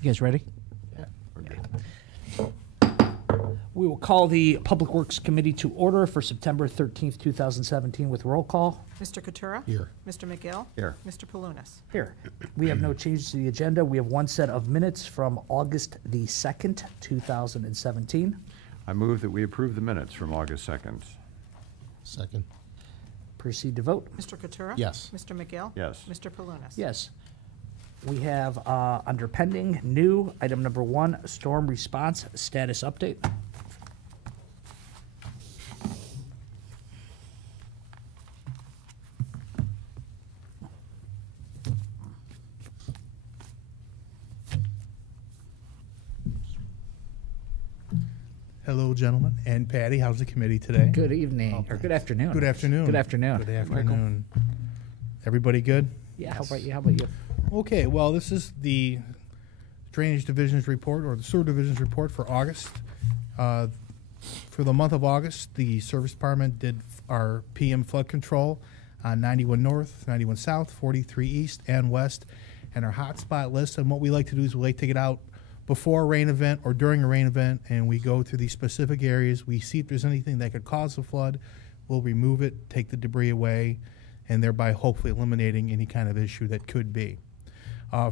You guys ready? Yeah. We will call the Public Works Committee to order for September 13th, 2017 with roll call. Mr. Katura? Here. Mr. McGill? Here. Mr. Palunas? Here. We have no changes to the agenda. We have one set of minutes from August the 2nd, 2017. I move that we approve the minutes from August 2nd. Second. Proceed to vote. Mr. Katura? Yes. Mr. McGill? Yes. Mr. Palunas? Yes. We have under pending, new, item number 1, storm response status update. Hello, gentlemen, and Patty. How's the committee today? Good evening, or good afternoon. Good afternoon. Good afternoon. Good afternoon. Everybody good? Yeah, how about you? How about you? Okay, well, this is the Drainage Division's report, or the Sewer Division's report for August. For the month of August, the Service Department did our PM flood control on 91 North, 91 South, 43 East, and West, and our hotspot list. And what we like to do is we like to get out before a rain event or during a rain event, and we go to these specific areas. We see if there's anything that could cause a flood. We'll remove it, take the debris away, and thereby hopefully eliminating any kind of issue that could be.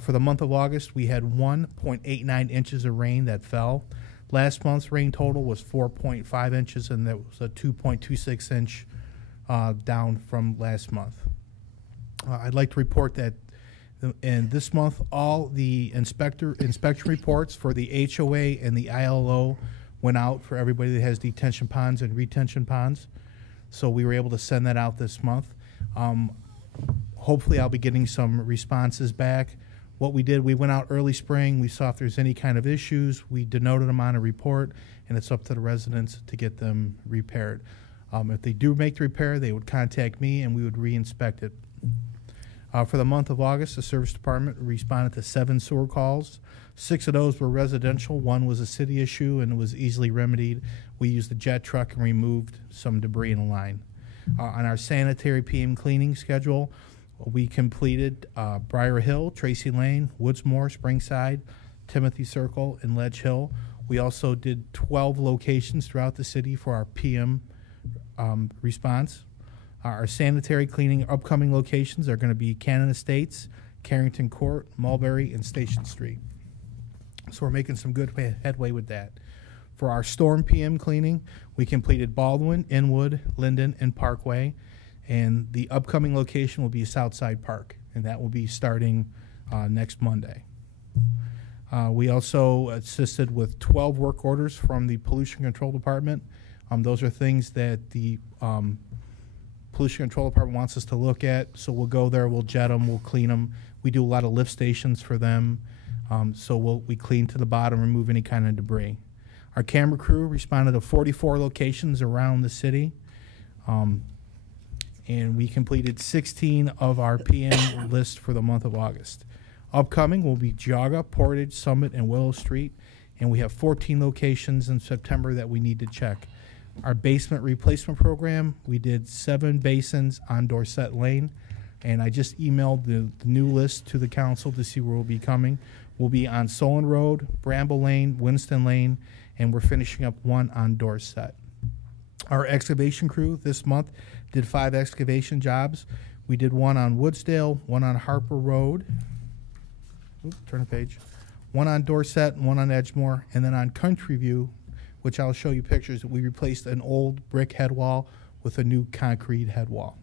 For the month of August, we had 1.89 inches of rain that fell. Last month's rain total was 4.5 inches, and that was a 2.26 inch down from last month. I'd like to report that and this month, all the inspection reports for the HOA and the ILO went out for everybody that has detention ponds and retention ponds. So we were able to send that out this month. Hopefully I'll be getting some responses back. What we did, we went out early spring. We saw if there's any kind of issues. We denoted them on a report, and it's up to the residents to get them repaired. If they do make the repair, they would contact me, and we would re-inspect it. For the month of August, the Service Department responded to 7 sewer calls. 6 of those were residential. 1 was a city issue, and it was easily remedied. We used the jet truck and removed some debris in the line. On our sanitary PM cleaning schedule, we completed Briar Hill, Tracy Lane, Woodsmore, Springside, Timothy Circle, and Ledge Hill. We also did 12 locations throughout the city for our PM response. Our sanitary cleaning upcoming locations are going to be Cannon Estates, Carrington Court, Mulberry, and Station Street. So we're making some good headway with that. For our storm PM cleaning, we completed Baldwin, Inwood, Linden, and Parkway. And the upcoming location will be Southside Park, and that will be starting next Monday. We also assisted with 12 work orders from the Pollution Control Department. Those are things that the Pollution Control Department wants us to look at, so we'll go there, we'll jet them, we'll clean them. We do a lot of lift stations for them, so we clean to the bottom, remove any kind of debris. Our camera crew responded to 44 locations around the city, and we completed 16 of our PM list for the month of August. Upcoming will be Geauga, Portage, Summit, and Willow Street, and we have 14 locations in September that we need to check. Our basement replacement program, we did 7 basins on Dorset Lane, and I just emailed the new list to the council to see where we'll be coming. We'll be on Solon Road, Bramble Lane, Winston Lane, and we're finishing up 1 on Dorset. Our excavation crew this month did 5 excavation jobs. We did 1 on Woodsdale, 1 on Harper Road. Oops, turn the page. 1 on Dorset, 1 on Edgemore, and then on Country View, which I'll show you pictures, we replaced an old brick head wall with a new concrete head wall.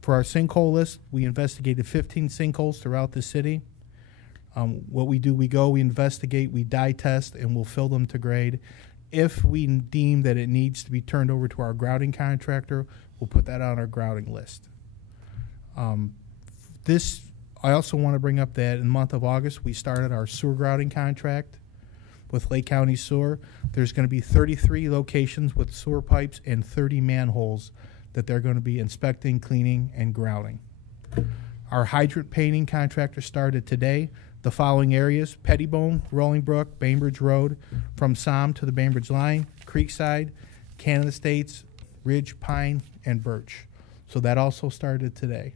For our sinkhole list, we investigated 15 sinkholes throughout the city. What we do, we investigate, we dye test, and we'll fill them to grade. If we deem that it needs to be turned over to our grouting contractor, we'll put that on our grouting list. I also want to bring up that in the month of August, we started our sewer grouting contract with Lake County Sewer. There's going to be 33 locations with sewer pipes and 30 manholes that they're going to be inspecting, cleaning, and grouting. Our hydrant painting contractor started today. The following areas: Pettibone, Rolling Brook, Bainbridge Road, from Somme to the Bainbridge line, Creekside, Cannon Estates, Ridge, Pine, and Birch. So that also started today.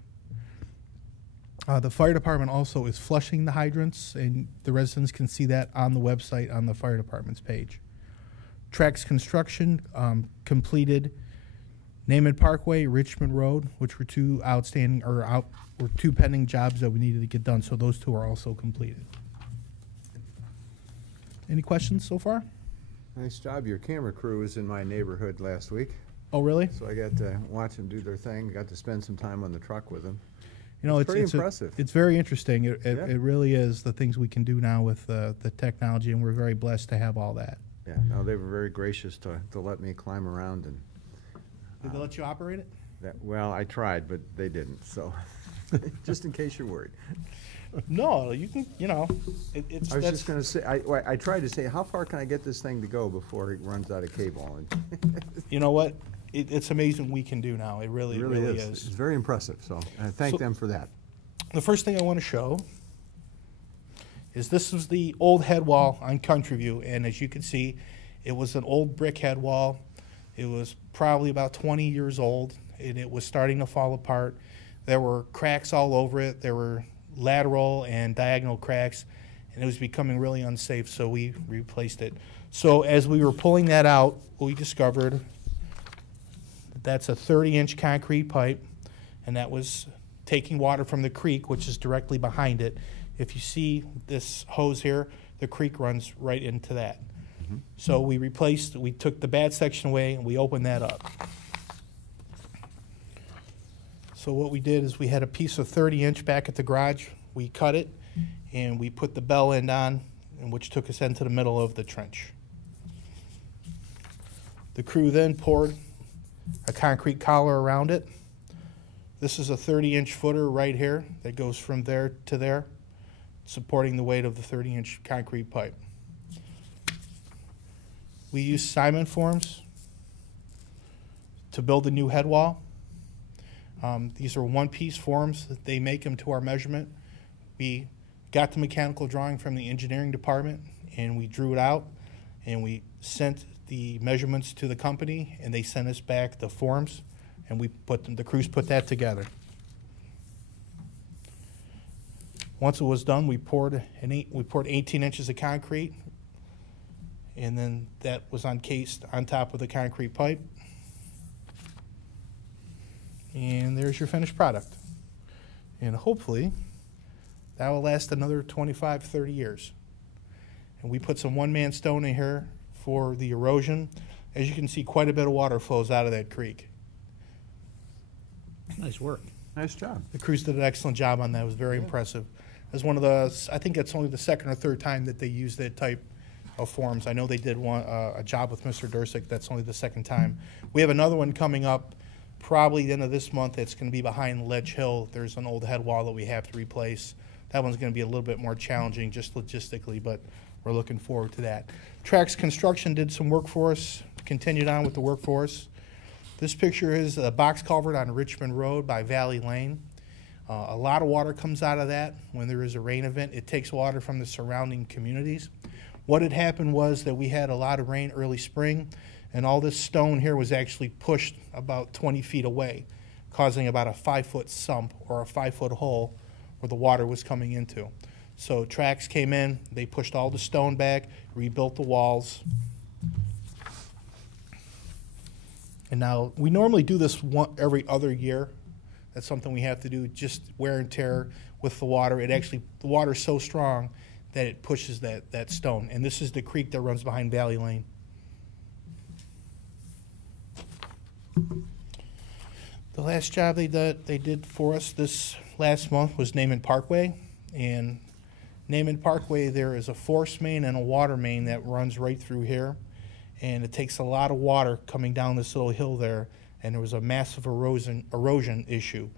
The fire department also is flushing the hydrants, and the residents can see that on the website on the fire department's page. Trax Construction completed Naaman Parkway, Richmond Road, which were two two pending jobs that we needed to get done. So those two are also completed. Any questions so far? Nice job. Your camera crew was in my neighborhood last week, Oh, really? so I got to watch them do their thing. Got to spend some time on the truck with them. You know, It's pretty impressive. It's very interesting. Yeah. It really is, the things we can do now with the technology, and we're very blessed to have all that. Yeah, no, they were very gracious to let me climb around and Did they let you operate it? well, I tried, but they didn't. So, just in case you're worried. No, you can. You know, it's. I was just going to say, I tried to say, how far can I get this thing to go before it runs out of cable? And You know what? It's amazing we can do now. It really is. It's very impressive. So, I thank them for that. The first thing I want to show is this was the old head wall on Country View, and as you can see, it was an old brick head wall. It was probably about 20 years old, and it was starting to fall apart. There were cracks all over it. There were lateral and diagonal cracks, and it was becoming really unsafe, so we replaced it. So as we were pulling that out, we discovered that that's a 30-inch concrete pipe, and that was taking water from the creek, which is directly behind it. If you see this hose here, the creek runs right into that. So we took the bad section away and we opened that up. So what we did is we had a piece of 30-inch back at the garage. We cut it and we put the bell end on, which took us into the middle of the trench. The crew then poured a concrete collar around it. This is a 30-inch footer right here that goes from there to there, supporting the weight of the 30-inch concrete pipe. We use Simon forms to build a new head wall. These are one-piece forms. They make them to our measurement. We got the mechanical drawing from the engineering department, and we drew it out, and we sent the measurements to the company, and they sent us back the forms, and the crews put that together. Once it was done, we poured 18 inches of concrete, and then that was encased on top of the concrete pipe. And there's your finished product. And hopefully, that will last another 25, 30 years. And we put some one-man stone in here for the erosion. As you can see, quite a bit of water flows out of that creek. Nice work. Nice job. The crews did an excellent job on that. It was very impressive. As one of the, I think it's only the second or third time that they used that type of forms. I know they did a job with Mr. Dursick. That's only the second time. We have another one coming up probably the end of this month. It's going to be behind Ledge Hill. There's an old head wall that we have to replace. That one's going to be a little bit more challenging just logistically, but we're looking forward to that. Trax Construction did some work for us, continued on with the work for us. This picture is a box culvert on Richmond Road by Valley Lane. A lot of water comes out of that when there is a rain event. It takes water from the surrounding communities. What had happened was that we had a lot of rain early spring, and all this stone here was actually pushed about 20 feet away, causing about a 5-foot sump or a 5-foot hole where the water was coming into. So Trax came in, they pushed all the stone back, rebuilt the walls. And now, we normally do this every other year. That's something we have to do, just wear and tear with the water. The water is so strong that it pushes that stone. And this is the creek that runs behind Valley Lane. The last job they did for us this last month was Naaman Parkway. And Naaman Parkway, there is a force main and a water main that runs right through here. And it takes a lot of water coming down this little hill there, and there was a massive erosion issue.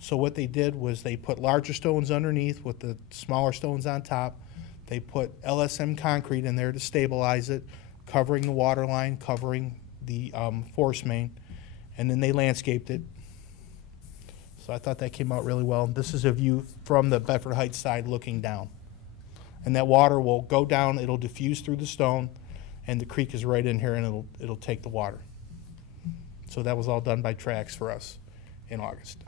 So what they did was they put larger stones underneath with the smaller stones on top. They put LSM concrete in there to stabilize it, covering the water line, covering the force main, and then they landscaped it. So I thought that came out really well. This is a view from the Bedford Heights side looking down. And that water will go down, it'll diffuse through the stone, and the creek is right in here, and it'll take the water. So that was all done by Trax for us in August.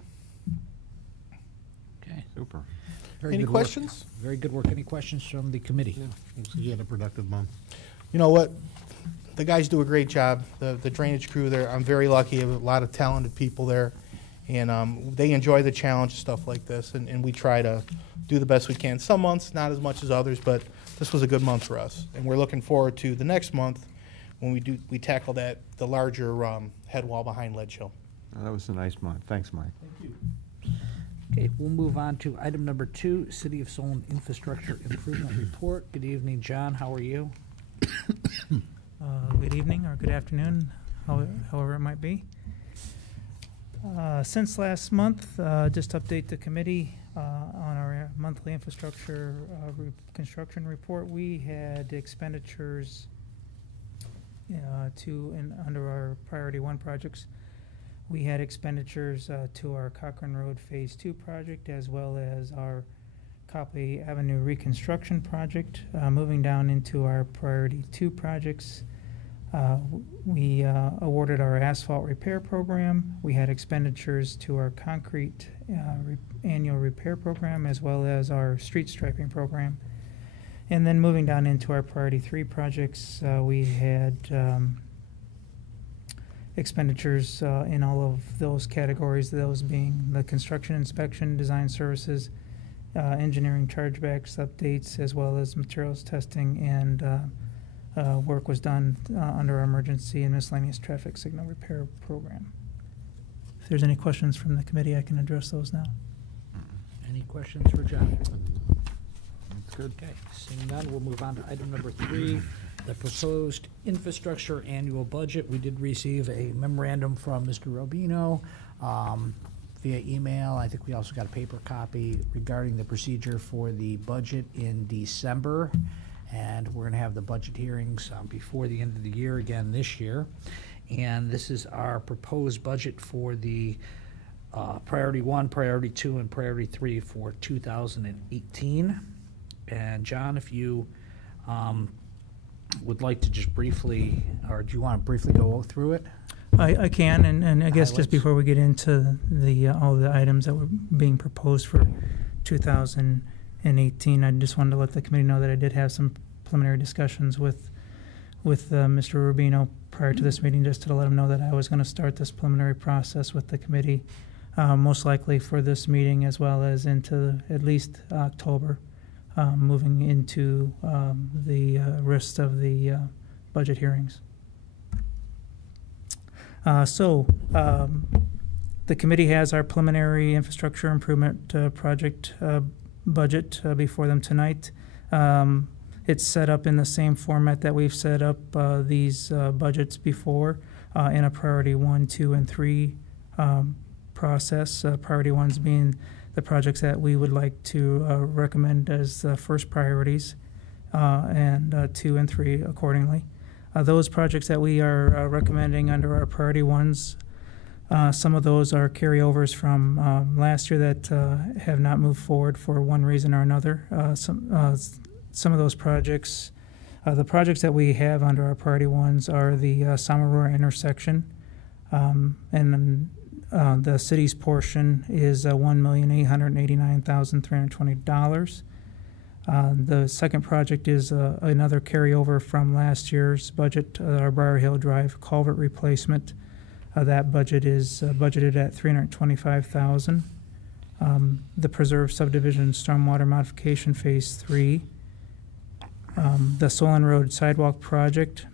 Okay. Okay. Super. Very Any good work. questions? Very good work. Any questions from the committee? You had a productive month. You know what? The guys do a great job. The drainage crew there, I'm very lucky. I have a lot of talented people there. And they enjoy the challenge of stuff like this. And we try to do the best we can. Some months, not as much as others, but this was a good month for us. And we're looking forward to the next month when we tackle the larger head wall behind Ledge Hill. Oh, that was a nice month. Thanks, Mike. Thank you. Okay, we'll move on to item number 2, City of Solon Infrastructure Improvement Report. Good evening, John. How are you? Good evening or good afternoon, however it might be. Since last month, just to update the committee on our monthly infrastructure construction report, we had expenditures under our Priority 1 projects. We had expenditures to our Cochrane Road Phase 2 project, as well as our Copley Avenue reconstruction project. Moving down into our Priority 2 projects, we awarded our asphalt repair program. We had expenditures to our concrete annual repair program, as well as our street striping program. And then moving down into our Priority 3 projects, we had expenditures in all of those categories, those being the construction inspection, design services, engineering chargebacks, updates, as well as materials testing, and work was done under our emergency and miscellaneous traffic signal repair program. If there's any questions from the committee, I can address those now. Any questions for John? That's good. Okay, seeing none, we'll move on to item number 3, the proposed infrastructure annual budget. We did receive a memorandum from Mr. Robino via email. I think we also got a paper copy regarding the procedure for the budget in December. And we're going to have the budget hearings before the end of the year again this year. And this is our proposed budget for the Priority 1, Priority 2, and Priority 3 for 2018. And John, if you would like to just briefly, or do you want to briefly go through it? I can, and I guess Highlights. just before we get into the all the items that were being proposed for 2018, I just wanted to let the committee know that I did have some preliminary discussions with Mr. Rubino prior to this meeting, just to let him know that I was going to start this preliminary process with the committee, most likely for this meeting as well as into at least October, moving into the rest of the budget hearings. The committee has our preliminary infrastructure improvement project budget before them tonight. It's set up in the same format that we've set up these budgets before in a Priority 1, 2, and 3 process. Priority 1s being the projects that we would like to recommend as first priorities, and 2 and 3 accordingly. Those projects that we are recommending under our Priority 1s, some of those are carryovers from last year that have not moved forward for one reason or another. Some of those projects, the projects that we have under our Priority 1s are the Samarua intersection, and then the city's portion is $1,889,320. The second project is another carryover from last year's budget, our Briar Hill Drive culvert replacement. That budget is budgeted at $325,000. The Preserve Subdivision Stormwater Modification Phase 3. The Solon Road Sidewalk Project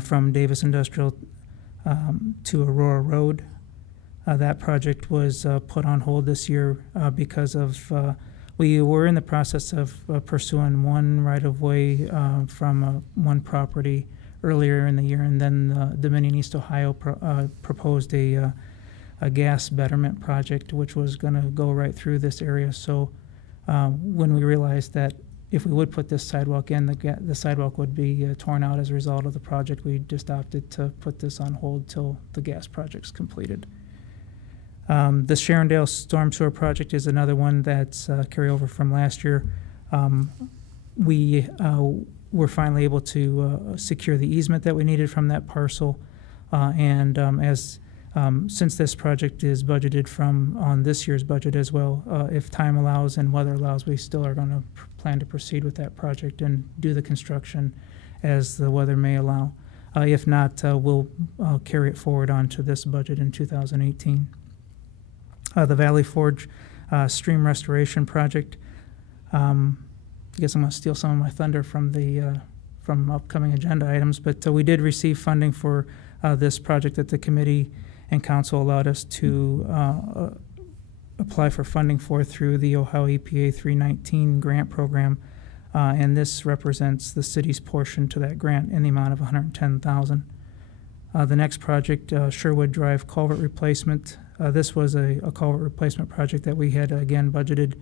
from Davis Industrial to Aurora Road. That project was put on hold this year because of we were in the process of pursuing one right-of-way from one property earlier in the year, and then Dominion East Ohio proposed a gas betterment project, which was going to go right through this area. So when we realized that if we would put this sidewalk in, the sidewalk would be torn out as a result of the project, we just opted to put this on hold till the gas project's completed. The Sharondale Storm Sewer Project is another one that's carryover from last year. We were finally able to secure the easement that we needed from that parcel, and as Since this project is budgeted from on this year's budget as well, if time allows and weather allows, we still are going to plan to proceed with that project and do the construction as the weather may allow. If not, we'll carry it forward onto this budget in 2018. The Valley Forge stream restoration project. I guess I'm going to steal some of my thunder from the from upcoming agenda items, but we did receive funding for this project that the committee and council allowed us to apply for funding for through the Ohio EPA 319 grant program, and this represents the city's portion to that grant in the amount of $110,000. The next project, Sherwood Drive culvert replacement. This was a culvert replacement project that we had again budgeted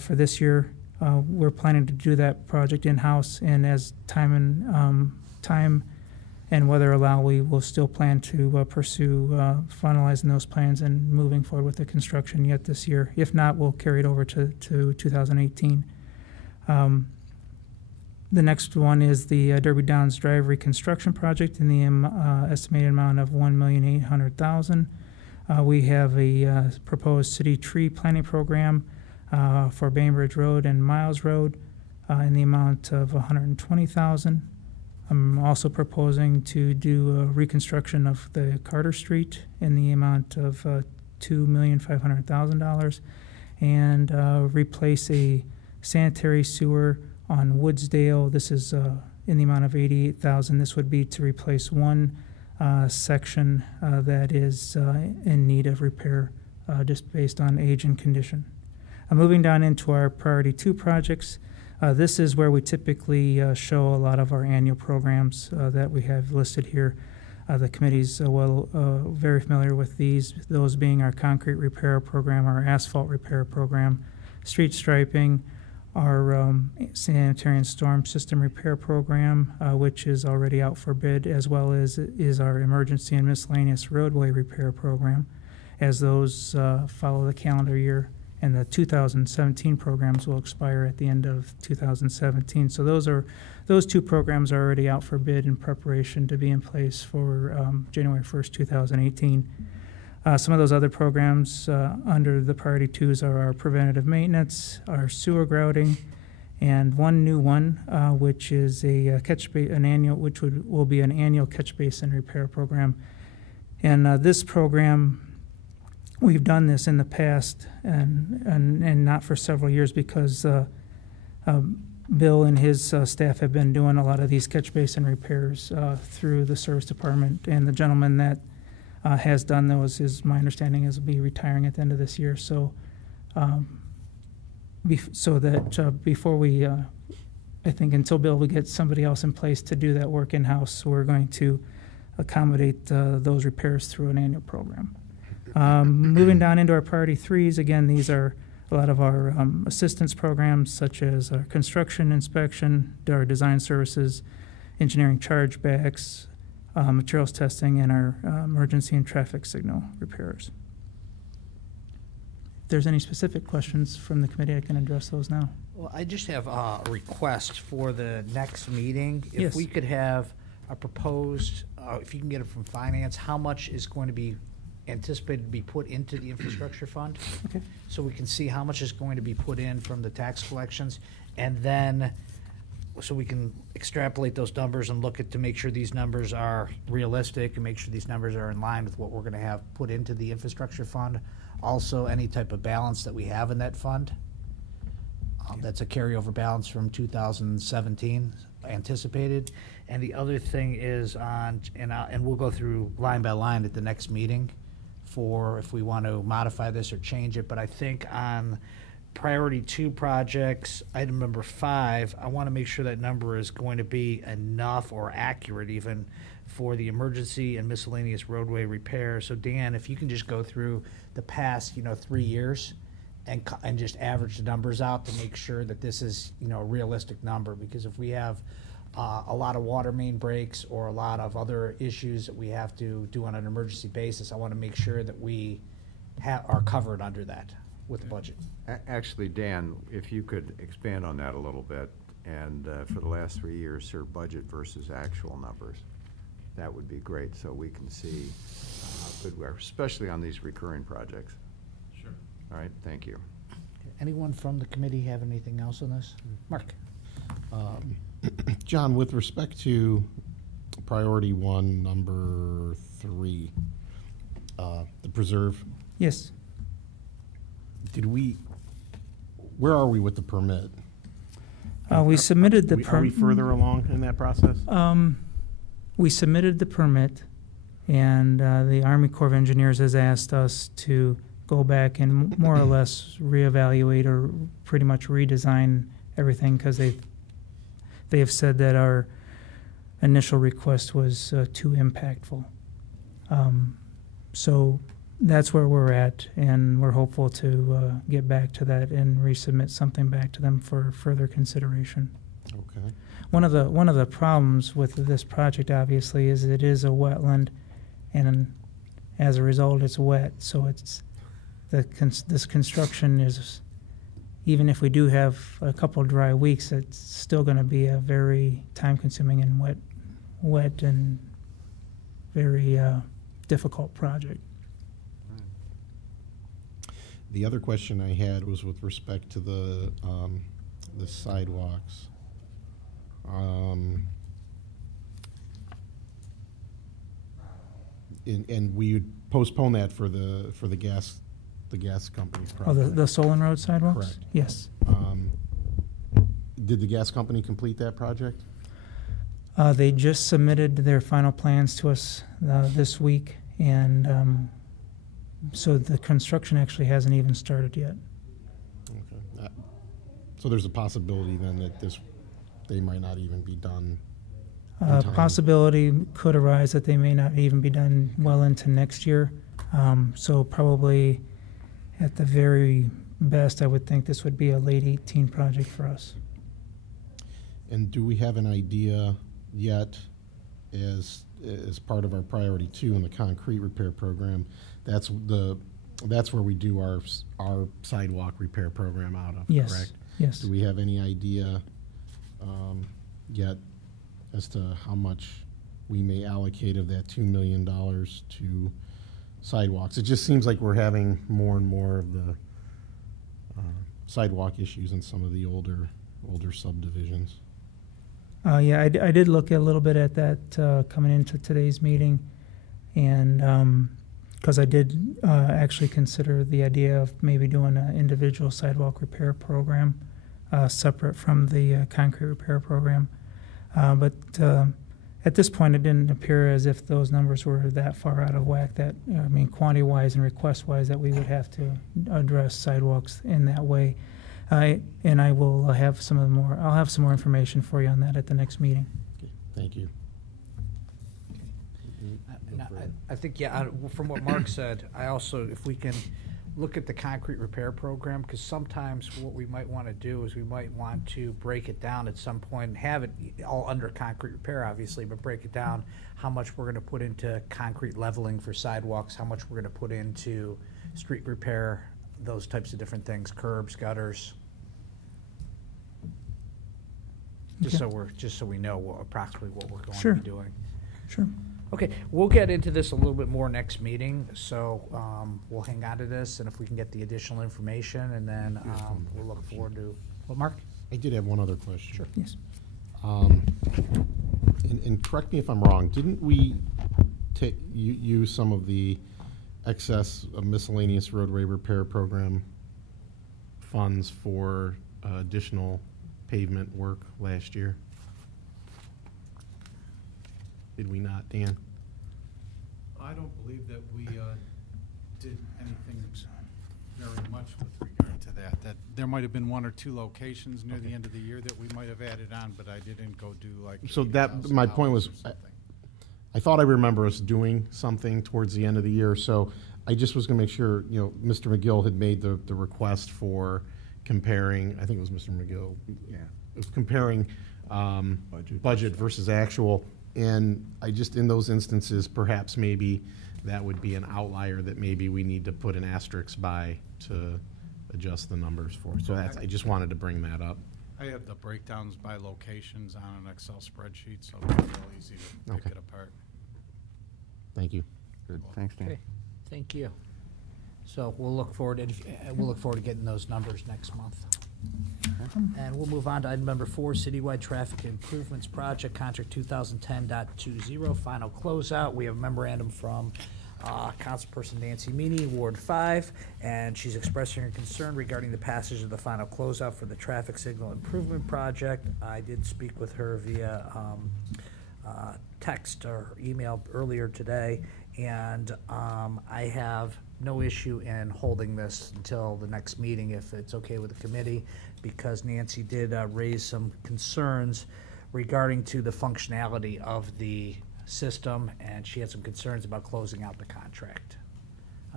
for this year. We're planning to do that project in-house, and as time and weather allow, we will still plan to pursue finalizing those plans and moving forward with the construction yet this year. If not, we'll carry it over to 2018. The next one is the Derby Downs Drive reconstruction project in the estimated amount of $1,800,000. We have a proposed city tree planting program for Bainbridge Road and Miles Road in the amount of $120,000. I'm also proposing to do a reconstruction of the Carter Street in the amount of $2,500,000 and replace a sanitary sewer on Woodsdale. This is in the amount of $88,000. This would be to replace one section that is in need of repair just based on age and condition. Moving down into our priority 2 projects. This is where we typically show a lot of our annual programs that we have listed here. The committee's very familiar with those being our concrete repair program, our asphalt repair program, street striping, our sanitary and storm system repair program, which is already out for bid, as well as is our emergency and miscellaneous roadway repair program, as those follow the calendar year. And the 2017 programs will expire at the end of 2017. So those 2 programs are already out for bid in preparation to be in place for January 1st, 2018. Some of those other programs under the priority 2s are our preventative maintenance, our sewer grouting, and one new one, which is a will be an annual catch basin repair program. And this program, we've done this in the past and not for several years because Bill and his staff have been doing a lot of these catch basin repairs through the service department, and the gentleman that has done those, is my understanding, is will be retiring at the end of this year. So before we, I think until Bill will get somebody else in place to do that work in-house, we're going to accommodate those repairs through an annual program. Moving down into our priority 3s, again, these are a lot of our assistance programs, such as our construction inspection, our design services, engineering chargebacks, materials testing, and our emergency and traffic signal repairs. If there's any specific questions from the committee, I can address those now. Well, I just have a request for the next meeting. If Yes. we could have a proposed, if you can get it from finance, how much is going to be anticipated to be put into the infrastructure fund? Okay. So we can see how much is going to be put in from the tax collections, and then so we can extrapolate those numbers and look at to make sure these numbers are realistic and make sure these numbers are in line with what we're going to have put into the infrastructure fund. Also, any type of balance that we have in that fund. That's a carryover balance from 2017 anticipated. And the other thing is on, and we'll go through line by line at the next meeting for if we want to modify this or change it. But I think on priority 2 projects, item number 5, I want to make sure that number is going to be enough or accurate even for the emergency and miscellaneous roadway repair. So Dan, if you can just go through the past, 3 years and just average the numbers out to make sure that this is, a realistic number. Because if we have a lot of water main breaks or a lot of other issues that we have to do on an emergency basis, I want to make sure that we are covered under that with the budget. Actually, Dan, if you could expand on that a little bit, and for the last 3 years, sir, budget versus actual numbers, that would be great, so we can see good work, especially on these recurring projects. Sure. All right, thank you. Anyone from the committee have anything else on this? Mark? John, with respect to priority one, number 3, the preserve, Yes. where are we with the permit? We submitted the Are we further along in that process? We submitted the permit, and the Army Corps of Engineers has asked us to go back and more or less reevaluate or pretty much redesign everything because they have said that our initial request was too impactful. So that's where we're at, and we're hopeful to get back to that and resubmit something back to them for further consideration. Okay. One of the problems with this project, obviously, is it is a wetland, and as a result, it's wet. So it's this construction is, even if we do have a couple of dry weeks, it's still going to be a very time-consuming and wet and very difficult project. The other question I had was with respect to the sidewalks. And we would postpone that for the gas company's Oh, project. the Solon Road sidewalks? Correct. Yes. Did the gas company complete that project? They just submitted their final plans to us this week, and so the construction actually hasn't even started yet. Okay. So there's a possibility then that they might not even be done in time. Possibility could arise that they may not even be done well into next year. So probably at the very best, I would think this would be a late 18 project for us. And do we have an idea yet, as part of our priority 2 in the concrete repair program? That's where we do our sidewalk repair program out of, Yes. correct? Yes. Do we have any idea yet as to how much we may allocate of that $2 million to sidewalks? It just seems like we're having more and more of the sidewalk issues in some of the older subdivisions. Yeah, I did look a little bit at that coming into today's meeting, and because I did actually consider the idea of maybe doing an individual sidewalk repair program separate from the concrete repair program. But at this point, it didn't appear as if those numbers were that far out of whack that, I mean, quantity-wise and request-wise, that we would have to address sidewalks in that way. And I will have I'll have some more information for you on that at the next meeting. Okay, thank you. I think, yeah, from what Mark said, I also, if we can look at the concrete repair program, because sometimes what we might want to do is we might want to break it down at some point, and have it all under concrete repair, obviously, but break it down how much we're going to put into concrete leveling for sidewalks, how much we're going to put into street repair, those types of different things, curbs, gutters. Just so we know approximately what we're going Sure. to be doing. Sure. Okay, we'll get into this a little bit more next meeting, so we'll hang on to this, and if we can get the additional information, and then we'll look forward to, what, Mark? I did have one other question. Sure. Yes. And correct me if I'm wrong, didn't we use some of the excess of miscellaneous roadway repair program funds for additional pavement work last year? Did we not, Dan? I don't believe that we did anything very much with regard to that. That there might have been 1 or 2 locations near the end of the year that we might have added on, but I didn't go do like. So that, my point was, I thought I remember us doing something towards the end of the year, so I just was gonna make sure, Mr. McGill had made the request for comparing, I think it was Mr. McGill. Yeah. It was comparing budget versus actual. And I just, in those instances, perhaps maybe that would be an outlier that maybe we need to put an asterisk by to adjust the numbers for. So I just wanted to bring that up. I have the breakdowns by locations on an Excel spreadsheet, so it's real easy to pick Okay. it apart. Thank you. Good, thanks, Dan. Okay, thank you. So we'll look forward to getting those numbers next month. And we'll move on to item number 4, Citywide Traffic Improvements Project, Contract 2010.20, final closeout. We have a memorandum from Councilperson Nancy Meany, Ward 5, and she's expressing her concern regarding the passage of the final closeout for the traffic signal improvement project. I did speak with her via text or email earlier today, and I have no issue in holding this until the next meeting if it's okay with the committee, because Nancy did raise some concerns regarding to the functionality of the system, and she had some concerns about closing out the contract.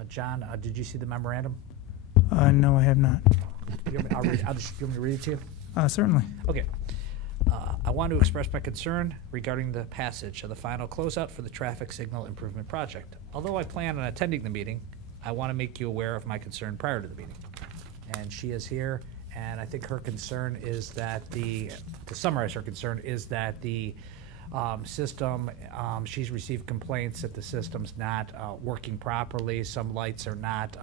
John, did you see the memorandum? No, I have not. You want me, you want me to read it to you? Certainly. Okay. I want to express my concern regarding the passage of the final closeout for the traffic signal improvement project. Although I plan on attending the meeting, I want to make you aware of my concern prior to the meeting. And she is here, and I think her concern is that to summarize her concern, is that the system, she's received complaints that the system's not working properly. Some lights are not,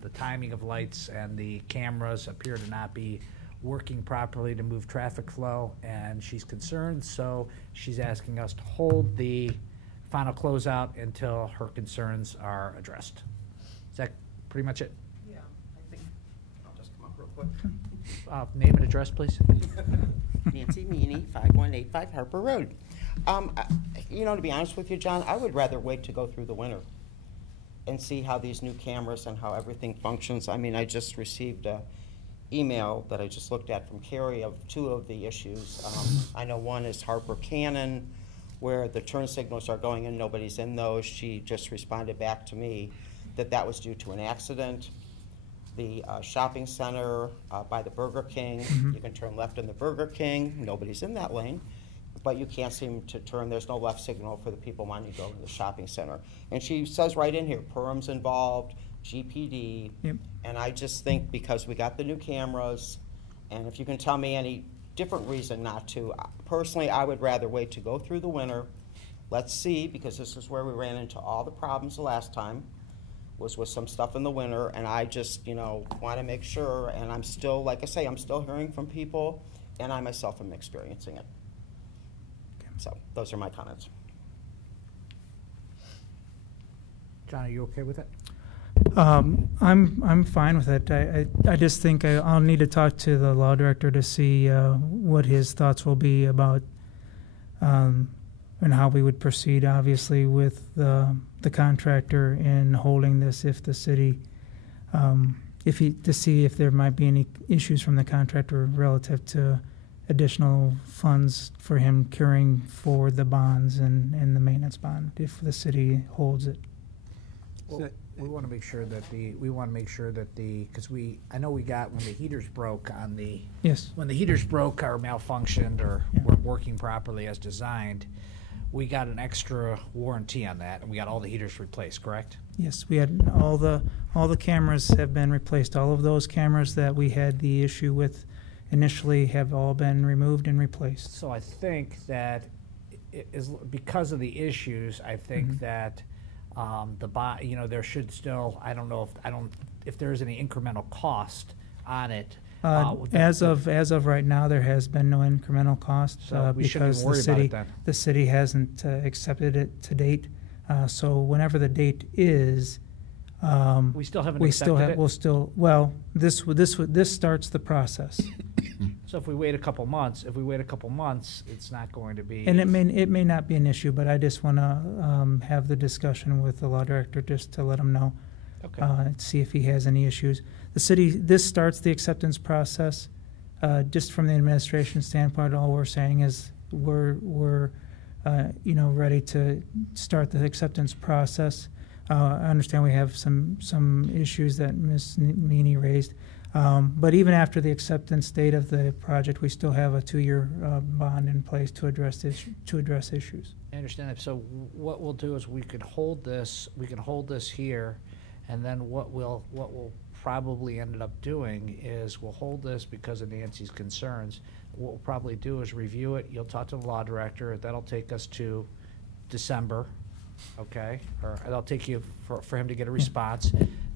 the timing of lights and the cameras appear to not be working properly to move traffic flow, and she's concerned, so she's asking us to hold the final closeout until her concerns are addressed. Is that pretty much it? Yeah, I think, I'll just come up real quick. Name and address, please. Nancy Meany, 5185 Harper Road. You know, to be honest with you, John, I would rather wait to go through the winter and see how these new cameras and how everything functions. I mean, I just received a email that I just looked at from Carrie of 2 of the issues. I know one is Harper Cannon, where the turn signals are going and nobody's in those. She just responded back to me that that was due to an accident. The shopping center by the Burger King, you can turn left in the Burger King, nobody's in that lane, but you can't seem to turn, there's no left signal for the people wanting to go to the shopping center. And she says right in here, Perham's involved, GPD, and I just think because we got the new cameras, and if you can tell me any different reason not to, personally, I would rather wait to go through the winter. Let's see, because this is where we ran into all the problems the last time, was with some stuff in the winter, and I just, you know, want to make sure, and I'm still, like I say, I'm still hearing from people, and I myself am experiencing it. So, those are my comments. John, are you okay with it? I'm fine with it. I just think I'll need to talk to the law director to see what his thoughts will be about and how we would proceed, obviously, with the contractor in holding this if the city, to see if there might be any issues from the contractor relative to additional funds for him carrying forward the bonds and the maintenance bond if the city holds it. Well, we want to make sure that because I know we got when the heaters broke on the, Yes. when the heaters broke or malfunctioned or weren't working properly as designed, we got an extra warranty on that, and we got all the heaters replaced, correct? Yes, we had all the cameras have been replaced. All of those cameras that we had the issue with initially have all been removed and replaced. So I think that it is because of the issues. I think that there should still. I don't know if there's any incremental cost on it. As of right now, there has been no incremental cost So we shouldn't because even worry about it then. the city hasn't accepted it to date. So whenever the date is, We still haven't we accepted still it? this starts the process. So if we wait a couple months, it's not going to be. And it may not be an issue, but I just want to have the discussion with the law director just to let him know, Okay. see if he has any issues. The city, this starts the acceptance process. Just from the administration standpoint, all we're saying is we're ready to start the acceptance process. I understand we have some issues that Ms. Meany raised. But even after the acceptance date of the project, we still have a 2-year bond in place to address issues. I understand that. So what we'll do is we could hold this here, and then what we'll probably end up doing is we'll hold this because of Nancy's concerns. What we'll probably do is review it. You'll talk to the law director. That'll take us to December, okay? Or that'll take you for him to get a response.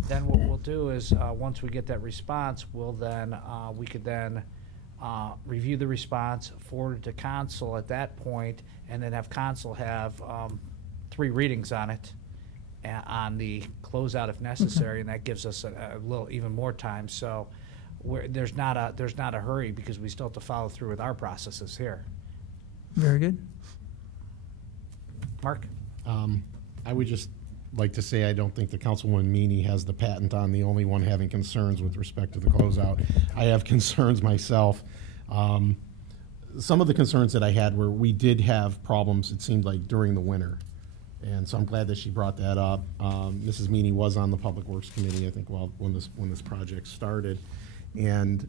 Then what we'll do is, once we get that response, we'll then, we could then review the response, forward it to council at that point, and then have council have 3 readings on it, on the closeout if necessary, and that gives us a little, even more time. So there's not a hurry, because we still have to follow through with our processes here. Very good. Mark? I would just like to say I don't think the Councilwoman Meany has the patent on the only one having concerns with respect to the closeout. I have concerns myself. Some of the concerns that I had were we did have problems, it seemed like, during the winter. And so I'm glad that she brought that up. Mrs. Meany was on the Public Works Committee, I think, when this project started. And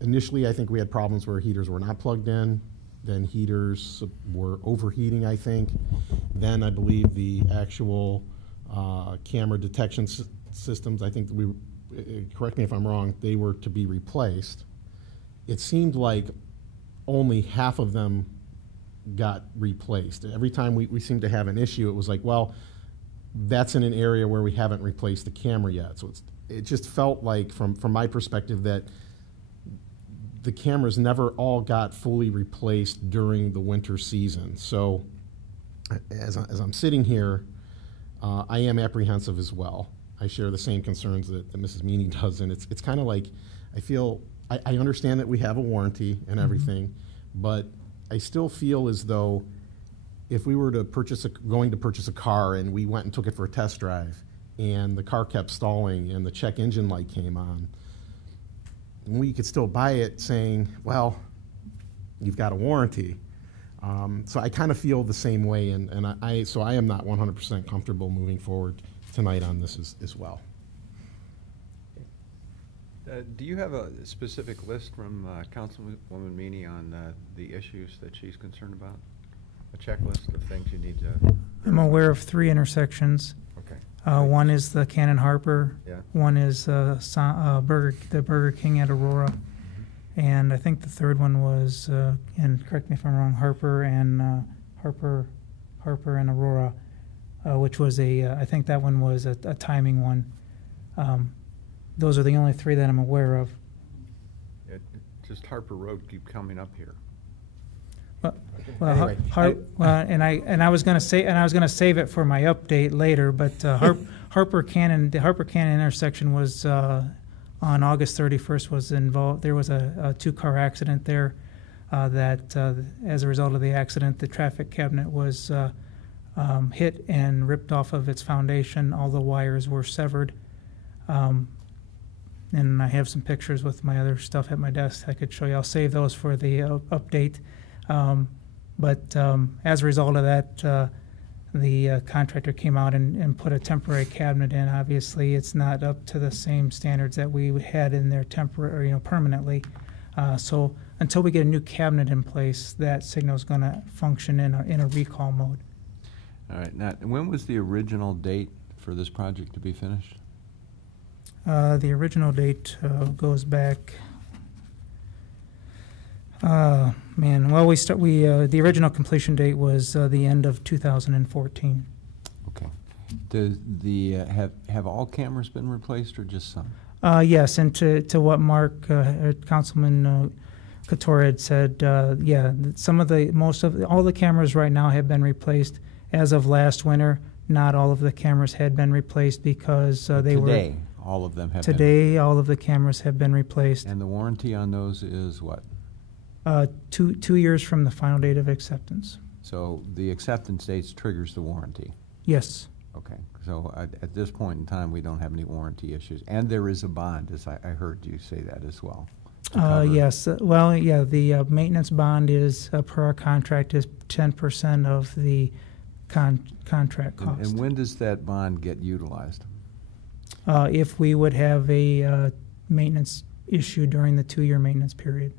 initially, I think we had problems where heaters were not plugged in. Then heaters were overheating, I think. Then I believe the actual camera detection systems, I think correct me if I'm wrong, they were to be replaced. It seemed like only half of them got replaced. Every time we seemed to have an issue, it was like, well, that's in an area where we haven't replaced the camera yet. So it just felt like, from my perspective, that the cameras never all got fully replaced during the winter season. So as I'm sitting here, I am apprehensive as well. I share the same concerns that Mrs. Meany does, and it's kind of like, I feel, I understand that we have a warranty and everything, but I still feel as though if we were to going to purchase a car and we went and took it for a test drive and the car kept stalling and the check engine light came on, we could still buy it saying, well, you've got a warranty. So I kind of feel the same way, so I am not 100% comfortable moving forward tonight on this as well. Do you have a specific list from Councilwoman Meany on the issues that she's concerned about? A checklist of things you need to... I'm aware of 3 intersections. Okay. One is the Cannon Harper. Yeah. One is the Burger King at Aurora. And I think the third one was, and correct me if I'm wrong, Harper and Aurora, which was I think that one was a timing one. Those are the only 3 that I'm aware of. Just Harper Road keep coming up here. Well, Anyway, and I was going to save it for my update later, but Harper Cannon, the Harper Cannon intersection was on August 31st was involved. There was a 2-car accident there. That as a result of the accident, the traffic cabinet was hit and ripped off of its foundation. All the wires were severed. And I have some pictures with my other stuff at my desk I could show you. I'll save those for the update. But as a result of that, the contractor came out and put a temporary cabinet in. Obviously, it's not up to the same standards that we had in there permanently. So until we get a new cabinet in place, that signal is going to function in a recall mode. All right. Now, when was the original date for this project to be finished? The original date goes back. Well, the original completion date was the end of 2014. Okay. Does have all cameras been replaced or just some? Yes, and to what Mark, Councilman Couture had said, all the cameras right now have been replaced. As of last winter, not all of the cameras had been replaced because Today, all of them have been. Today, all of the cameras have been replaced. And the warranty on those is what? 2 years from the final date of acceptance. So the acceptance date triggers the warranty? Yes. Okay. So at this point in time, we don't have any warranty issues. And there is a bond, as I heard you say that as well. Yes. The maintenance bond is, per our contract, is 10% of the contract cost. And when does that bond get utilized? If we would have a maintenance issue during the 2-year maintenance period.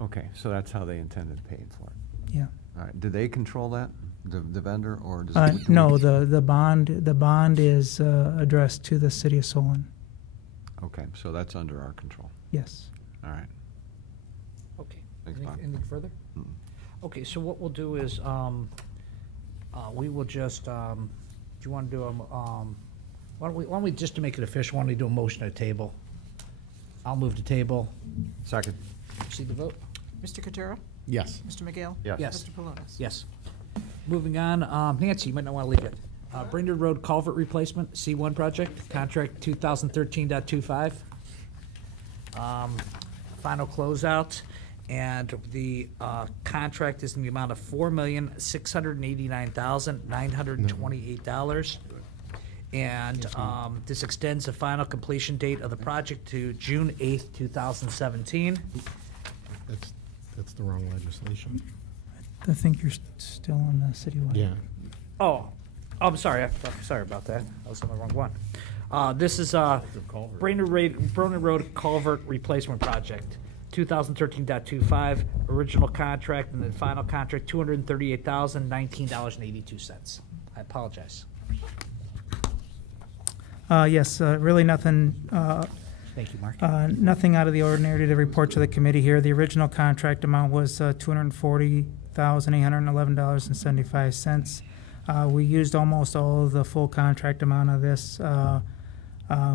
Okay, so that's how they intended to pay for it. Yeah. All right. Do they control that, the vendor, or does no? The bond is addressed to the city of Solon. Okay, so that's under our control. Yes. All right. Okay. Thanks, Bob. Anything further? Mm-mm. Okay, so what we'll do is, We will just, do you want to do a, why don't we, just to make it official, why don't we do a motion at table? I'll move to table. Second. Proceed to vote? Mr. Katura? Yes. Mr. McGill? Yes. Yes. Mr. Palunas? Yes. Moving on, Nancy, you might not want to leave it. Brainerd Road Culvert Replacement, C1 project, contract 2013.25. Final closeout, and the contract is in the amount of $4,689,928. And this extends the final completion date of the project to June 8th, 2017. That's the wrong legislation. I think you're still on the citywide. Yeah. Oh, I'm sorry. Sorry about that. I was on the wrong one. This is Brainerd Road Culvert Replacement Project, 2013.25, original contract, and then final contract, $238,019.82. I apologize. Yes, really nothing, Thank you, Mark. nothing out of the ordinary to report to the committee here. The original contract amount was $240,811.75. We used almost all of the full contract amount of this.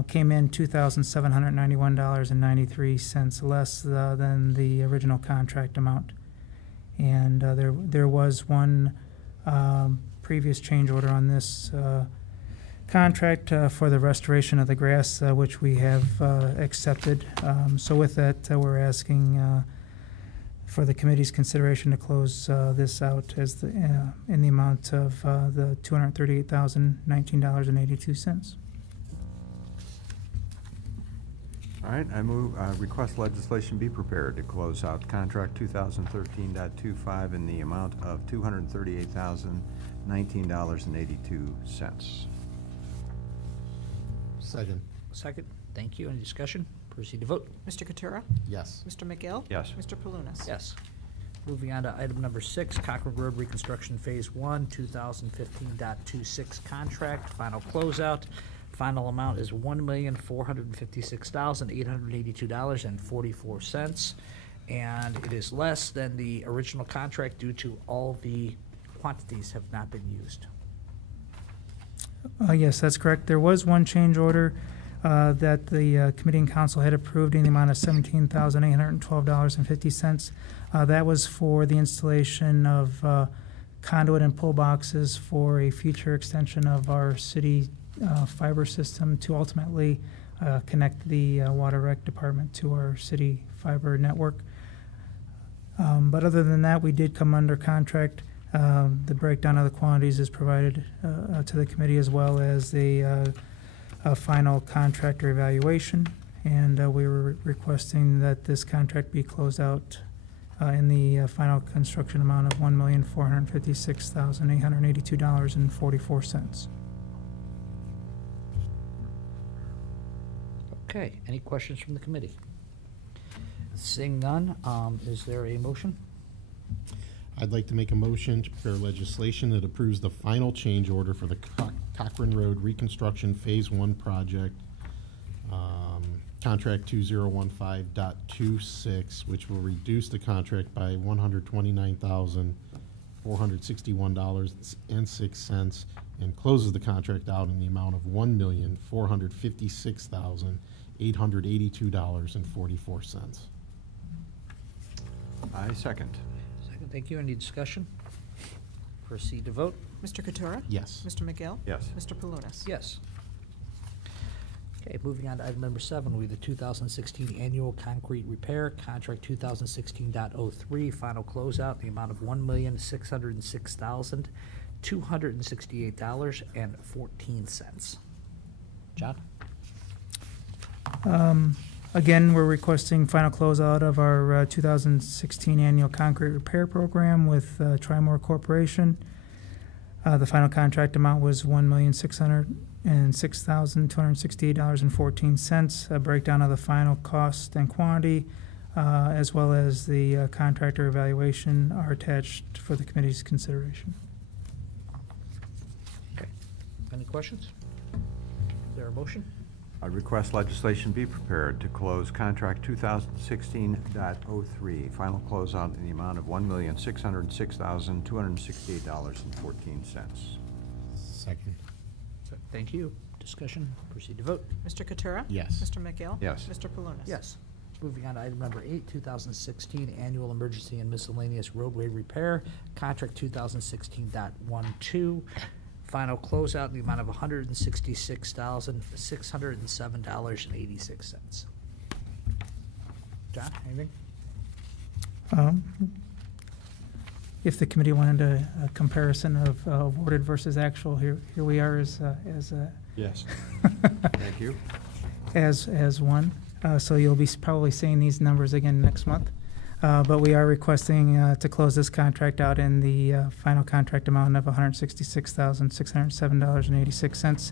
Came in $2,791.93 less than the original contract amount. And there was one previous change order on this contract for the restoration of the grass, which we have accepted. So with that, we're asking for the committee's consideration to close this out as in the amount of the $238,019.82. All right, I move, request legislation be prepared to close out contract 2013.25 in the amount of $238,019.82. Second. Second. Thank you. Any discussion? Proceed to vote. Mr. Katura? Yes. Mr. McGill? Yes. Mr. Palunas? Yes. Moving on to item number 6, Cochrane Road Reconstruction Phase 1, 2015.26 contract, final closeout. Final amount is $1,456,882.44, and it is less than the original contract due to all the quantities have not been used. Yes, that's correct. There was one change order that the committee and council had approved in the amount of $17,812.50. That was for the installation of conduit and pull boxes for a future extension of our city fiber system to ultimately connect the water rec department to our city fiber network. But other than that, we did come under contract. The breakdown of the quantities is provided to the committee, as well as a final contractor evaluation. And we were requesting that this contract be closed out in the final construction amount of $1,456,882.44. Okay, any questions from the committee? Seeing none, is there a motion? I'd like to make a motion to prepare legislation that approves the final change order for the Cochrane Road Reconstruction Phase 1 project, contract 2015.26, which will reduce the contract by $129,461.06 and closes the contract out in the amount of $1,456,882.44. I second. Second, thank you. Any discussion? Proceed to vote. Mr. Katura? Yes. Mr. McGill? Yes. Mr. Palunas? Yes. Okay, moving on to item number 7, we have the 2016 annual concrete repair, contract 2016.03, final closeout in the amount of $1,606,268.14. John? Again, we're requesting final closeout of our 2016 annual concrete repair program with Trimore Corporation. The final contract amount was $1,606,268.14. A breakdown of the final cost and quantity, as well as the contractor evaluation, are attached for the committee's consideration. Okay. Any questions? Is there a motion? I request legislation be prepared to close contract 2016.03, final closeout in the amount of $1,606,268.14. Second. Thank you. Discussion, proceed to vote. Mr. Katura? Yes. Mr. McGill? Yes. Mr. Palunas? Yes. Moving on to item number 8, 2016 Annual Emergency and Miscellaneous Roadway Repair, Contract 2016.12, final closeout in the amount of $166,607.86. John, anything? If the committee wanted a comparison of awarded versus actual, here we are as Yes. Thank you. as one. So you'll be probably seeing these numbers again next month. But we are requesting to close this contract out in the final contract amount of $166,607.86.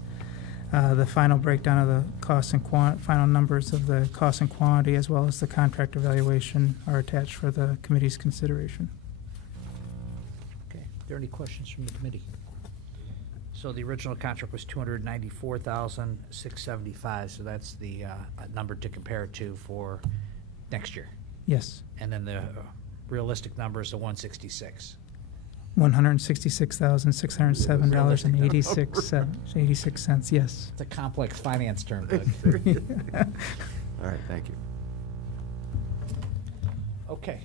The final breakdown of the cost and final numbers of the cost and quantity, as well as the contract evaluation, are attached for the committee's consideration. Okay. Are there any questions from the committee? So the original contract was $294,675, so that's the number to compare it to for next year. Yes, And then the realistic number is the 166. $166,607.86. Yes. It's a complex finance term, Doug. All right, thank you. Okay,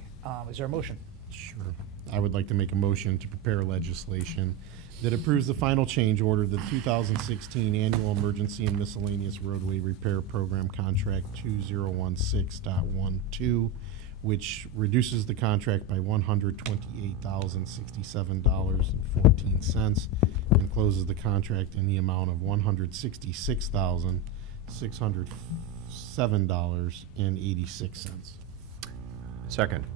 is there a motion? Sure. I would like to make a motion to prepare legislation that approves the final change order, the 2016 Annual Emergency and Miscellaneous Roadway Repair Program Contract 2016.12, which reduces the contract by $128,067.14 and closes the contract in the amount of $166,607.86. Second.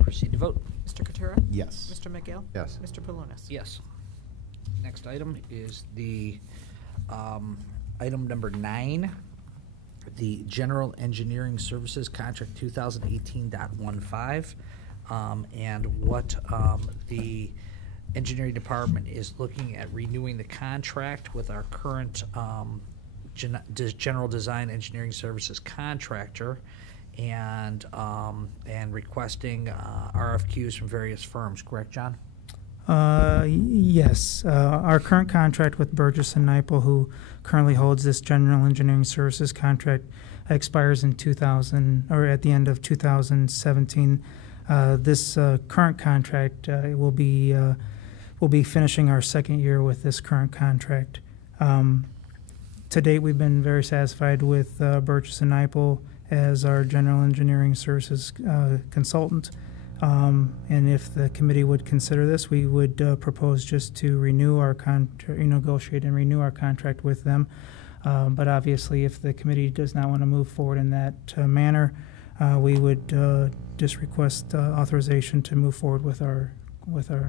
Proceed to vote. Mr. Katura? Yes. Mr. McGill? Yes. Mr. Palunas? Yes. Next item is the item number 9, the General Engineering Services Contract 2018.15. And what the engineering department is looking at renewing the contract with our current general design engineering services contractor, and requesting RFQs from various firms. Correct, John? Yes. Our current contract with Burgess and Nyepel, who currently holds this general engineering services contract, expires in 2000 or at the end of 2017. This current contract will be finishing our second year with this current contract. To date, we've been very satisfied with Burgess and Nyepel as our general engineering services consultant. And if the committee would consider this, we would propose just to renew our negotiate and renew our contract with them. But obviously, if the committee does not want to move forward in that manner, we would just request authorization to move forward with our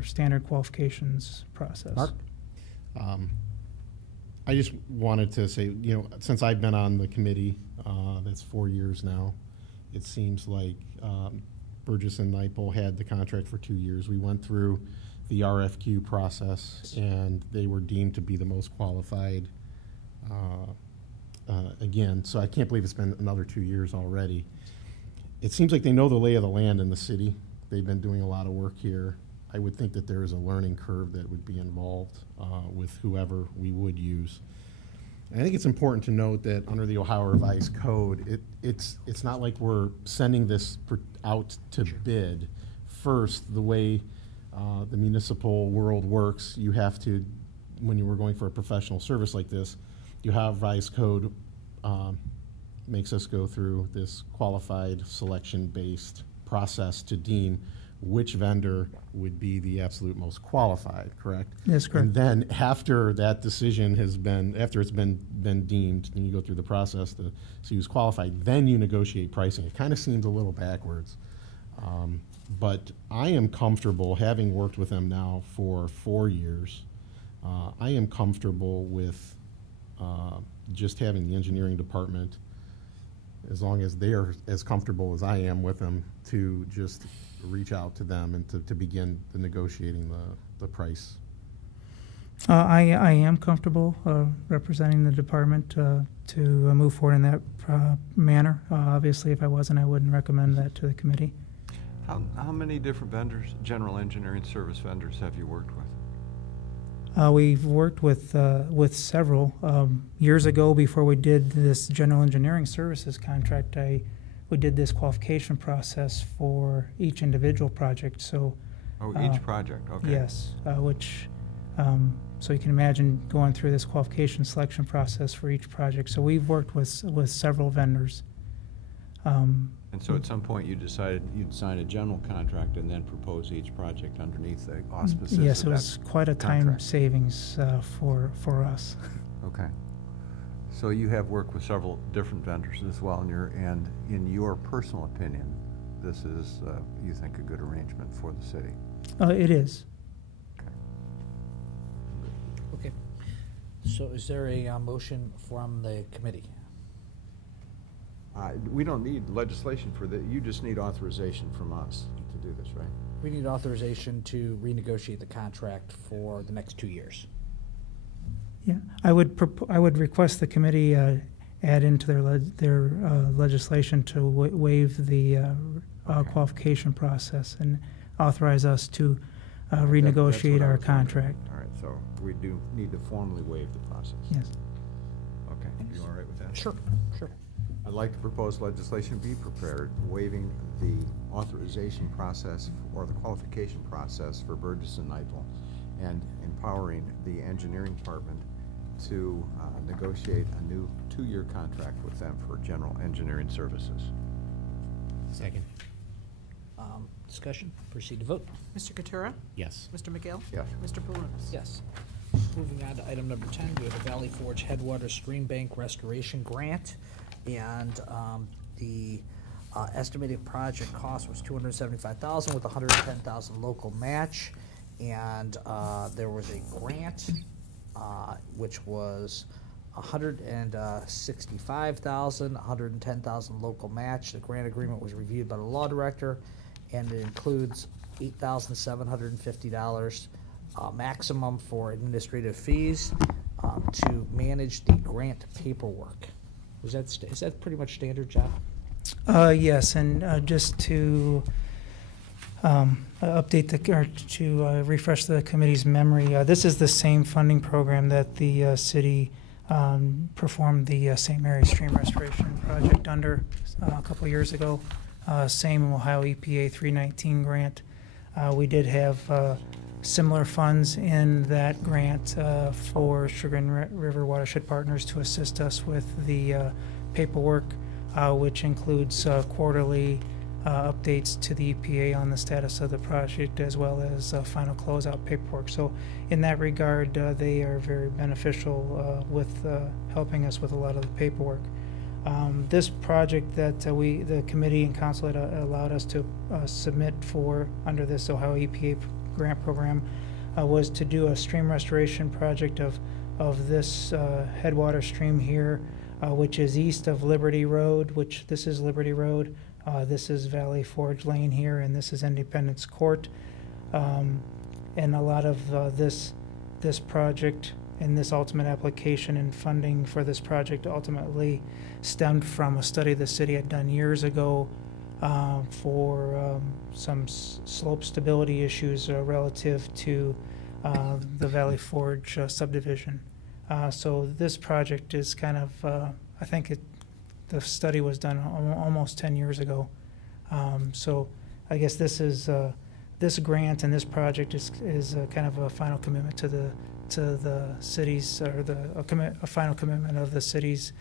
standard qualifications process. Mark? I just wanted to say, since I've been on the committee, that's 4 years now, it seems like Burgess and Nyepel had the contract for 2 years. We went through the RFQ process, and they were deemed to be the most qualified again. So I can't believe it's been another 2 years already. It seems like they know the lay of the land in the city. They've been doing a lot of work here. I would think that there is a learning curve that would be involved with whoever we would use. And I think it's important to note that under the Ohio Revised Code, it's not like we're sending this out to bid. First, the way the municipal world works, you have to, when you were going for a professional service like this, you have Revised Code makes us go through this qualified selection-based process to deem which vendor would be the absolute most qualified, correct? That's correct. And then after that decision has been, after it's been deemed, and you go through the process to see who's qualified, then you negotiate pricing. It kind of seems a little backwards. But I am comfortable, having worked with them now for 4 years, I am comfortable with just having the engineering department, as long as they are as comfortable as I am with them, to just reach out to them and to begin the negotiating the price. I am comfortable representing the department to move forward in that manner. Obviously, if I wasn't, I wouldn't recommend that to the committee. How many different vendors, general engineering service vendors, have you worked with? We've worked with several. Years ago, before we did this general engineering services contract, we did this qualification process for each individual project. So, Each project, okay. yes, so you can imagine going through this qualification selection process for each project. So we've worked with several vendors. And so at some point you decided you'd sign a general contract and then propose each project underneath the auspices Yes, of it that was quite a time contract. savings for us. Okay. So you have worked with several different vendors as well, and in your personal opinion, this is, you think, a good arrangement for the city? It is. Okay. So is there a motion from the committee? We don't need legislation for that. You just need authorization from us to do this, right? We need authorization to renegotiate the contract for the next 2 years. Yeah, I would request the committee add into their legislation to waive the Okay. qualification process and authorize us to That's what renegotiate I our was wondering. contract. All right, so we do need to formally waive the process. Yes. Okay, you all right with that? Sure, sure. I'd like to propose legislation be prepared waiving the authorization process or the qualification process for Burgess and Nyepel and empowering the engineering department to negotiate a new 2-year contract with them for general engineering services. Second. Discussion, proceed to vote. Mr. Katura? Yes. Mr. McGill? Yes. Mr. Palunas? Yes. Moving on to item number 10, we have the Valley Forge Headwater Stream Bank Restoration Grant. And the estimated project cost was $275,000 with $110,000 local match. And there was a grant, which was $165,000, $110,000 local match. The grant agreement was reviewed by the law director, and it includes $8,750 maximum for administrative fees to manage the grant paperwork. Is that pretty much standard, John? Yes, and just to refresh the committee's memory, this is the same funding program that the city performed the St. Mary's Stream Restoration Project under a couple years ago. Same Ohio EPA 319 grant. We did have similar funds in that grant for Sugar and River Watershed Partners to assist us with the paperwork, which includes quarterly updates to the EPA on the status of the project, as well as final closeout paperwork. So in that regard, they are very beneficial with helping us with a lot of the paperwork. This project that the committee and council had allowed us to submit for under this Ohio EPA grant program was to do a stream restoration project of this headwater stream here, which is east of Liberty Road, which this is Liberty Road. This is Valley Forge Lane here, and this is Independence Court. And a lot of this project and this ultimate application and funding for this project ultimately stemmed from a study the city had done years ago for some slope stability issues relative to the Valley Forge subdivision. So this project is kind of, I think the study was done almost 10 years ago. So I guess this is this grant and this project is kind of a final commitment to the city's, or a final commitment of the city's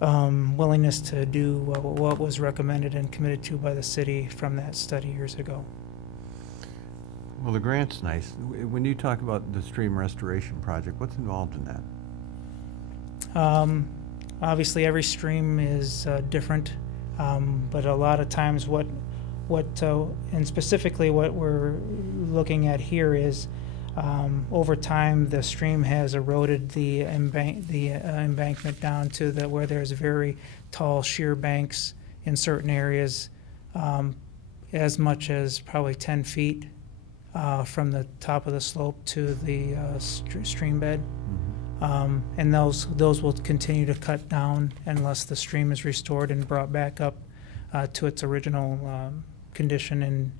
willingness to do what was recommended and committed to by the city from that study years ago. Well, the grant's nice. When you talk about the stream restoration project, what's involved in that? Obviously, every stream is different, but a lot of times and specifically what we're looking at here is over time the stream has eroded the embankment down to where there's very tall sheer banks in certain areas, as much as probably 10 feet from the top of the slope to the stream bed. And those will continue to cut down unless the stream is restored and brought back up to its original condition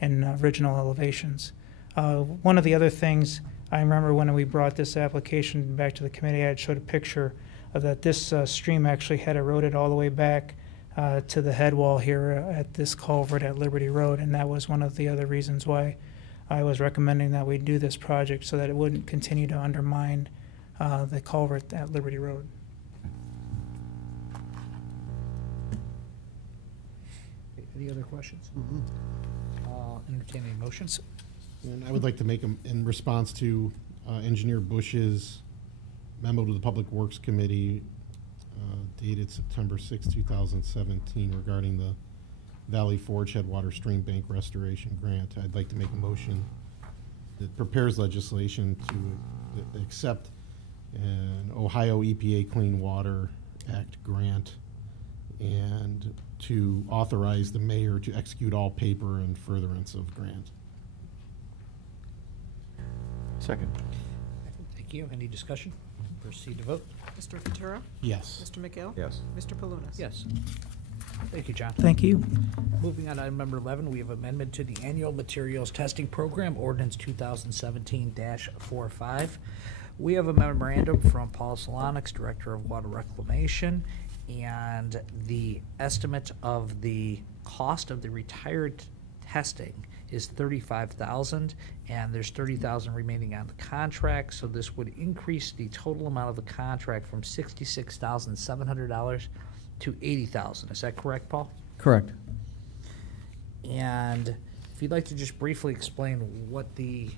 and original elevations. One of the other things, I remember when we brought this application back to the committee, I had showed a picture of that this stream actually had eroded all the way back to the head wall here at this culvert at Liberty Road, and that was one of the other reasons why I was recommending that we do this project, so that it wouldn't continue to undermine the culvert at Liberty Road. Any other questions? Entertaining motions? And I would like to make them in response to Engineer Bush's memo to the Public Works Committee dated September 6, 2017 regarding the Valley Forge Headwater Stream Bank Restoration Grant. I'd like to make a motion that prepares legislation to accept an Ohio EPA Clean Water Act grant and to authorize the mayor to execute all paper in furtherance of grant. Second. Thank you. Any discussion? Proceed to vote. Mr. Katura? Yes. Mr. McGill? Yes. Mr. Palunas? Yes. Thank you, John. Thank you. Moving on to item number 11, we have amendment to the annual materials testing program, ordinance 2017-45. We have a memorandum from Paul Solonix, Director of Water Reclamation, and the estimate of the cost of the retired testing is $35,000, and there's $30,000 remaining on the contract, so this would increase the total amount of the contract from $66,700 to $80,000. Is that correct, Paul? Correct. And if you'd like to just briefly explain what the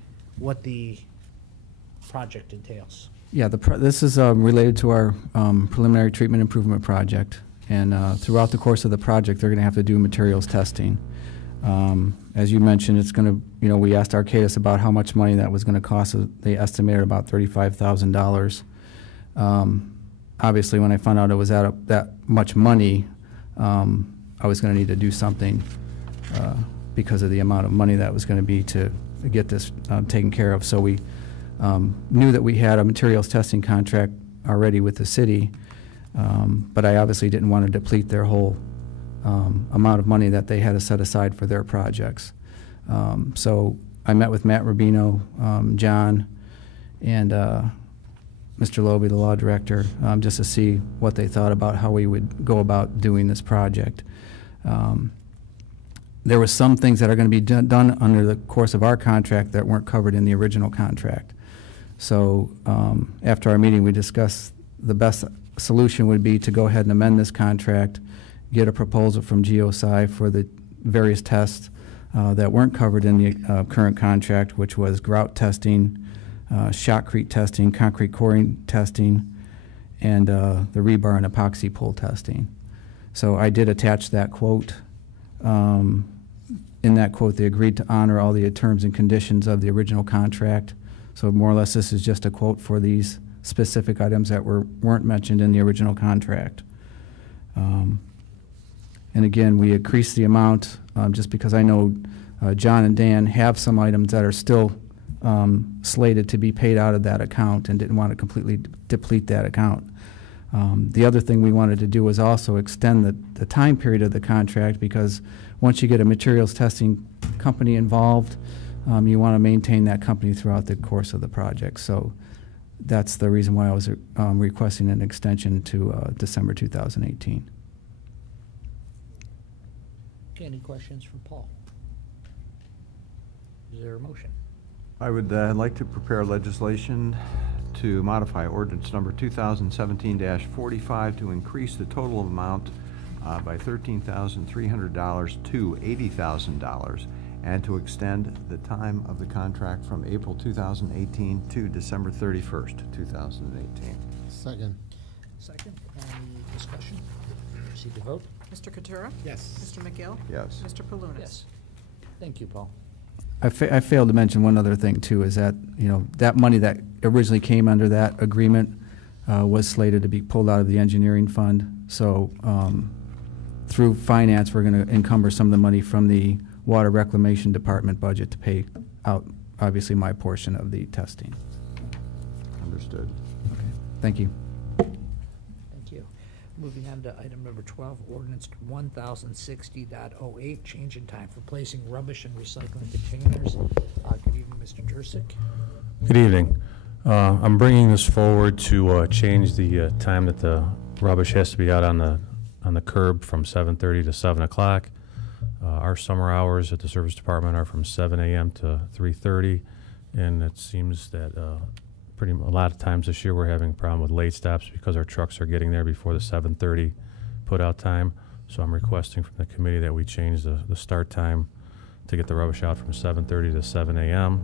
project entails. Yeah, this is related to our preliminary treatment improvement project. And throughout the course of the project, they're going to have to do materials testing. As you mentioned, it's going to, we asked Arcadis about how much money that was going to cost. They estimated about $35,000. Obviously, when I found out it was that much money, I was going to need to do something because of the amount of money that was going to be to get this taken care of. So we knew that we had a materials testing contract already with the city, but I obviously didn't want to deplete their whole amount of money that they had to set aside for their projects. So I met with Matt Rubino, John, and Mr. Loby, the law director, just to see what they thought about how we would go about doing this project. There were some things that are going to be done under the course of our contract that weren't covered in the original contract. So after our meeting, we discussed the best solution would be to go ahead and amend this contract, get a proposal from GeoSci for the various tests that weren't covered in the current contract, which was grout testing, shotcrete testing, concrete coring testing, and the rebar and epoxy pull testing. So I did attach that quote. In that quote, they agreed to honor all the terms and conditions of the original contract. So more or less, this is just a quote for these specific items that weren't mentioned in the original contract. And again, we increased the amount just because I know John and Dan have some items that are still slated to be paid out of that account and didn't want to completely deplete that account. The other thing we wanted to do was also extend the time period of the contract, because once you get a materials testing company involved, you want to maintain that company throughout the course of the project. So that's the reason why I was requesting an extension to December 2018. Okay, any questions for Paul? Is there a motion? I would like to prepare legislation to modify ordinance number 2017-45 to increase the total amount by $13,300 to $80,000, and to extend the time of the contract from April 2018 to December 31st, 2018. Second. Second. Any discussion? Proceed to vote. Mr. Katura? Yes. Mr. McGill? Yes. Mr. Palunas? Yes. Thank you, Paul. I failed to mention one other thing too, is that that money that originally came under that agreement was slated to be pulled out of the engineering fund. So through finance, we're going to encumber some of the money from the Water Reclamation Department budget to pay out, obviously, my portion of the testing. Understood. Okay. Thank you. Thank you. Moving on to item number 12, ordinance 1060.08, change in time for placing rubbish and recycling containers. Good evening, Mr. Jurczyk. Good evening. I'm bringing this forward to change the time that the rubbish has to be out on the curb from 7:30 to 7 o'clock. Our summer hours at the service department are from 7 a.m. to 3:30, and it seems that a lot of times this year we're having a problem with late stops because our trucks are getting there before the 7:30 put-out time. So I'm requesting from the committee that we change the start time to get the rubbish out from 7:30 to 7 a.m.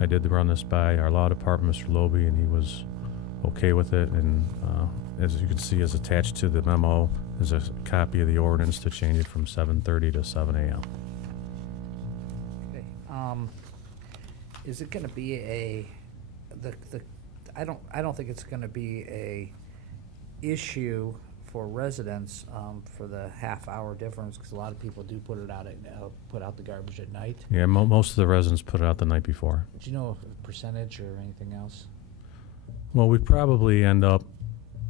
I did run this by our law department, Mr. Loby, and he was okay with it. And as you can see, as attached to the memo, is a copy of the ordinance to change it from 7:30 to 7 a.m. Okay. Is it going to be I don't think it's going to be a issue for residents for the half-hour difference, because a lot of people do put out the garbage at night. Yeah, most of the residents put it out the night before. Do you know a percentage or anything else? Well, we probably end up,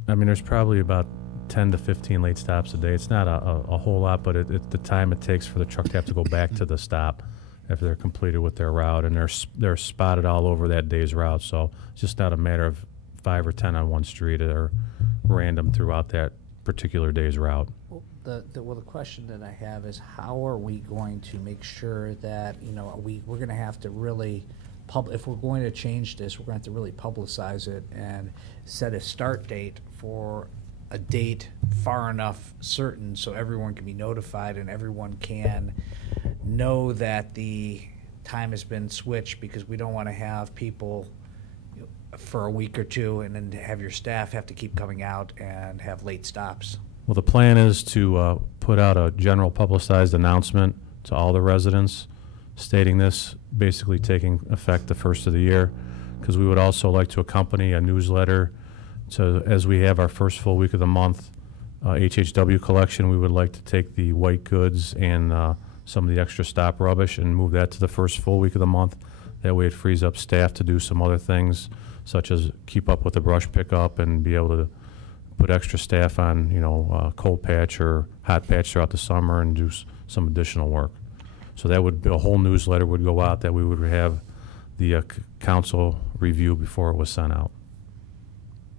there's probably about 10 to 15 late stops a day. It's not a whole lot, but the time it takes for the truck to have to go back to the stop after they're completed with their route, and they're spotted all over that day's route. So it's just not a matter of 5 or 10 on one street or random throughout that particular day's route. Well, the question that I have is, how are we going to make sure that, we're going to have to really if we're going to change this, we're going to have to really publicize it and set a start date for a date far enough certain so everyone can be notified and everyone can know that the time has been switched, because we don't want to have people for a week or two and then have your staff have to keep coming out and have late stops. Well, the plan is to put out a general publicized announcement to all the residents stating this, basically taking effect the first of the year, because we would also like to accompany a newsletter to, as we have our first full week of the month HHW collection. We would like to take the white goods and some of the extra stop rubbish and move that to the first full week of the month. That way it frees up staff to do some other things, such as keep up with the brush pickup and be able to put extra staff on, cold patch or hot patch throughout the summer and do some additional work. So that would be a whole newsletter would go out that we would have the council review before it was sent out.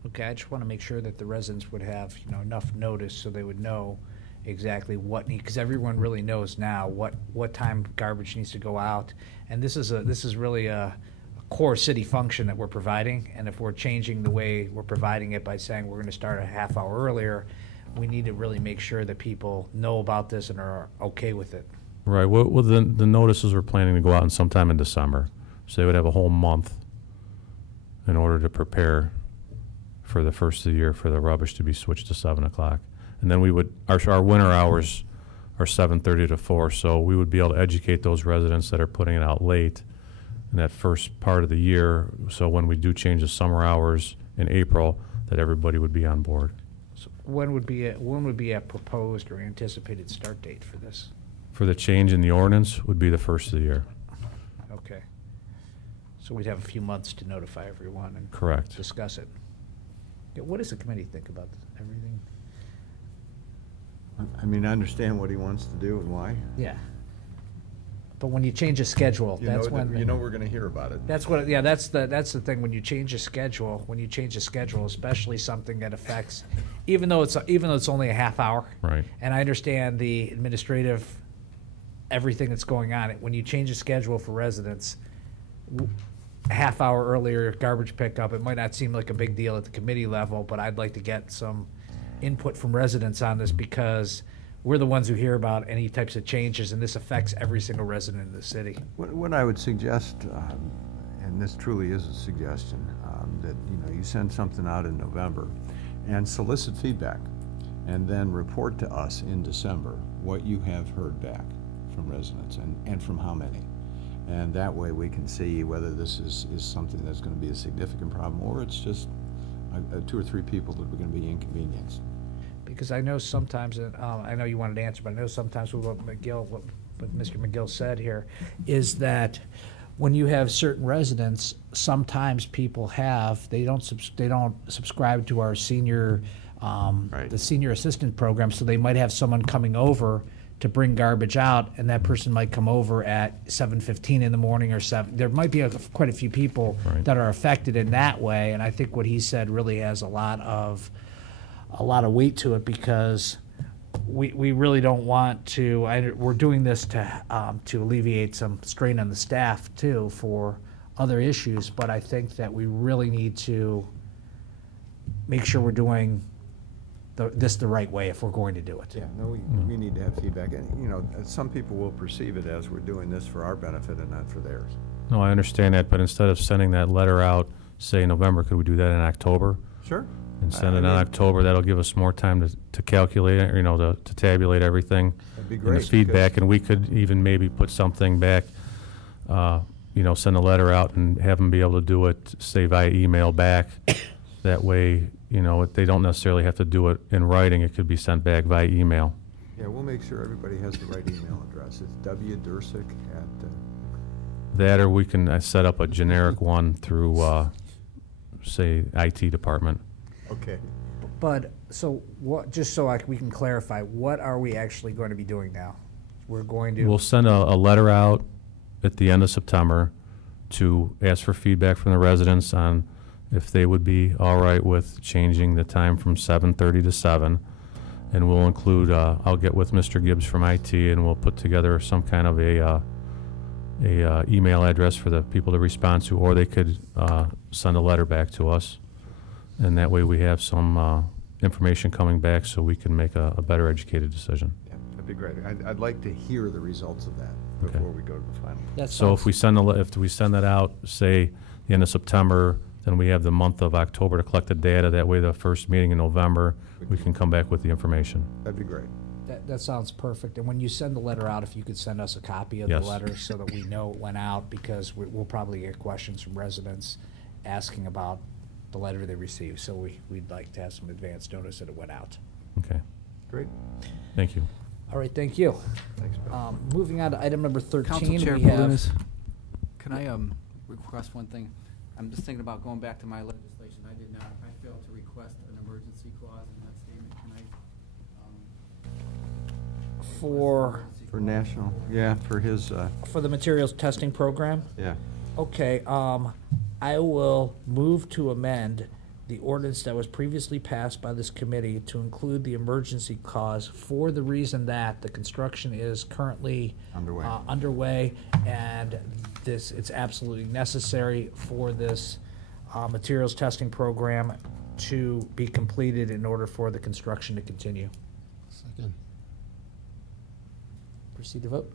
Okay, I just want to make sure that the residents would have, enough notice so they would know exactly what because everyone really knows now what time garbage needs to go out, and this is really a core city function that we're providing. And if we're changing the way we're providing it by saying we're going to start a half hour earlier, we need to really make sure that people know about this and are okay with it. Right. Well, the notices were planning to go out in sometime in December, so they would have a whole month in order to prepare for the first of the year for the rubbish to be switched to 7 o'clock. And then we would, our winter hours are 7:30 to 4, so we would be able to educate those residents that are putting it out late in that first part of the year, so when we do change the summer hours in April, that everybody would be on board. So when would be a proposed or anticipated start date for this? For the change in the ordinance would be the first of the year. Okay. So we'd have a few months to notify everyone and Correct. discuss it. Yeah, what does the committee think about everything? I understand what he wants to do and why. Yeah. But when you change a schedule, that's when we're going to hear about it. that's what. Yeah, that's the thing. When you change a schedule, especially something that affects, even though it's only a half hour. Right. And I understand the administrative, everything that's going on. When you change a schedule for residents, a half hour earlier garbage pickup, it might not seem like a big deal at the committee level, but I'd like to get some input from residents on this, because we're the ones who hear about any types of changes, and this affects every single resident in the city. What I would suggest, and this truly is a suggestion, that you send something out in November and solicit feedback, and then report to us in December what you have heard back from residents and from how many. And that way we can see whether this is something that's going to be a significant problem, or it's just 2 or 3 people that are going to be inconvenienced. Because I know sometimes, I know you wanted to answer, but I know sometimes what Mr. McGill said here is that when you have certain residents, sometimes people they don't subscribe to our senior, Right. the senior assistant program, so they might have someone coming over to bring garbage out, and that person might come over at 7:15 in the morning or 7. There might be quite a few people Right. that are affected in that way, and I think what he said really has a lot of weight to it, because we really don't want to, we're doing this to alleviate some strain on the staff too for other issues, but I think that we really need to make sure we're doing this the right way if we're going to do it. Yeah, no, we need to have feedback, and, you know, some people will perceive it as we're doing this for our benefit and not for theirs. No, I understand that, but instead of sending that letter out, say November, could we do that in October? Sure. And send I it in mean, October, that'll give us more time to calculate it, to tabulate everything. That'd be And great, the feedback, and we could even maybe put something back, send a letter out and have them be able to do it, say via email back. That way, they don't necessarily have to do it in writing, it could be sent back via email. Yeah, we'll make sure everybody has the right email address. It's wdursick at, That, or we can set up a generic one through, say, IT department. okay. But, so what, just so we can clarify, what are we actually going to be doing now? We're going to. We'll send a letter out at the end of September to ask for feedback from the residents on if they would be all right with changing the time from 7:30 to 7. And we'll include, I'll get with Mr. Gibbs from IT, and we'll put together some kind of a email address for the people to respond to, or they could send a letter back to us. And that way we have some information coming back so we can make a better educated decision. Yeah, that'd be great. I'd like to hear the results of that Okay. before we go to the final. So if we send that out, say, the end of September, then we have the month of October to collect the data. That way, the first meeting in November, we can come back with the information. That'd be great. That sounds perfect. And when you send the letter out, if you could send us a copy of Yes. the letter so that we know it went out, because we'll probably get questions from residents asking about the letter they received. So we'd like to have some advance notice that it went out. Okay, Great. thank you. All right, thank you. Thanks, Bill. Moving on to item number 13. Council Chair we have. Palunas, can I request one thing? I'm just thinking about going back to my legislation. I failed to request an emergency clause in that statement. Can I? For For national, yeah, for his, the materials testing program? yeah. Okay, I will move to amend the ordinance that was previously passed by this committee to include the emergency clause for the reason that the construction is currently underway, and it's absolutely necessary for this materials testing program to be completed in order for the construction to continue. Second. Proceed to vote?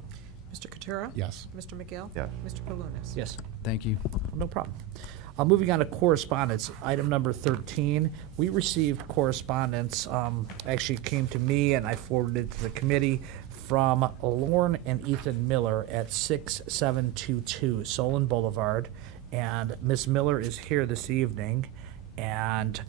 Mr. Katura? Yes. Mr. McGill? Yeah. Mr. Palunas? Yes. Thank you. No problem. Moving on to correspondence, item number 13. We received correspondence, actually came to me and I forwarded it to the committee, from Lauren and Ethan Miller at 6722 Solon Boulevard. And Ms. Miller is here this evening, and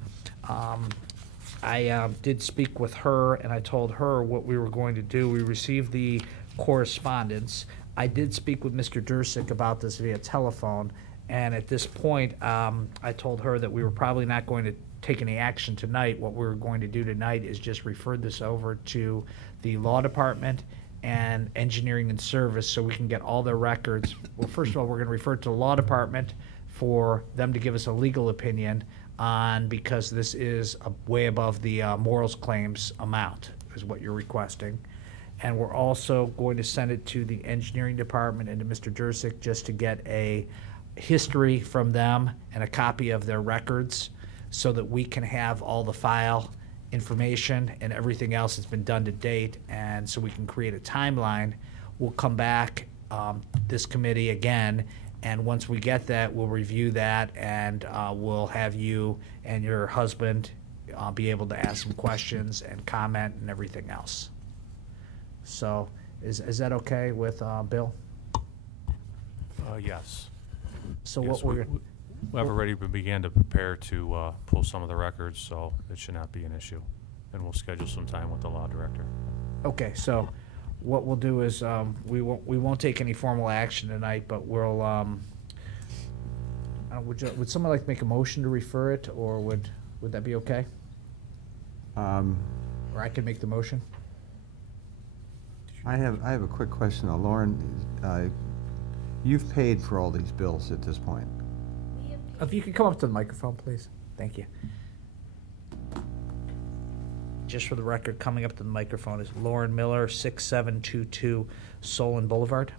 I did speak with her, and I told her what we were going to do. We received the correspondence. I did speak with Mr. Dursick about this via telephone, and at this point, I told her that we were probably not going to take any action tonight. What we were going to do tonight is just refer this over to the law department and engineering and service so we can get all their records. Well, first of all, we're going to refer to the law department for them to give us a legal opinion on, because this is way above the morals claims amount, is what you're requesting. And we're also going to send it to the engineering department and to Mr. Dursick just to get a history from them and a copy of their records so that we can have all the file information and everything else that's been done to date, and so we can create a timeline. We'll come back, this committee again, and once we get that, we'll review that, and we'll have you and your husband be able to ask some questions and comment and everything else. So is that okay with Bill? Yes. So Yes, what we're I've already began to prepare to pull some of the records, so it should not be an issue. And we'll schedule some time with the law director. okay, so what we'll do is, we won't take any formal action tonight, but we'll, would someone like to make a motion to refer it, or would that be okay? Or I could make the motion? I have a quick question though. Lauren, you've paid for all these bills at this point. If you could come up to the microphone, please. Thank you. Just for the record, coming up to the microphone is Lauren Miller, 6722 Solon Boulevard.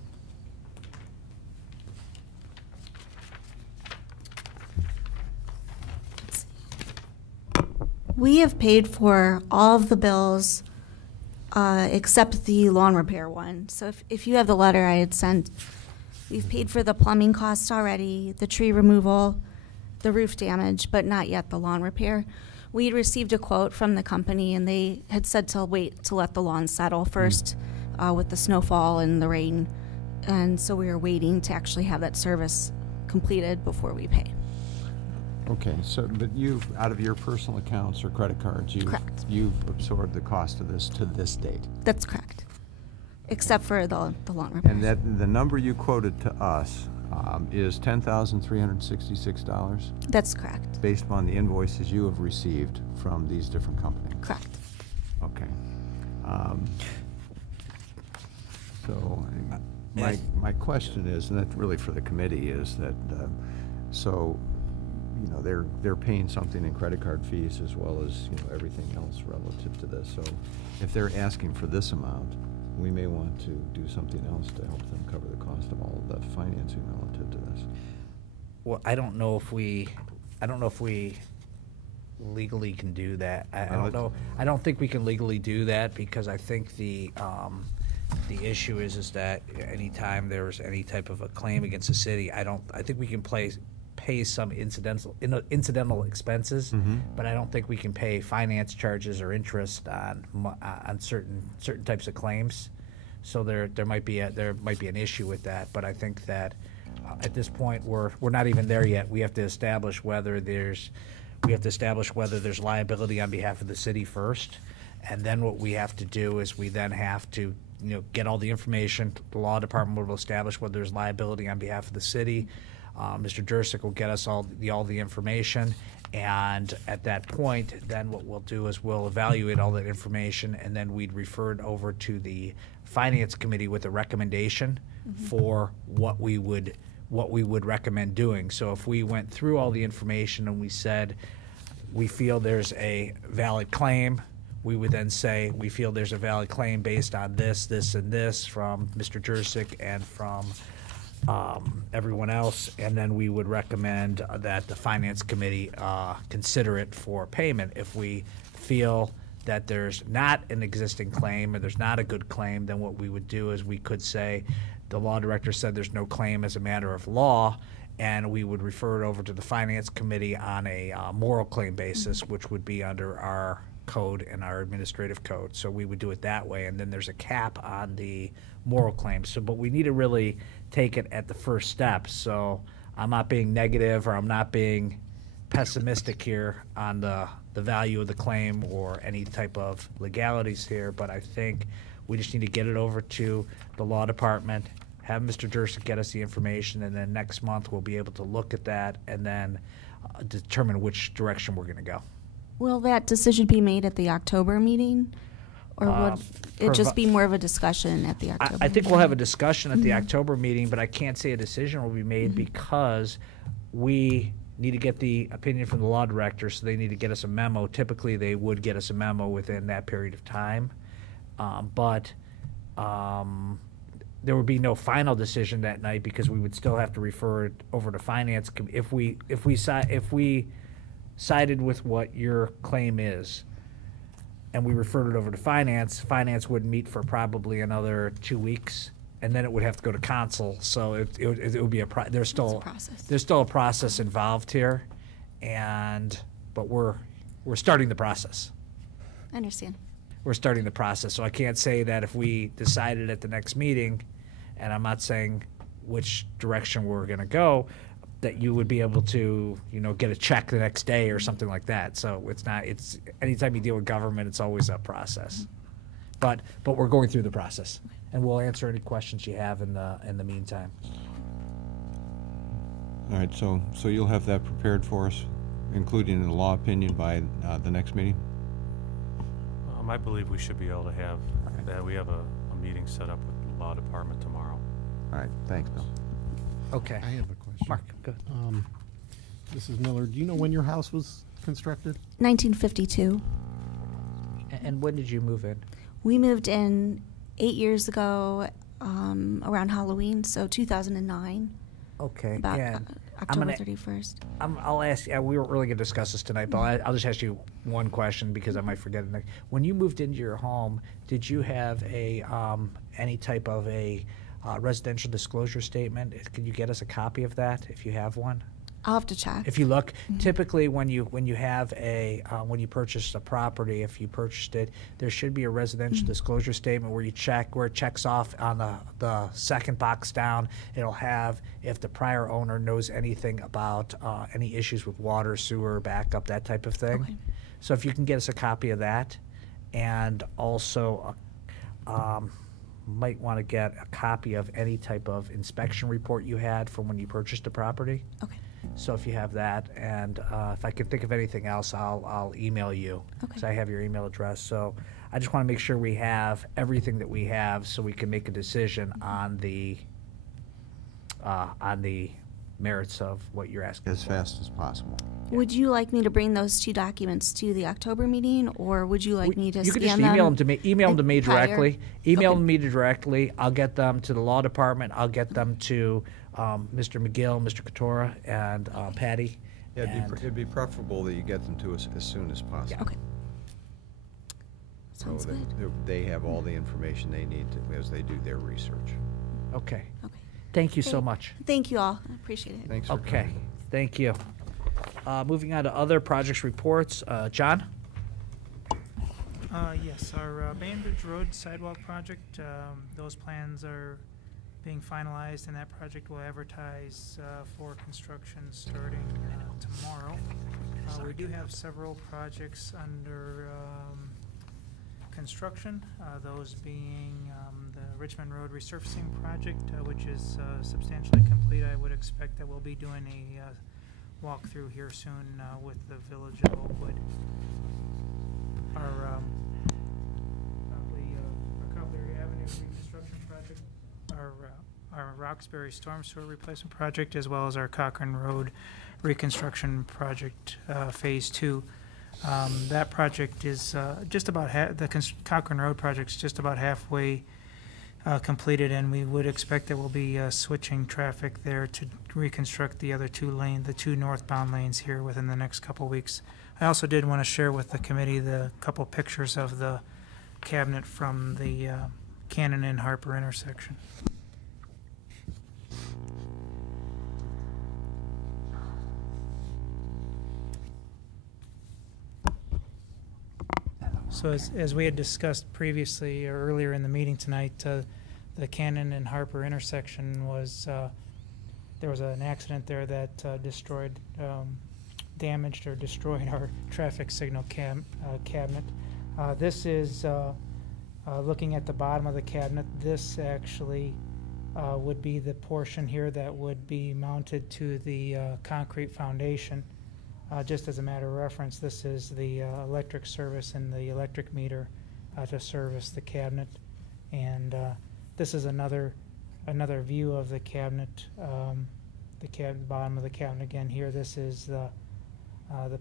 We have paid for all of the bills except the lawn repair one. So if you have the letter I had sent, we've paid for the plumbing costs already, the tree removal, the roof damage, but not yet the lawn repair. We had received a quote from the company, and they had said to wait to let the lawn settle first with the snowfall and the rain. And so we were waiting to actually have that service completed before we pay. Okay, so, but you've, out of your personal accounts or credit cards, Correct. you've absorbed the cost of this to this date? That's correct, except for the lawn repair. And that, the number you quoted to us is $10,366? That's correct. Based upon the invoices you have received from these different companies? Correct. Okay. So, my question is, and that's really for the committee, is that, so, you know, they're paying something in credit card fees as well as, you know, everything else relative to this. So if they're asking for this amount, we may want to do something else to help them cover the cost of all of the financing relative to this. Well, I don't know if we legally can do that. I don't know. I don't think we can legally do that, because I think the issue is that anytime there's any type of a claim against the city, I think we can pay some incidental expenses, but I don't think we can pay finance charges or interest on certain types of claims. So there might be an issue with that. But I think that at this point we're not even there yet. We have to establish whether there's liability on behalf of the city first, and then what we have to do is we then have to, you know, get all the information. The law department will establish whether there's liability on behalf of the city. Mr. Jurczyk will get us all the information, and at that point, then what we'll do is we'll evaluate all that information, and then we'd refer it over to the Finance Committee with a recommendation for what we would recommend doing. So if we went through all the information and we said we feel there's a valid claim, we would then say we feel there's a valid claim based on this, this, and this from Mr. Jurczyk and from everyone else, and then we would recommend that the Finance Committee consider it for payment. If we feel that there's not an existing claim or there's not a good claim, then what we would do is we could say the law director said there's no claim as a matter of law, and we would refer it over to the Finance Committee on a moral claim basis, which would be under our code and our administrative code. So we would do it that way, and then there's a cap on the moral claims. So, but we need to really take it at the first step. So I'm not being negative, or I'm not being pessimistic here on the value of the claim or any type of legalities here, but I think we just need to get it over to the law department, have Mr. Jurczyk get us the information, and then next month we'll be able to look at that and then determine which direction we're going to go. Will that decision be made at the October meeting? Or would it just be more of a discussion at the October I think meeting? we'll have a discussion at the October meeting, but I can't say a decision will be made because we need to get the opinion from the law director, so they need to get us a memo. Typically, they would get us a memo within that period of time. But there would be no final decision that night because we would still have to refer it over to Finance. If we sided with what your claim is, and we referred it over to Finance would meet for probably another 2 weeks, and then it would have to go to council. So it would be there's still a process involved here, but we're starting the process. I understand. We're starting the process, so I can't say that if we decided at the next meeting, and I'm not saying which direction we're going to go, that you would be able to, you know, get a check the next day or something like that. So it's anytime you deal with government, it's always a process. but we're going through the process, and we'll answer any questions you have in the meantime. All right, so you'll have that prepared for us, including a law opinion by the next meeting? I believe we should be able to have that. We have a meeting set up with the law department tomorrow. All right, thanks, Bill. Okay. I have a question. Mark, go ahead. Mrs. Miller, do you know when your house was constructed? 1952. And when did you move in? We moved in 8 years ago, around Halloween, so 2009. Okay, About and October gonna- 31st. I'll ask, we weren't really going to discuss this tonight, but I'll just ask you one question because I might forget it. When you moved into your home, did you have any type of a residential disclosure statement? Can you get us a copy of that if you have one? I'll have to check. If you look, typically when you have when you purchase a property, if you purchased it, there should be a residential disclosure statement where it checks off on the second box down. It'll have if the prior owner knows anything about any issues with water, sewer, backup, that type of thing. Okay. So if you can get us a copy of that, and also might want to get a copy of any type of inspection report you had from when you purchased the property. Okay. So if you have that, and if I can think of anything else, I'll email you. Okay. So I have your email address. So I just want to make sure we have everything that we have, so we can make a decision on the merits of what you're asking. As fast as possible. Would you like me to bring those two documents to the October meeting, or would you like me to You scan can just them? email them to me. Email them to me prior? directly. Email Okay. them to me directly. I'll get them to the law department. I'll get them to Mr. McGill, Mr. Katora, and Patty. Yeah, and- it'd be preferable that you get them to us as soon as possible. Okay. Sounds so good. that they have all the information they need as they do their research. Okay. Okay. Thank you so Thank- much. Thank you all. I appreciate it. Thanks for Okay. coming. Thank you. Moving on to other projects reports. John? Yes, our Bainbridge Road sidewalk project, those plans are being finalized, and that project will advertise for construction starting tomorrow. We do have several projects under construction, those being the Richmond Road resurfacing project, which is substantially complete. I would expect that we'll be doing a walkthrough here soon with the Village of Oakwood. Our Cutler Avenue reconstruction project, our Roxbury storm sewer replacement project, as well as our Cochrane Road reconstruction project, Phase 2. That project is just about Cochrane Road project's just about halfway completed, and we would expect that we'll be switching traffic there to reconstruct the other the two northbound lanes here within the next couple weeks. I also did want to share with the committee the couple pictures of the cabinet from the Cannon and Harper intersection. So as we had discussed previously or earlier in the meeting tonight, the Cannon and Harper intersection was, there was an accident there that damaged or destroyed our traffic signal cabinet. This is, looking at the bottom of the cabinet, this actually would be the portion here that would be mounted to the concrete foundation. Just as a matter of reference, this is the electric service and the electric meter to service the cabinet. And this is another view of the cabinet, bottom of the cabinet again here. This is the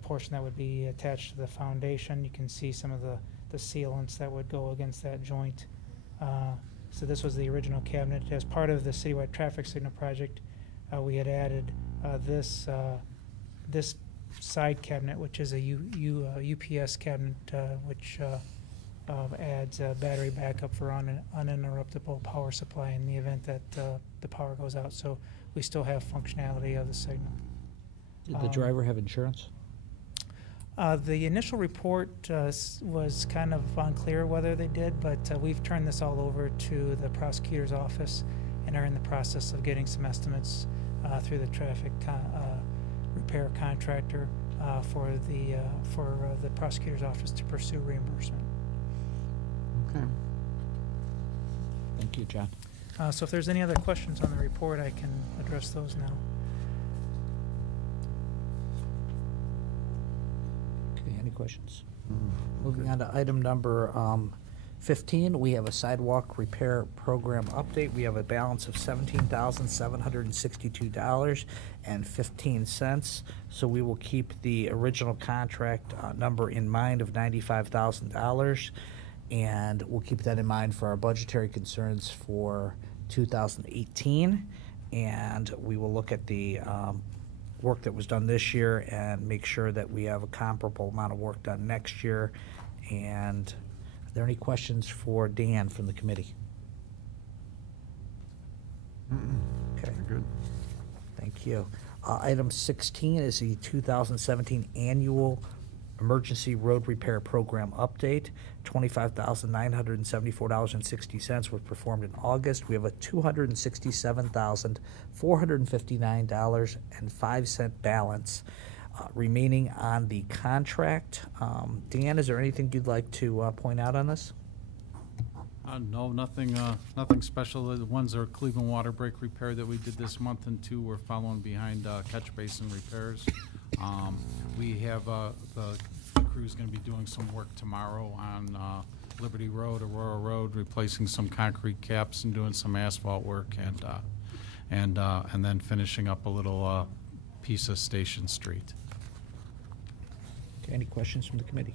portion that would be attached to the foundation. You can see some of the sealants that would go against that joint. So this was the original cabinet. As part of the citywide traffic signal project, we had added this side cabinet, which is a UPS cabinet, which adds battery backup for uninterruptible power supply in the event that the power goes out. So we still have functionality of the signal. Did the driver have insurance? The initial report was kind of unclear whether they did, but we've turned this all over to the prosecutor's office and are in the process of getting some estimates through the traffic repair contractor for the prosecutor's office to pursue reimbursement. Okay. Thank you, John. So if there's any other questions on the report, I can address those now. Okay, any questions? Moving on to item number 15, we have a sidewalk repair program update. We have a balance of $17,762.15. So we will keep the original contract number in mind of $95,000, and we'll keep that in mind for our budgetary concerns for 2018. And we will look at the work that was done this year and make sure that we have a comparable amount of work done next year. And are there any questions for Dan from the committee? Okay. Good. Thank you. Item 16 is the 2017 annual emergency road repair program update. $25,974.60 was performed in August. We have a $267,459.05 balance remaining on the contract. Dan, is there anything you'd like to point out on this? No, nothing special. The ones are Cleveland water break repair that we did this month, and two we're following behind catch basin repairs. We have the crew's going to be doing some work tomorrow on Liberty Road, Aurora Road, replacing some concrete caps and doing some asphalt work, and then finishing up a little piece of Station Street. Okay, any questions from the committee?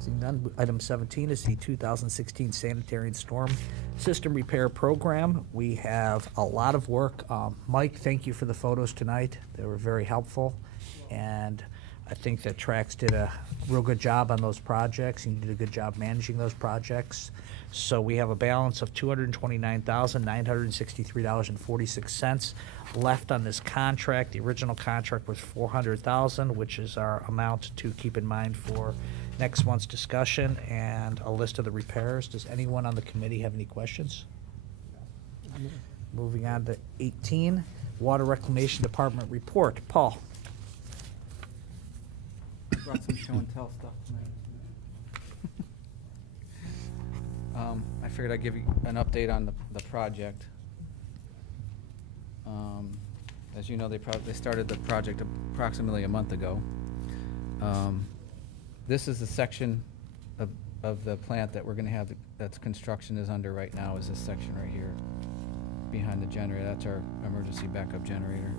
Seeing none, item 17 is the 2016 sanitary and storm system repair program. We have a lot of work. Mike, thank you for the photos tonight. They were very helpful, and I think that Trax did a real good job on those projects, and you did a good job managing those projects. So we have a balance of $229,963.46 left on this contract. The original contract was $400,000, which is our amount to keep in mind for next month's discussion, and a list of the repairs. Does anyone on the committee have any questions? Moving on to 18, Water Reclamation Department report. Paul. Brought some show and tell stuff tonight. I figured I'd give you an update on the project. As you know, they started the project approximately a month ago. This is the section of the plant that we're going to have, that's construction is under right now, is this section right here behind the generator. That's our emergency backup generator.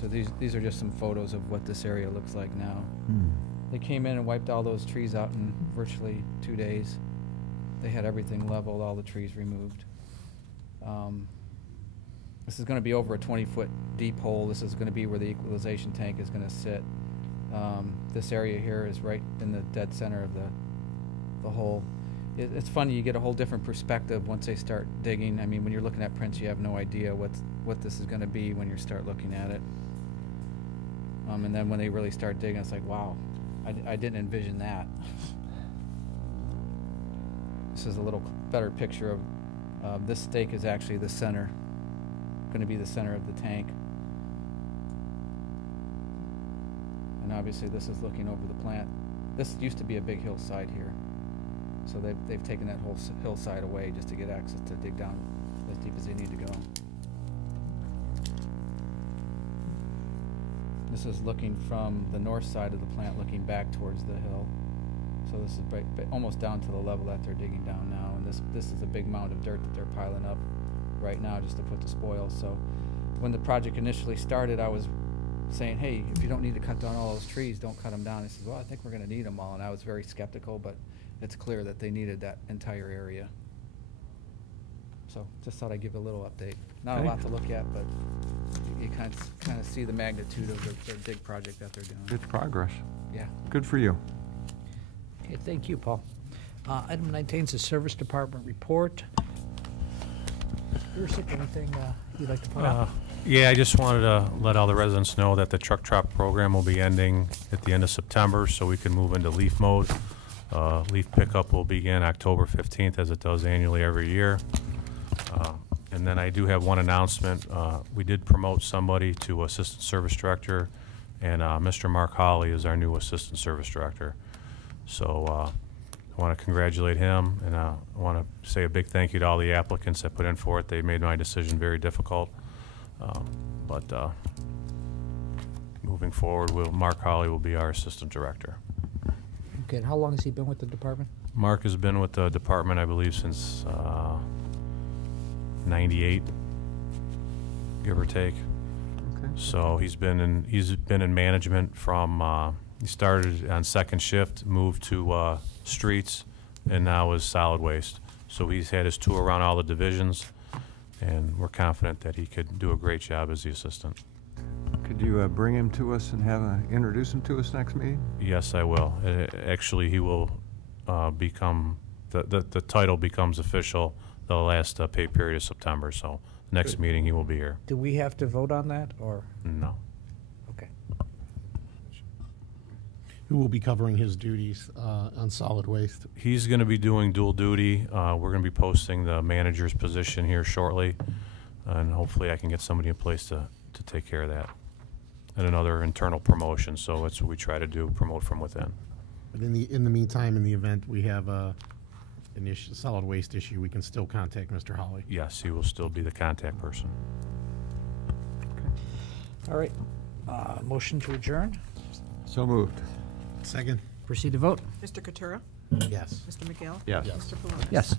So these are just some photos of what this area looks like now. They came in and wiped all those trees out in virtually 2 days. They had everything leveled, all the trees removed. This is going to be over a 20-foot deep hole. This is going to be where the equalization tank is going to sit. This area here is right in the dead center of the hole. It's funny, you get a whole different perspective once they start digging. I mean, when you're looking at prints, you have no idea what this is going to be when you start looking at it. And then when they really start digging, it's like, wow, I didn't envision that. This is a little better picture of this stake is actually the center, going to be the center of the tank. And obviously this is looking over the plant. This used to be a big hillside here. So they've taken that whole hillside away just to get access to dig down as deep as they need to go. This is looking from the north side of the plant, looking back towards the hill. So this is almost down to the level that they're digging down now. And this is a big mound of dirt that they're piling up right now just to put the spoil. So when the project initially started, I was saying, hey, if you don't need to cut down all those trees, don't cut them down. He says, well, I think we're going to need them all. And I was very skeptical, but it's clear that they needed that entire area. So just thought I'd give a little update. Not a lot to look at, but you kind of see the magnitude of their dig project that they're doing. Good progress. Yeah. Good for you. Okay, thank you, Paul. Item 19 is the Service Department report. Bruce, anything you'd like to point out? Yeah, I just wanted to let all the residents know that the truck drop program will be ending at the end of September, so we can move into leaf mode. Leaf pickup will begin October 15th, as it does annually every year. And then I do have one announcement. We did promote somebody to Assistant Service Director, and Mr. Mark Hawley is our new Assistant Service Director. So I want to congratulate him, and I want to say a big thank you to all the applicants that put in for it. They made my decision very difficult. But moving forward, Mark Hawley will be our assistant director. Okay, and how long has he been with the department? Mark has been with the department, I believe, since 98, give or take. Okay. So he's been in management from he started on second shift, moved to streets, and now is solid waste. So he's had his tour around all the divisions, and we're confident that he could do a great job as the assistant. Could you bring him to us and introduce him to us next meeting? Yes, I will. Actually, he will become the title becomes official the last pay period of September. So next meeting he will be here. Do we have to vote on that, or? No. Okay. Who will be covering his duties on solid waste? He's going to be doing dual duty. We're going to be posting the manager's position here shortly, and hopefully I can get somebody in place to take care of that. And another internal promotion, so that's what we try to do, promote from within. But in the meantime, in the event we have an issue, solid waste issue, we can still contact Mr. Hawley. Yes, he will still be the contact person. All right. Motion to adjourn. So moved. Second? Proceed to vote. Mr. Katura? Yes. Mr. McGill? Yes. Mr. Palunas? Yes.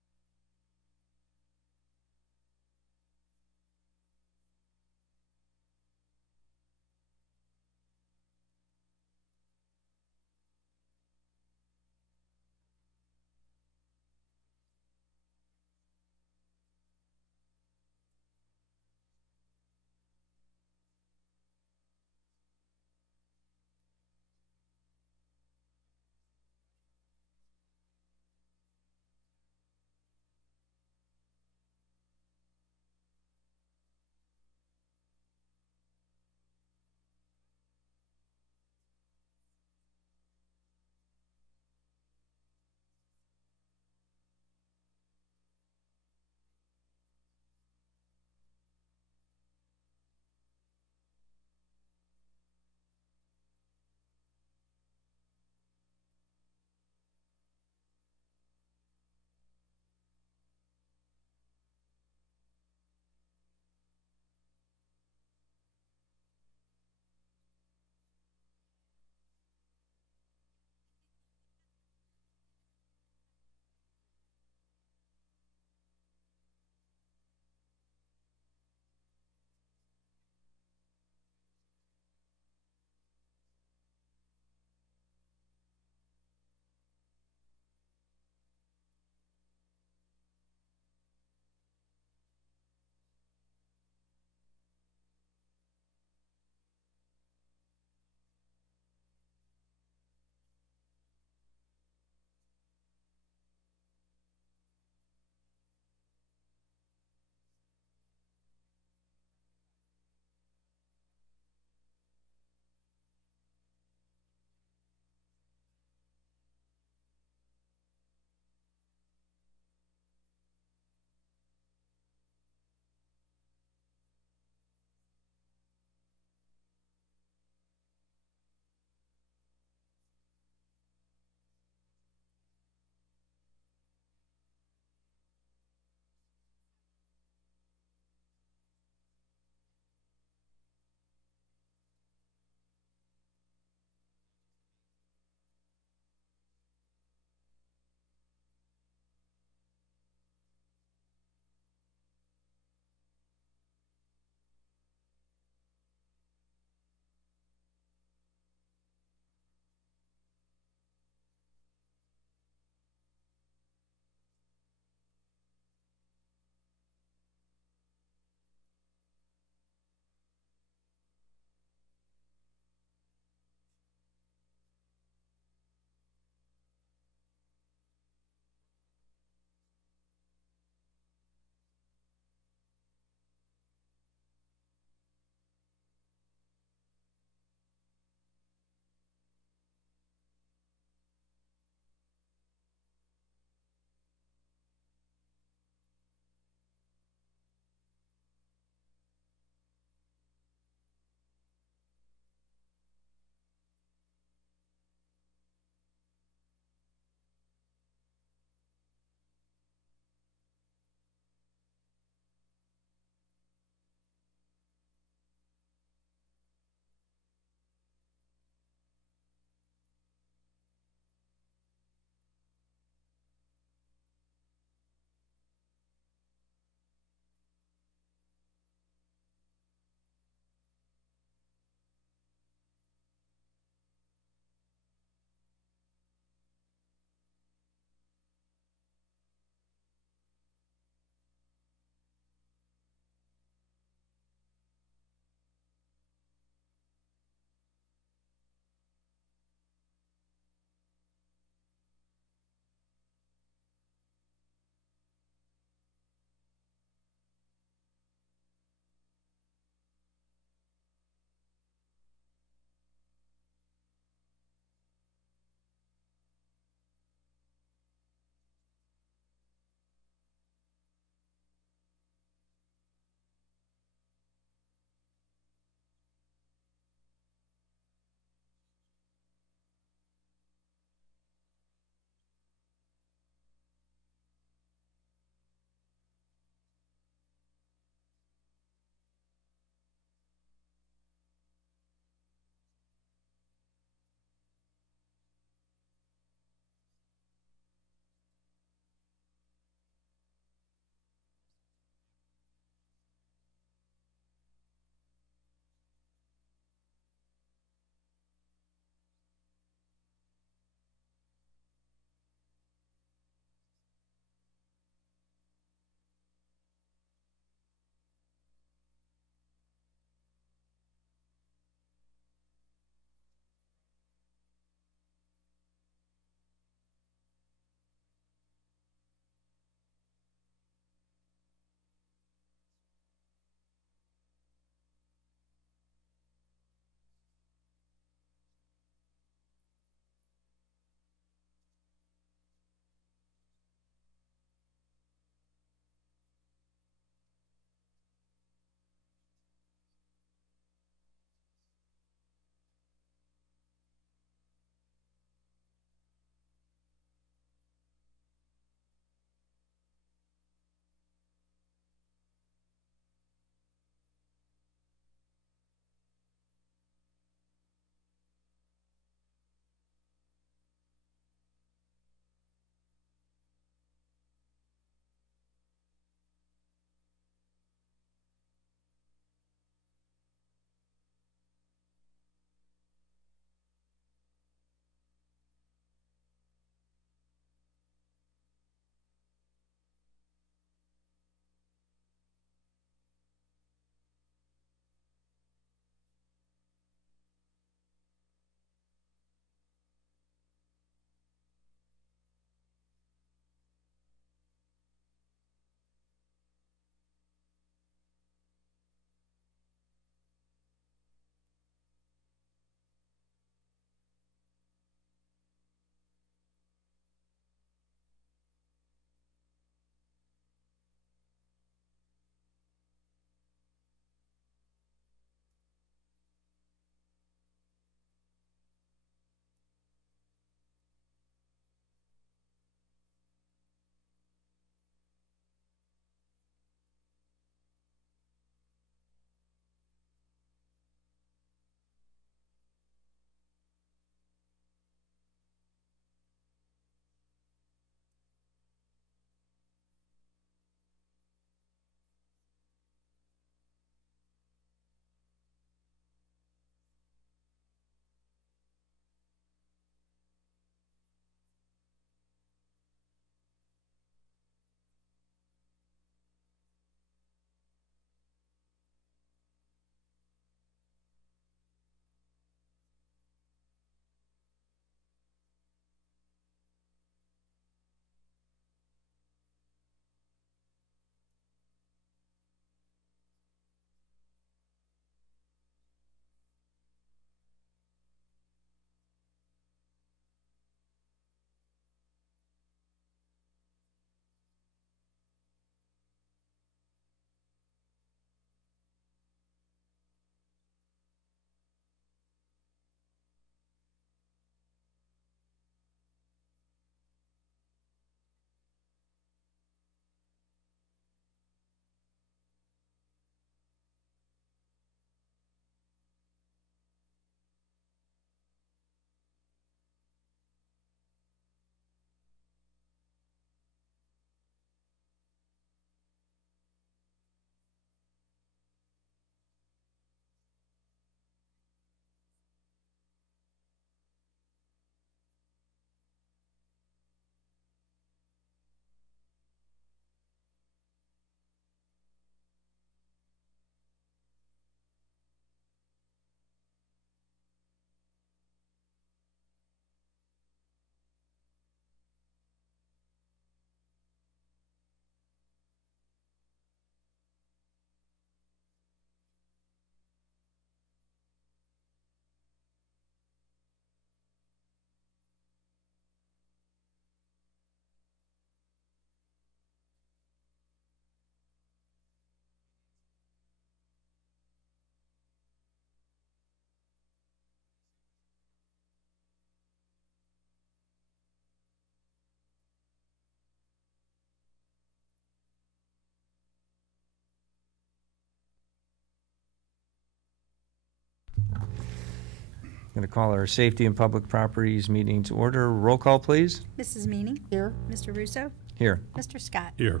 Going to call our Safety and Public Properties meeting to order. Roll call, please. Mrs. Meany? Here. Mr. Russo? Here. Mr. Scott? Here.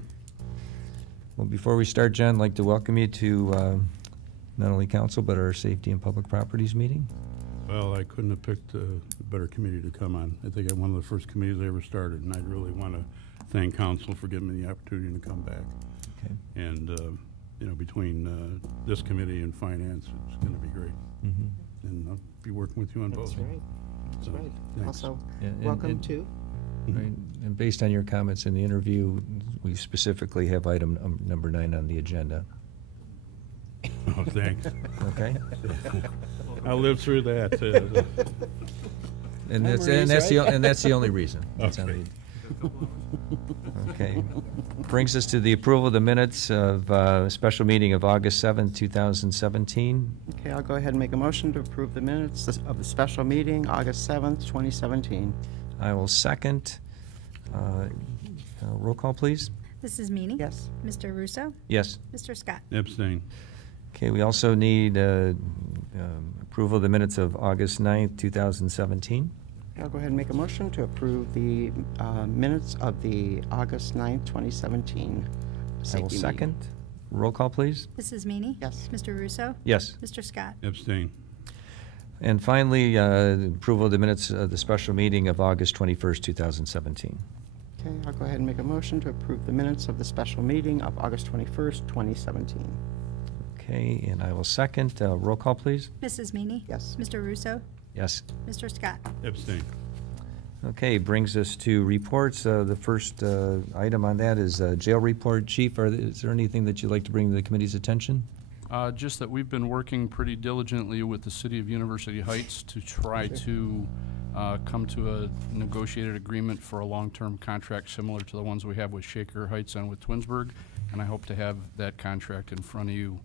Well, before we start, John, I'd like to welcome you to not only council, but our Safety and Public Properties meeting. Well, I couldn't have picked a better committee to come on. I think I'm one of the first committees I ever started, and I really want to thank council for giving me the opportunity to come back. Okay. And, you know, between this committee and finance, it's going to be great. Mm-hmm. And I'll be working with you on both. That's right. That's So, right. thanks. Also, Yeah, and- welcome and- to. Right. And based on your comments in the interview, we specifically have item number 9 on the agenda. Oh, thanks. Okay? I'll live through that. And that's the only reason. That's on the- Okay. Brings us to the approval of the minutes of special meeting of August 7th, 2017. Okay, I'll go ahead and make a motion to approve the minutes of the special meeting, August 7th, 2017. I will second. Roll call, please. Mrs. Meany? Yes. Mr. Russo? Yes. Mr. Scott? Abstain. Okay, we also need approval of the minutes of August 9th, 2017. I'll go ahead and make a motion to approve the minutes of the August 9th, 2017 I safety will meeting. second. Roll call, please. Mrs. Meany? Yes. Mr. Russo? Yes. Mr. Scott? Abstain. And finally, approval of the minutes of the special meeting of August 21st, 2017. Okay, I'll go ahead and make a motion to approve the minutes of the special meeting of August 21st, 2017. Okay, and I will second. Roll call, please. Mrs. Meany? Yes. Mr. Russo? Yes. Mr. Scott? Abstain. Okay, brings us to reports. The first item on that is jail report. Chief, is there anything that you'd like to bring to the committee's attention? Just that we've been working pretty diligently with the City of University Heights to try to come to a negotiated agreement for a long-term contract similar to the ones we have with Shaker Heights and with Twinsburg, and I hope to have that contract in front of you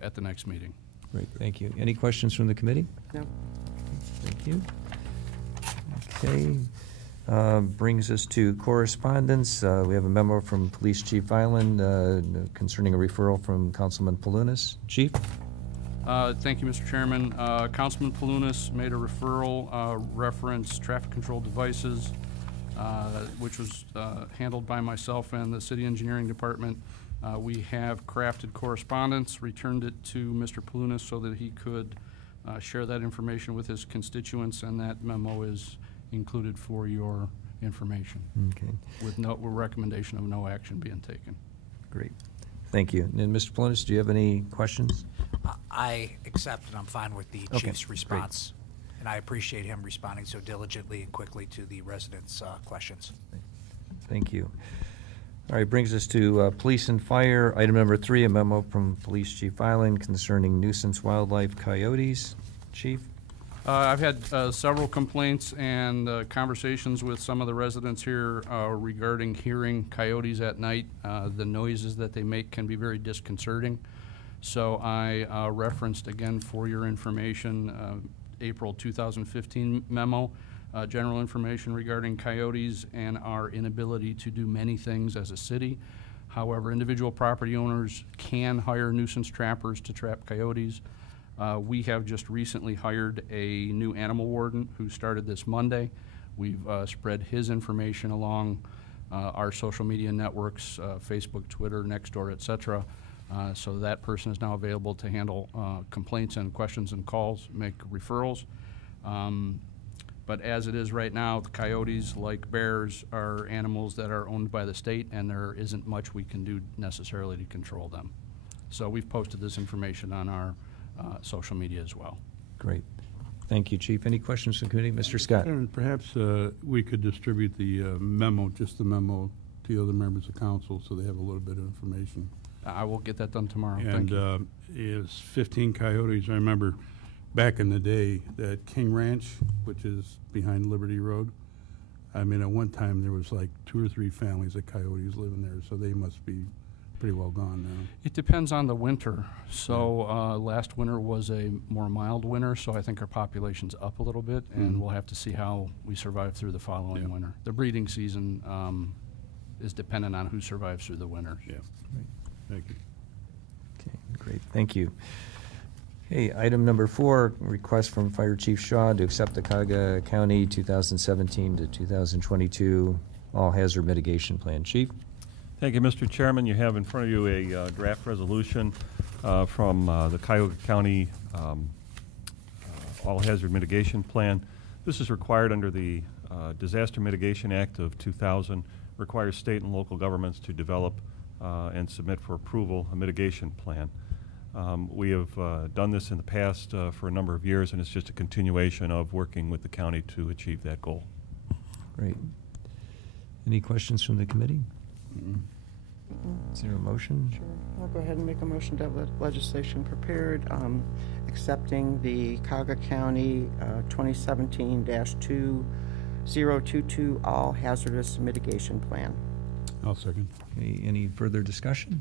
at the next meeting. Great, thank you. Any questions from the committee? No. Thank you. Okay, brings us to correspondence. We have a memo from Police Chief Island concerning a referral from Councilman Palunas. Chief? Thank you, Mr. Chairman. Councilman Palunas made a referral reference traffic control devices, which was handled by myself and the City Engineering Department. We have crafted correspondence, returned it to Mr. Palunas so that he could share that information with his constituents, and that memo is included for your information. Okay, With recommendation of no action being taken. great. Thank you. And Mr. Palunas, do you have any questions? I accept and I'm fine with the Okay, chief's great. response. And I appreciate him responding so diligently and quickly to the residents' questions. Thank you. All right, brings us to police and fire. Item number 3, a memo from Police Chief Island concerning nuisance wildlife coyotes. Chief? I've had several complaints and conversations with some of the residents here regarding hearing coyotes at night. The noises that they make can be very disconcerting. So I referenced, again, for your information, April 2015 memo, general information regarding coyotes and our inability to do many things as a city. However, individual property owners can hire nuisance trappers to trap coyotes. We have just recently hired a new animal warden who started this Monday. We've spread his information along our social media networks, Facebook, Twitter, Nextdoor, et cetera. So that person is now available to handle complaints and questions and calls, make referrals. But as it is right now, the coyotes, like bears, are animals that are owned by the state, and there isn't much we can do necessarily to control them. So we've posted this information on our social media as well. Great. Thank you, Chief. Any questions from the committee? Mr. Scott? Aaron, perhaps we could distribute the memo, just the memo, to the other members of council so they have a little bit of information. I will get that done tomorrow. And Thank you. is 15 coyotes. I remember back in the day that King Ranch, which is behind Liberty Road, I mean, at one time there was like 2 or 3 families of coyotes living there, so they must be pretty well gone now. It depends on the winter. So last winter was a more mild winter, so I think our population's up a little bit, and we'll have to see how we survive through the following winter. The breeding season is dependent on who survives through the winter. Yeah. Thank you. Okay, great. Thank you. Okay, item number 4, request from Fire Chief Shaw to accept the Cuyahoga County 2017 to 2022 All Hazard Mitigation Plan. Chief? Thank you, Mr. Chairman. You have in front of you a draft resolution from the Cuyahoga County All Hazard Mitigation Plan. This is required under the Disaster Mitigation Act of 2000, requires state and local governments to develop and submit for approval a mitigation plan. We have done this in the past for a number of years, and it's just a continuation of working with the county to achieve that goal. Great. Any questions from the committee? Is there a motion? Sure. I'll go ahead and make a motion to have legislation prepared, accepting the Cuyahoga County 2017-2022 All Hazardous Mitigation Plan. I'll second. Okay, any further discussion?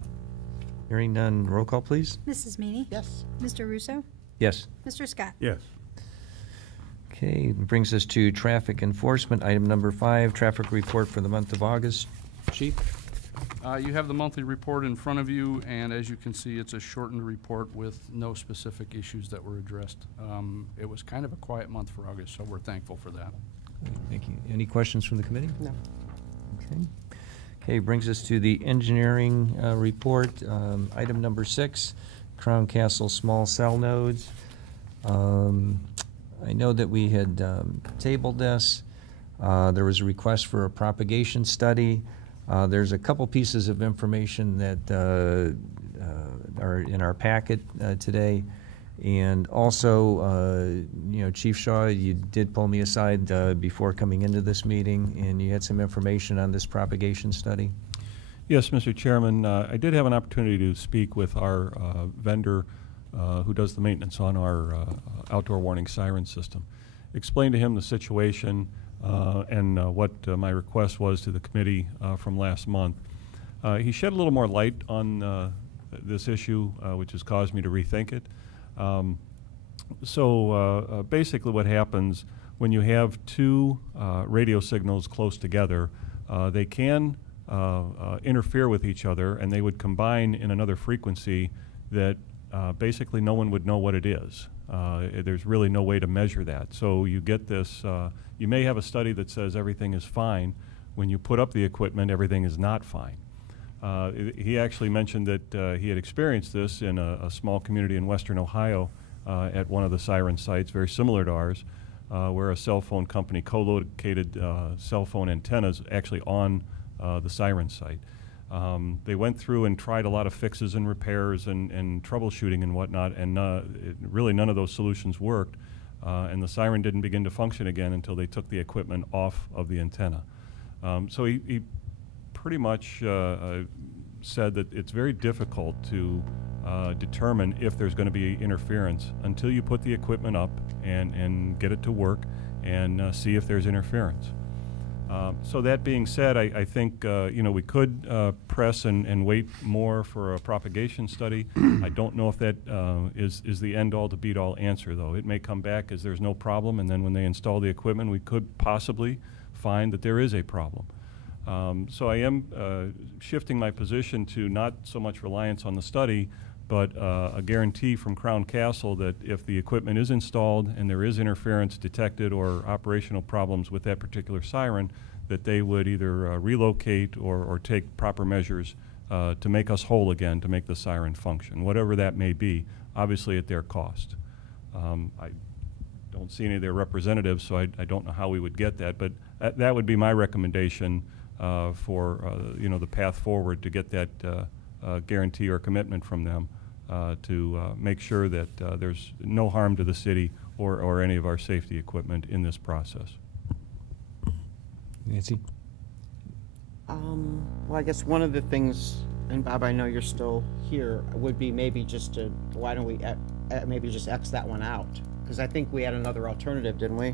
Hearing none, roll call, please. Mrs. Meany? Yes. Mr. Russo? Yes. Mr. Scott? Yes. Okay, brings us to traffic enforcement. Item number 5, traffic report for the month of August. Chief? You have the monthly report in front of you, and as you can see, it's a shortened report with no specific issues that were addressed. It was kind of a quiet month for August, so we're thankful for that. Thank you. Any questions from the committee? No. Okay. Okay, brings us to the engineering report. Item number 6, Crown Castle small cell nodes. I know that we had tabled this. There was a request for a propagation study. There's a couple pieces of information that are in our packet today. And also, you know, Chief Shaw, you did pull me aside before coming into this meeting, and you had some information on this propagation study. Yes, Mr. Chairman, I did have an opportunity to speak with our vendor who does the maintenance on our outdoor warning siren system. Explained to him the situation and what my request was to the committee from last month. He shed a little more light on this issue, which has caused me to rethink it. Basically what happens when you have two radio signals close together, they can interfere with each other, and they would combine in another frequency that basically no one would know what it is. There's really no way to measure that. So you get this, you may have a study that says everything is fine. When you put up the equipment, everything is not fine. He actually mentioned that he had experienced this in a small community in western Ohio at one of the siren sites, very similar to ours, where a cell phone company co-located cell phone antennas actually on the siren site. They went through and tried a lot of fixes and repairs and troubleshooting and whatnot, and really none of those solutions worked, and the siren didn't begin to function again until they took the equipment off of the antenna. So he pretty much said that it's very difficult to determine if there's going to be interference until you put the equipment up and get it to work and see if there's interference. So that being said, I think you know, we could press and wait more for a propagation study. I don't know if that is the end-all to beat-all answer, though. It may come back as there's no problem, and then when they install the equipment, we could possibly find that there is a problem. So I am shifting my position to not so much reliance on the study, but a guarantee from Crown Castle that if the equipment is installed and there is interference detected or operational problems with that particular siren, that they would either relocate or take proper measures to make us whole again, to make the siren function, whatever that may be, obviously at their cost. I don't see any of their representatives, so I don't know how we would get that, but that would be my recommendation for you know, the path forward to get that guarantee or commitment from them to make sure that there's no harm to the city or any of our safety equipment in this process. Nancy? Well, I guess one of the things, and Bob, I know you're still here, would be maybe just to, why don't we maybe just X that one out? Because I think we had another alternative, didn't we?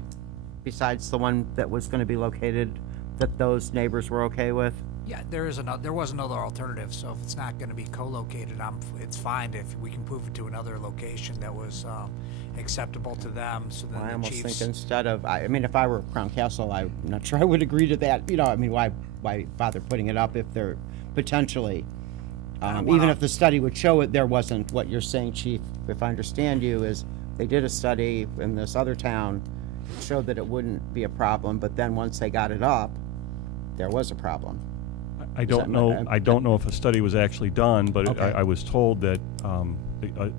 Besides the one that was going to be located that those neighbors were okay with? Yeah, there was another alternative, so if it's not going to be co-located, it's fine if we can move it to another location that was acceptable to them, so then I almost chiefs... think instead of, I mean, if I were Crown Castle, I'm not sure I would agree to that. You know, I mean, why bother putting it up if they're potentially don't Even wanna- if the study would show it, there wasn't, what you're saying, Chief, if I understand you, is they did a study in this other town, it showed that it wouldn't be a problem, but then once they got it up, there was a problem. I Is don't that know, right? I don't know if a study was actually done, but Okay. I was told that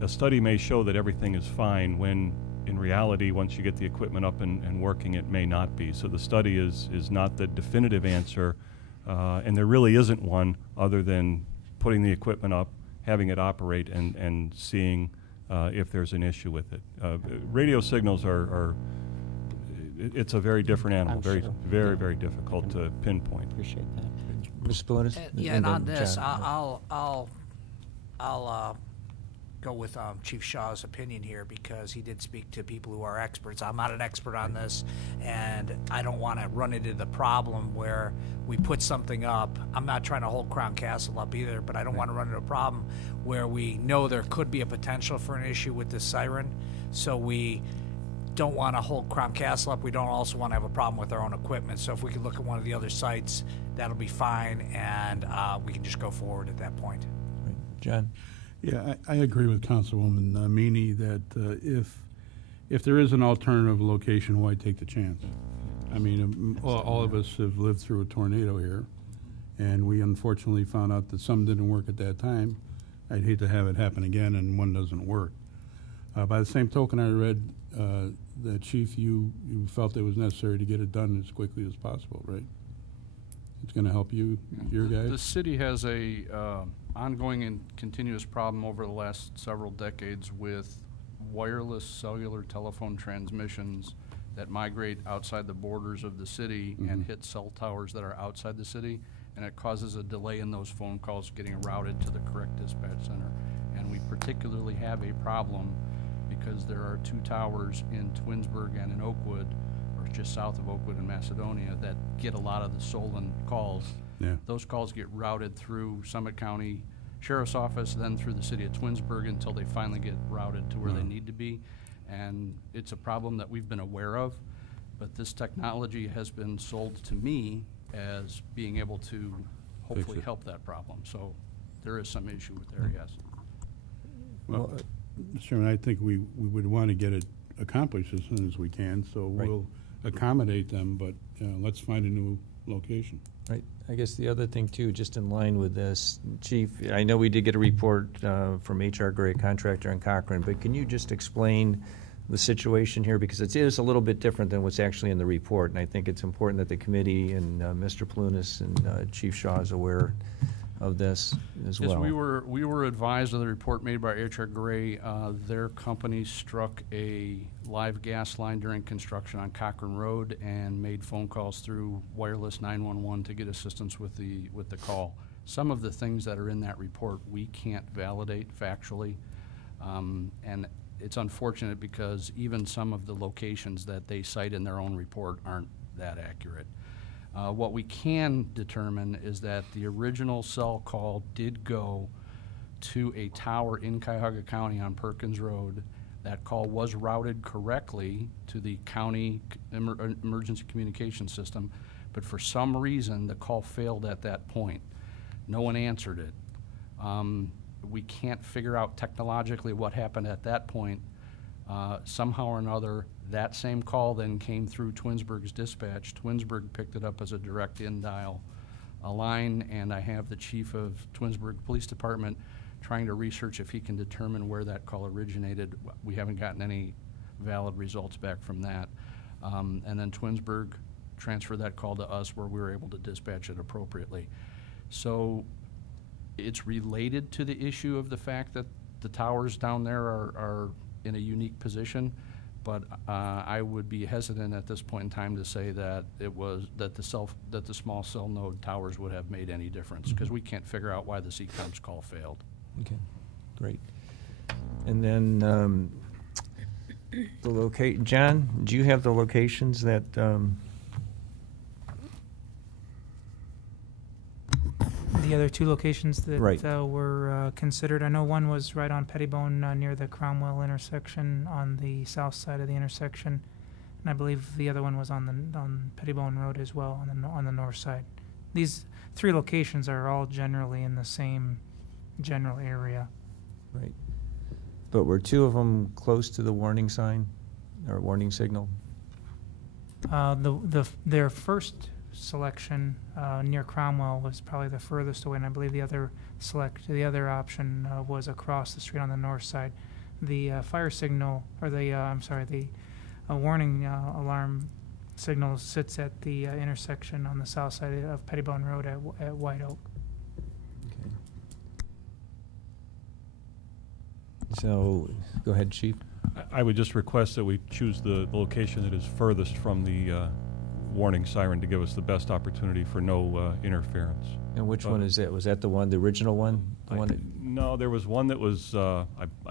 a study may show that everything is fine when, in reality, once you get the equipment up and working, it may not be. So the study is not the definitive answer, and there really isn't one other than putting the equipment up, having it operate, and seeing if there's an issue with it. Radio signals it's a very different animal, I'm very, sure. very, Yeah. very difficult to pinpoint. Appreciate that. Mr. Palunas? Yeah, and on then this, John. I'll go with Chief Shaw's opinion here because he did speak to people who are experts. I'm not an expert on this, and I don't want to run into the problem where we put something up. I'm not trying to hold Crown Castle up either, but I don't want to run into a problem where we know there could be a potential for an issue with this siren, so we don't want to hold Crown Castle up. We don't also want to have a problem with our own equipment. So if we could look at one of the other sites, that'll be fine, and we can just go forward at that point. Right. John? Yeah, I agree with Councilwoman Meany that if there is an alternative location, why take the chance? I mean, all of us have lived through a tornado here, and we unfortunately found out that some didn't work at that time. I'd hate to have it happen again and one doesn't work. By the same token, I read that, Chief, you felt it was necessary to get it done as quickly as possible, right? It's going to help you, your guys? The city has a ongoing and continuous problem over the last several decades with wireless cellular telephone transmissions that migrate outside the borders of the city and hit cell towers that are outside the city, and it causes a delay in those phone calls getting routed to the correct dispatch center. And we particularly have a problem because there are 2 towers in Twinsburg and in Oakwood, or just south of Oakwood in Macedonia, that get a lot of the stolen calls. Yeah. Those calls get routed through Summit County Sheriff's Office, then through the city of Twinsburg until they finally get routed to where they need to be. And it's a problem that we've been aware of, but this technology has been sold to me as being able to hopefully help that problem. So there is some issue with there, yes. Well, Mr. Chairman, I think we would want to get it accomplished as soon as we can, so we'll accommodate them, but let's find a new location. Right. I guess the other thing too, just in line with this, Chief, I know we did get a report from H.R. Gray, contractor in Cochrane, but can you just explain the situation here? Because it is a little bit different than what's actually in the report, and I think it's important that the committee and Mr. Palunas and Chief Shaw is aware of this as well. Yes, we were advised of the report made by H.R. Gray. Their company struck a live gas line during construction on Cochrane Road and made phone calls through wireless 911 to get assistance with the call. Some of the things that are in that report we can't validate factually, and it's unfortunate because even some of the locations that they cite in their own report aren't that accurate. What we can determine is that the original cell call did go to a tower in Cuyahoga County on Perkins Road. That call was routed correctly to the county emergency communication system, but for some reason the call failed at that point. No one answered it. We can't figure out technologically what happened at that point. Somehow or another, that same call then came through Twinsburg's dispatch. Twinsburg picked it up as a direct in-dial line, and I have the chief of Twinsburg Police Department trying to research if he can determine where that call originated. We haven't gotten any valid results back from that. And then Twinsburg transferred that call to us where we were able to dispatch it appropriately. So it's related to the issue of the fact that the towers down there are in a unique position, but I would be hesitant at this point in time to say that the small cell node towers would have made any difference, because we can't figure out why the CCOMS call failed. Okay, great. And then John, do you have the locations that The other 2 locations that Right. were considered, I know one was right on Pettibone near the Cromwell intersection on the south side of the intersection, and I believe the other one was on Pettibone Road as well on the north side. These 3 locations are all generally in the same general area. Right. But were two of them close to the warning sign or warning signal? Their first selection near Cromwell was probably the furthest away, and I believe the other option was across the street on the north side. The fire signal, or the warning alarm signal sits at the intersection on the south side of Pettibone Road at White Oak. Okay. So, go ahead, Chief. I would just request that we choose the location that is furthest from the warning siren to give us the best opportunity for no interference. And which one is that? Was that the original one? The one that No, there was one that was, I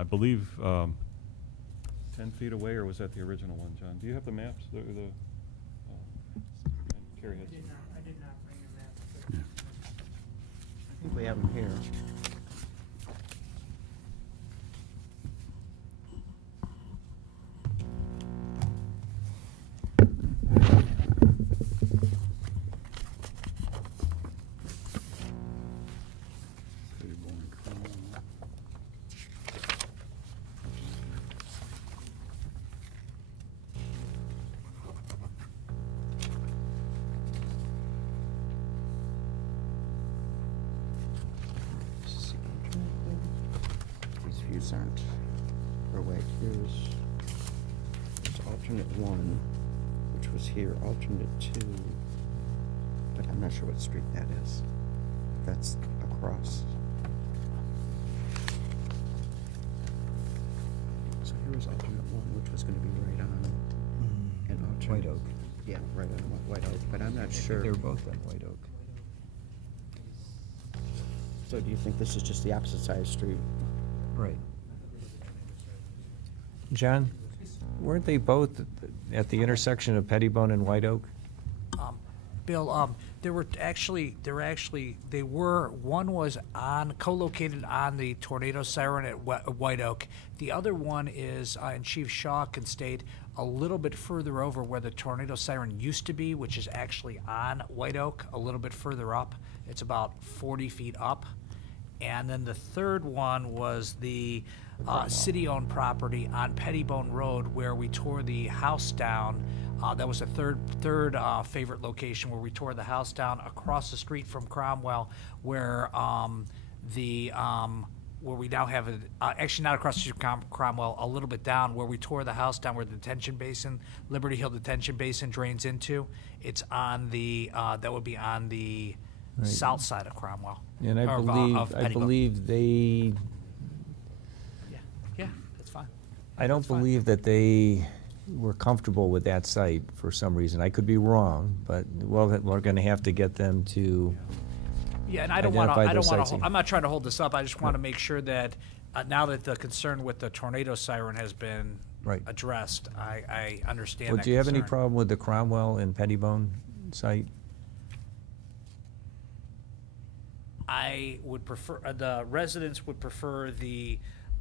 believe, 10 feet away, or was that the original one, John? Do you have the maps? Carrie had some. I did not bring a map. I think we have them here. These views aren't, or wait, here's alternate 1, which was here, alternate 2, but I'm not sure what street that is. That's across. So here was alternate 1, which was going to be right on an alternate. White Oak. Yeah, right on White Oak, but I'm not sure. They were both on White Oak. So do you think this is just the opposite side of the street? Right. John, weren't they both at the intersection of Pettibone and White Oak? Bill, one was co-located on the tornado siren at White Oak. The other one is, and Chief Shaw can state, a little bit further over where the tornado siren used to be, which is actually on White Oak, a little bit further up. It's about 40 feet up. And then the third one was the city-owned property on Pettibone Road where we tore the house down. That was the third favorite location where we tore the house down across the street from Cromwell, where where we now have actually not across the street from Cromwell, a little bit down where we tore the house down where the detention basin, Liberty Hill detention basin drains into. It's on the that would be on the south side of Cromwell. And I believe they. Yeah, that's fine. I don't believe that they were comfortable with that site for some reason. I could be wrong, but we're going to have to get them to. Yeah, and I don't want to. I'm not trying to hold this up. I just want to make sure that now that the concern with the tornado siren has been addressed, I understand. Well, do you have any problem with the Cromwell and Pettibone site? I would prefer, the residents would prefer the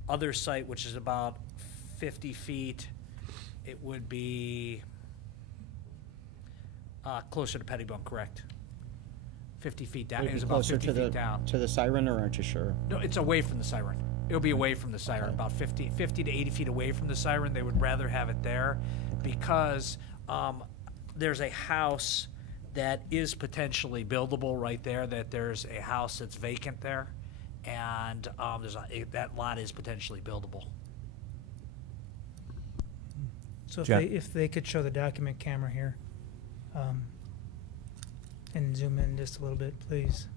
other site, which is about 50 feet. It would be closer to Pettibone, correct? 50 feet down. It was about 50 feet down. To the siren, or aren't you sure? No, it's away from the siren. It'll be away from the siren, about 50 to 80 feet away from the siren. They would rather have it there because there's a house that is potentially buildable right there, that there's a house that's vacant there, and that lot is potentially buildable. So if they could show the document camera here, and zoom in just a little bit, please.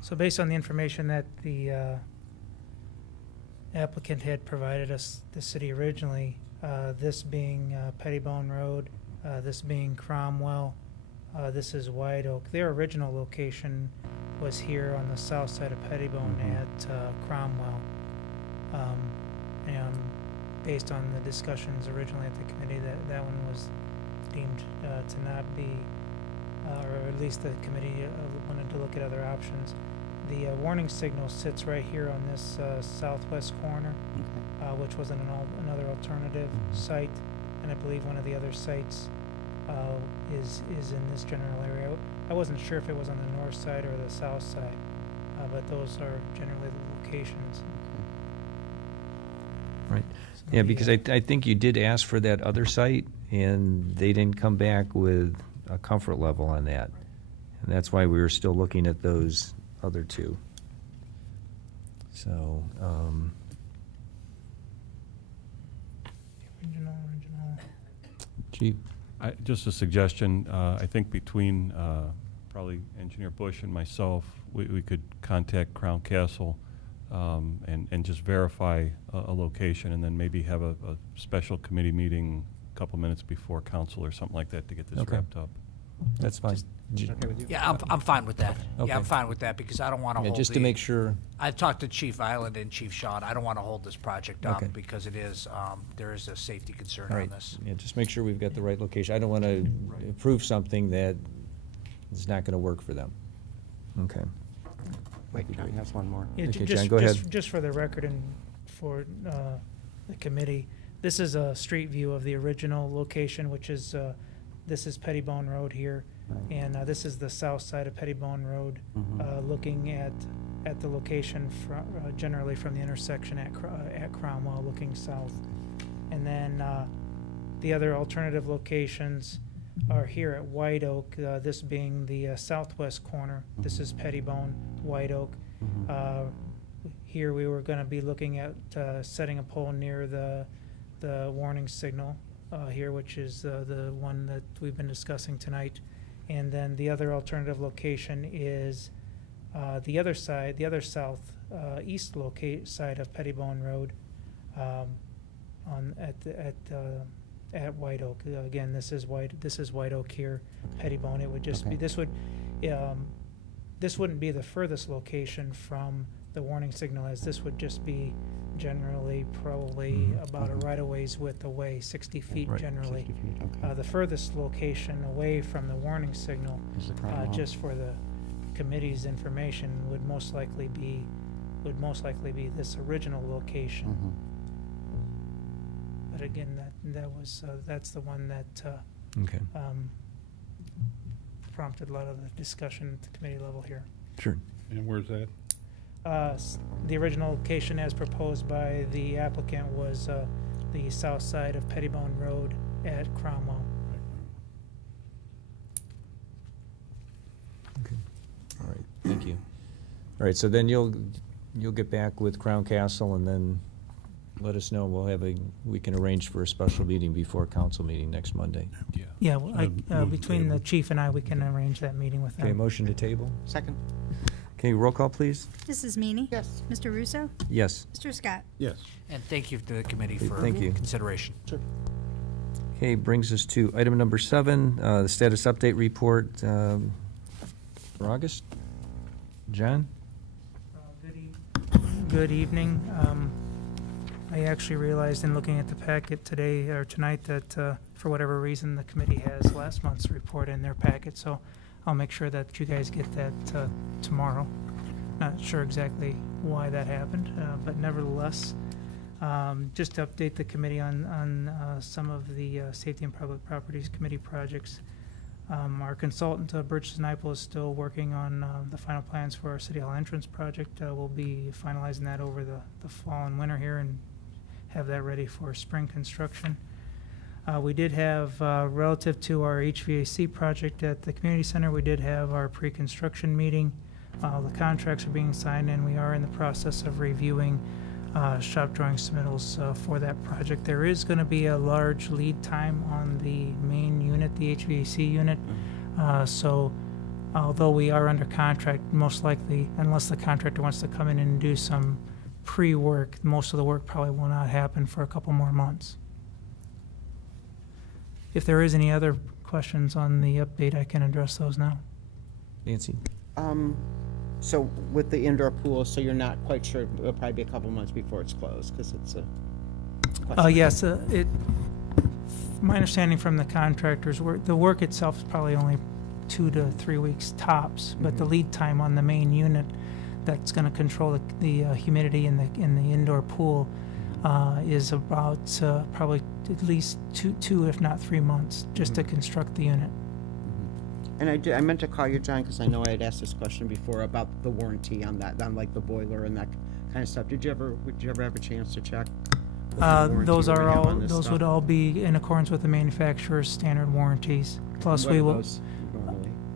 So based on the information that the applicant had provided us, the city originally, this being Pettibone Road, this being Cromwell, this is White Oak. Their original location was here on the south side of Pettibone at Cromwell. And based on the discussions originally at the committee, that one was deemed to not be, or at least the committee wanted to look at other options. The warning signal sits right here on this southwest corner, which was another alternative site, and I believe one of the other sites is in this general area. I wasn't sure if it was on the north side or the south side, but those are generally the locations. Right. So Yeah, we, because I think you did ask for that other site, and they didn't come back with a comfort level on that. And that's why we were still looking at those other two. So, Regional. Chief? Just a suggestion, I think between probably Engineer Bush and myself, we could contact Crown Castle and just verify a location, and then maybe have a special committee meeting a couple minutes before council or something like that to get this Okay. wrapped up. That's fine. Okay with you? Yeah, I'm fine with that. Okay. Yeah, I'm fine with that, because I don't want to Yeah, hold just to make sure. I've talked to Chief Island and Chief Shaw. I don't want to hold this project up Okay. because it is, there is a safety concern All on right. this. Yeah, just make sure we've got the right location. I don't want to approve something that is not going to work for them. Okay. Wait, John has one more. Yeah, Okay, just, John, go ahead. just for the record and for the committee, this is a street view of the original location, which is, this is Pettibone Road here, and this is the south side of Pettibone Road, looking at the location generally from the intersection at Cromwell, looking south. And then the other alternative locations are here at White Oak, this being the southwest corner. This is Pettibone, White Oak. Here we were going to be looking at setting a pole near the warning signal here, which is the one that we've been discussing tonight. And then the other alternative location is the other side, the other south east side of Pettibone Road, at White Oak. Again, this is White Oak here, Pettibone. It would just be, this wouldn't be the furthest location from the warning signal, as this would just be generally probably about a right-of-ways width away, 60 feet Right, generally. 60 feet, okay. The furthest location away from the warning signal, Is the Cromwell. just for the committee's information, would most likely be this original location. But again, that's the one that Okay. prompted a lot of the discussion at the committee level here. Sure. And where's that? The original location as proposed by the applicant was the south side of Pettibone Road at Cromwell. Okay. All right. Thank you. All right. So then you'll get back with Crown Castle, and then let us know. We can arrange for a special meeting before council meeting next Monday. Yeah, well, move between table. the chief and I, we can arrange that meeting with them. Okay. Motion to table. Second. Okay. Roll call, please. Mrs. Meany? Yes. Mr. Russo? Yes. Mr. Scott? Yes. And thank you to the committee Okay, for thank you. consideration. Okay. Brings us to item number 7, the status update report for August. John. Good evening. I actually realized in looking at the packet today or tonight that for whatever reason the committee has last month's report in their packet, so I'll make sure that you guys get that tomorrow. Not sure exactly why that happened, but nevertheless, just to update the committee on some of the Safety and Public Properties Committee projects. Our consultant, Birch Sniple, is still working on the final plans for our City Hall entrance project. We'll be finalizing that over the fall and winter here and have that ready for spring construction. We did have, relative to our HVAC project at the community center, we did have our pre-construction meeting. The contracts are being signed, and we are in the process of reviewing shop drawing submittals for that project. There is going to be a large lead time on the main unit, the HVAC unit. So although we are under contract, most likely, unless the contractor wants to come in and do some pre-work, most of the work probably will not happen for a couple more months. If there is any other questions on the update, I can address those now. Nancy. So with the indoor pool, so you're not quite sure, it'll probably be a couple months before it's closed, because it's a question. Yes, my understanding from the contractors, the work itself is probably only 2 to 3 weeks tops, but the lead time on the main unit that's going to control the humidity in the indoor pool is about probably at least two, if not 3 months, just to construct the unit. And I meant to call you, John, because I know I had asked this question before about the warranty on that, on like the boiler and that kind of stuff. Would you ever have a chance to check? what the warranty Those we are have all, on this those stuff? would all be in accordance with the manufacturer's standard warranties. Plus, What we are will, those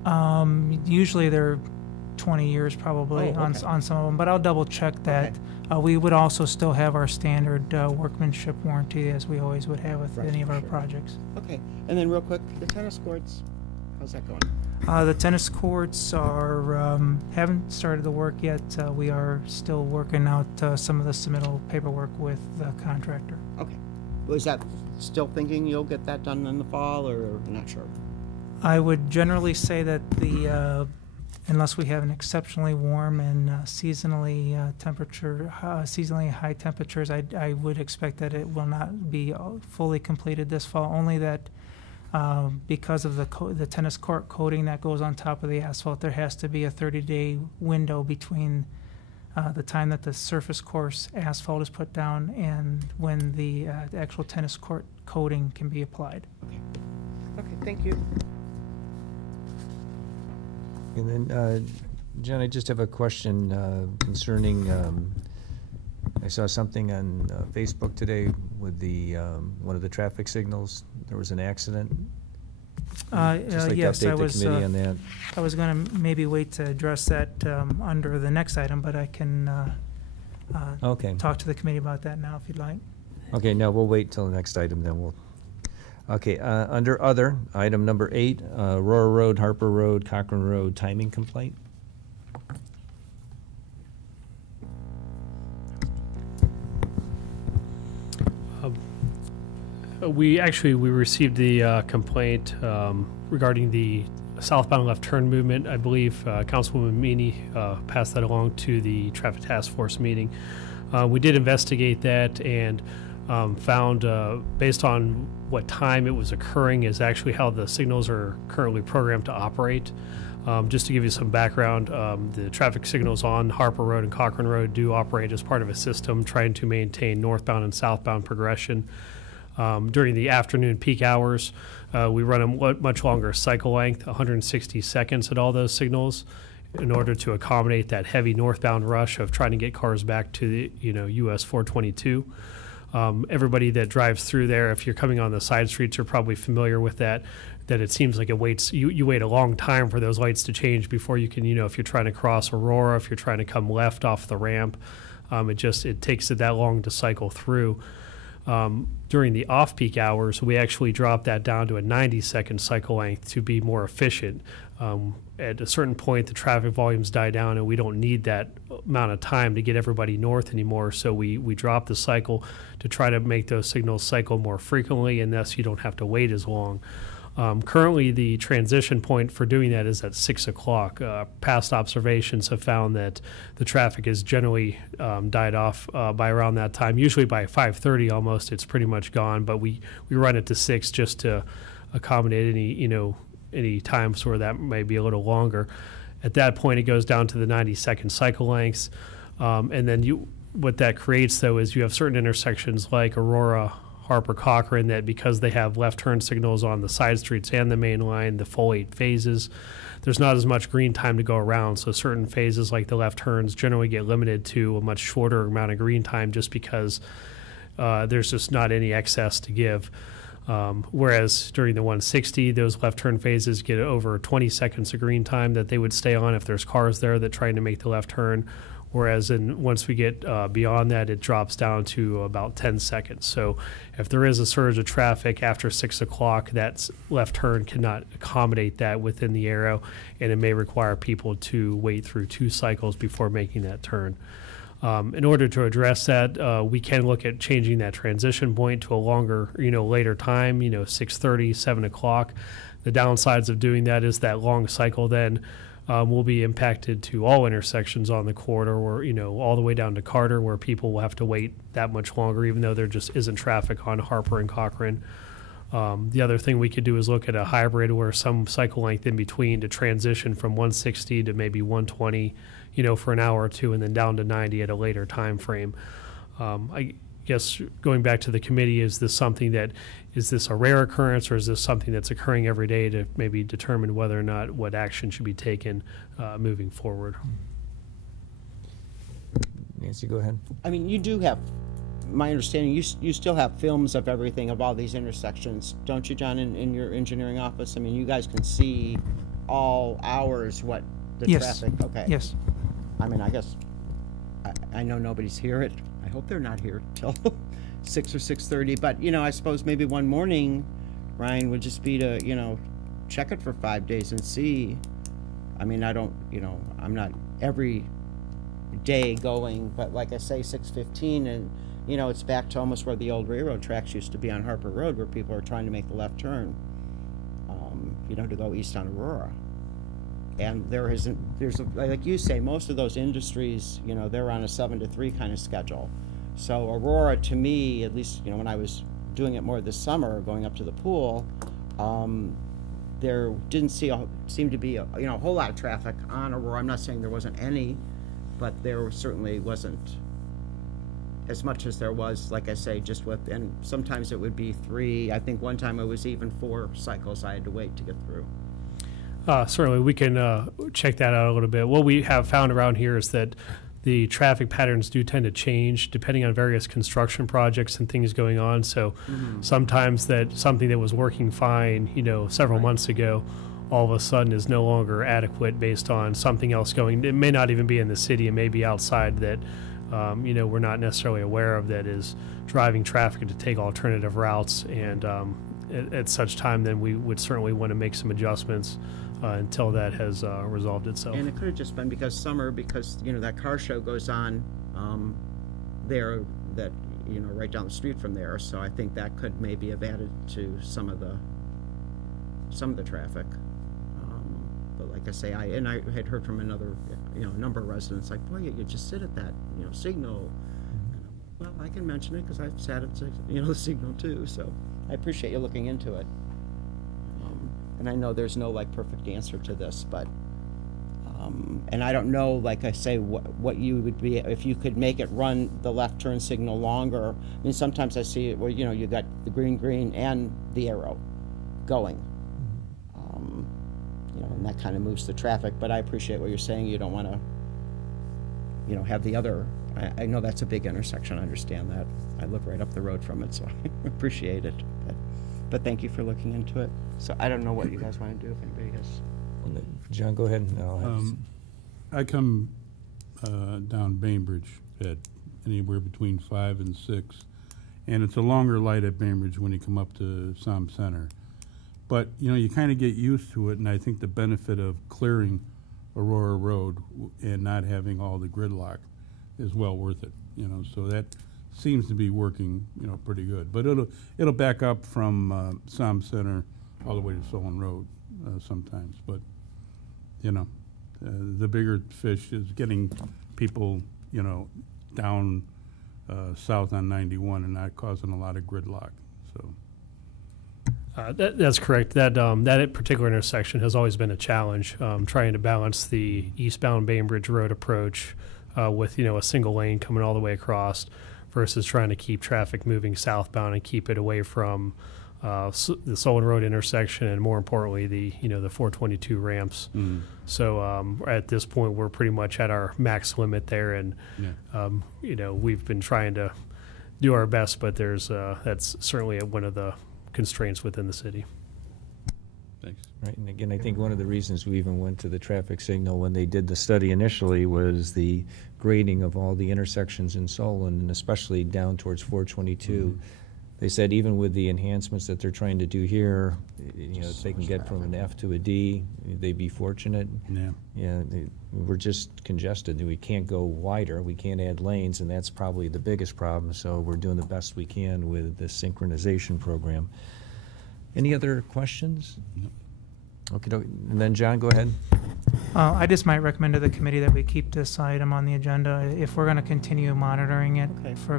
normally? usually they're 20 years probably Oh, on, okay. on some of them, but I'll double check that. We would also still have our standard workmanship warranty as we always would have with Right, any of our sure. projects. Okay, and then real quick, the tennis courts, how's that going? The tennis courts are, haven't started the work yet. We are still working out some of the submittal paperwork with the contractor. Okay. Was that still thinking you'll get that done in the fall, or not sure? I would generally say that the, unless we have an exceptionally warm and seasonally seasonally high temperatures, I would expect that it will not be fully completed this fall, only that because of the tennis court coating that goes on top of the asphalt, there has to be a 30-day window between the time that the surface course asphalt is put down and when the actual tennis court coating can be applied. Okay, thank you. And then, John, I just have a question concerning, I saw something on Facebook today with the, one of the traffic signals. There was an accident. Just like to Yes, update the committee on that. I was going to maybe wait to address that under the next item, but I can Okay. talk to the committee about that now if you'd like. Okay, no, we'll wait till the next item, then we'll. Okay, under other, item number 8, Aurora Road, Harper Road, Cochrane Road, timing complaint. We received the complaint regarding the southbound left turn movement. I believe Councilwoman Meany passed that along to the Traffic Task Force meeting. We did investigate that and found, based on what time it was occurring, is actually how the signals are currently programmed to operate. Just to give you some background, the traffic signals on Harper Road and Cochrane Road do operate as part of a system trying to maintain northbound and southbound progression. During the afternoon peak hours, we run a much longer cycle length, 160 seconds at all those signals, in order to accommodate that heavy northbound rush of trying to get cars back to the, US 422. Everybody that drives through there, if you're coming on the side streets, are probably familiar with that it seems like it waits, you wait a long time for those lights to change before you can, if you're trying to cross Aurora, if you're trying to come left off the ramp, it takes it that long to cycle through. During the off-peak hours, we actually dropped that down to a 90-second cycle length to be more efficient. At a certain point, the traffic volumes die down, and we don't need that amount of time to get everybody north anymore, so we drop the cycle to try to make those signals cycle more frequently, and thus you don't have to wait as long. Currently, the transition point for doing that is at 6 o'clock. Past observations have found that the traffic is generally died off by around that time. Usually by 5:30 almost, it's pretty much gone, but we run it to 6 just to accommodate any times where that may be a little longer. At that point, it goes down to the 90-second cycle lengths. And then what that creates, though, is you have certain intersections like Aurora, Harper, Cochrane, that because they have left turn signals on the side streets and the main line, the full 8 phases, there's not as much green time to go around. So certain phases like the left turns generally get limited to a much shorter amount of green time just because there's just not any excess to give. Whereas during the 160, those left turn phases get over 20 seconds of green time that they would stay on if there's cars there that trying to make the left turn. Whereas once we get beyond that, it drops down to about 10 seconds. So if there is a surge of traffic after 6 o'clock, that left turn cannot accommodate that within the arrow, and it may require people to wait through 2 cycles before making that turn. In order to address that, we can look at changing that transition point to a longer, later time, 6:30, 7 o'clock. The downsides of doing that is that long cycle then will be impacted to all intersections on the corridor, or all the way down to Carter, where people will have to wait that much longer, even though there just isn't traffic on Harper and Cochrane. The other thing we could do is look at a hybrid where some cycle length in between to transition from 160 to maybe 120, for an hour or two, and then down to 90 at a later time frame. guess going back to the committee, is this a rare occurrence, or is this something that's occurring every day to maybe determine whether or not what action should be taken moving forward? Nancy, go ahead. I mean, you do have, my understanding, you still have films of everything, of all these intersections, don't you, John, in your engineering office? I mean, you guys can see all hours what the Yes. traffic, okay. Yes. I mean, I guess, I know nobody's here at, I hope they're not here till 6 or 6:30, but, you know, I suppose maybe one morning, Ryan, would just be to, you know, check it for 5 days and see. I mean, I don't, you know, I'm not every day going, but like I say, 6:15, and, you know, it's back to almost where the old railroad tracks used to be on Harper Road, where people are trying to make the left turn, you know, to go east on Aurora. And there's like you say, most of those industries, you know, they're on a 7 to 3 kind of schedule. So Aurora, to me, at least, you know, when I was doing it more this summer, going up to the pool, there didn't seem to be a whole lot of traffic on Aurora. I'm not saying there wasn't any, but there certainly wasn't as much as there was, like I say, just with, and sometimes it would be 3. I think one time it was even 4 cycles I had to wait to get through. Certainly, we can check that out a little bit. What we have found around here is that the traffic patterns do tend to change depending on various construction projects and things going on. So sometimes that something that was working fine, you know, several months ago, all of a sudden is no longer adequate based on something else going. It may not even be in the city. It may be outside that, you know, we're not necessarily aware of, that is driving traffic to take alternative routes. And at such time, then we would certainly want to make some adjustments until that has resolved itself. And it could have just been because you know, that car show goes on there, that, you know, right down the street from there. So I think that could maybe have added to some of the traffic. But like I say, I had heard from another, you know, number of residents, like, boy, you just sit at that, you know, signal. Well, I can mention it because I've sat at, you know, the signal too. So I appreciate you looking into it. And I know there's no like perfect answer to this, but and I don't know, like I say, what you would be if you could make it run the left turn signal longer. I mean, sometimes I see it where, you know, you got the green and the arrow going, you know, and that kind of moves the traffic. But I appreciate what you're saying. You don't want to, you know, have the other. I know that's a big intersection. I understand that. I live right up the road from it, so I appreciate it. But thank you for looking into it. So I don't know what you guys want to do, if anybody has. John, go ahead. And I'll have I come down Bainbridge at anywhere between 5 and 6, and it's a longer light at Bainbridge when you come up to Som Center. But, you know, you kind of get used to it, and I think the benefit of clearing Aurora Road and not having all the gridlock is well worth it, you know, so that seems to be working, you know, pretty good. But it'll back up from Som Center all the way to Solon Road sometimes. But, you know, the bigger fish is getting people, you know, down south on 91 and not causing a lot of gridlock. So. That's correct. That particular intersection has always been a challenge, trying to balance the eastbound Bainbridge Road approach with, you know, a single lane coming all the way across, versus trying to keep traffic moving southbound and keep it away from the Solon Road intersection, and more importantly, the 422 ramps. So at this point, we're pretty much at our max limit there, and you know, we've been trying to do our best, but that's certainly one of the constraints within the city. Thanks. Right, and again, I think one of the reasons we even went to the traffic signal when they did the study initially was the grading of all the intersections in Solon, and especially down towards 422. They said even with the enhancements that they're trying to do here, you know, if they can get from an F to a D, they'd be fortunate. Yeah, we're just congested. We can't go wider. We can't add lanes, and that's probably the biggest problem. So we're doing the best we can with the synchronization program. Any other questions? No. Okay, and then John, go ahead. I just might recommend to the committee that we keep this item on the agenda if we're going to continue monitoring it for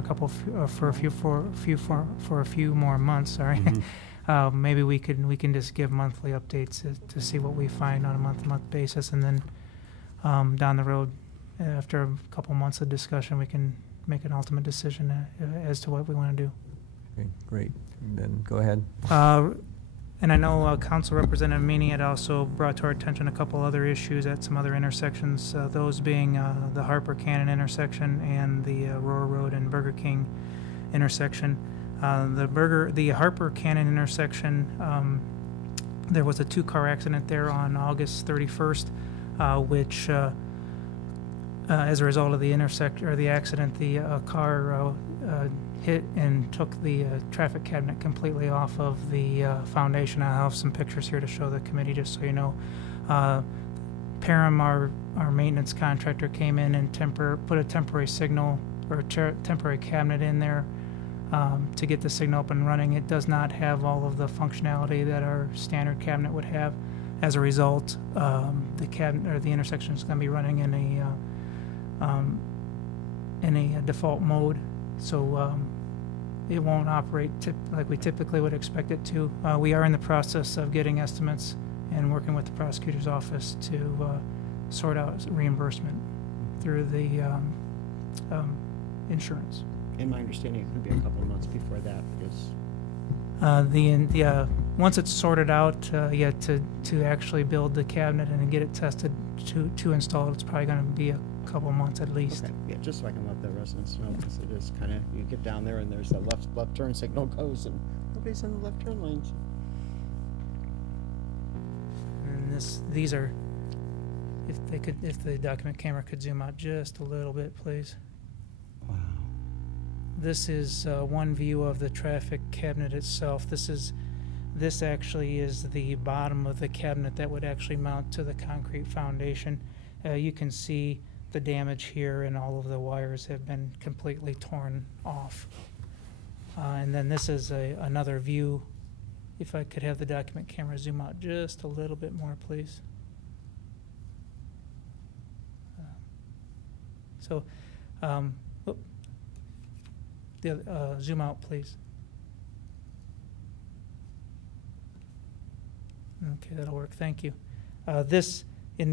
a few more months. Sorry, maybe we can just give monthly updates to see what we find on a month-to-month basis, and then down the road, after a couple months of discussion, we can make an ultimate decision as to what we want to do. Okay, great. And then go ahead. And I know Council Representative Meany had also brought to our attention a couple other issues at some other intersections, those being the Harper Cannon intersection and the Aurora Road and Burger King intersection. The Harper Cannon intersection, there was a 2-car accident there on August 31st, which as a result of the accident, the car hit and took the traffic cabinet completely off of the foundation. I have some pictures here to show the committee, just so you know. Param, our maintenance contractor, came in and put a temporary signal or a temporary cabinet in there to get the signal up and running. It does not have all of the functionality that our standard cabinet would have. As a result, the cabinet or the intersection is going to be running in a default mode, so it won't operate like we typically would expect it to. We are in the process of getting estimates and working with the prosecutor's office to sort out reimbursement through the insurance. In my understanding, it could be a couple of months before that because once it's sorted out, to actually build the cabinet and get it tested to install it, it's probably going to be a couple of months at least. Okay. Yeah, just so I can let the residents know, because it is kind of, you get down there and there's a left turn signal goes and nobody's in the left turn lanes. And these are, if the document camera could zoom out just a little bit, please. Wow. This is one view of the traffic cabinet itself. This actually is the bottom of the cabinet that would actually mount to the concrete foundation. You can see the damage here, and all of the wires have been completely torn off. And then this is another view. If I could have the document camera zoom out just a little bit more, please. Zoom out, please. Okay, that'll work. Thank you. In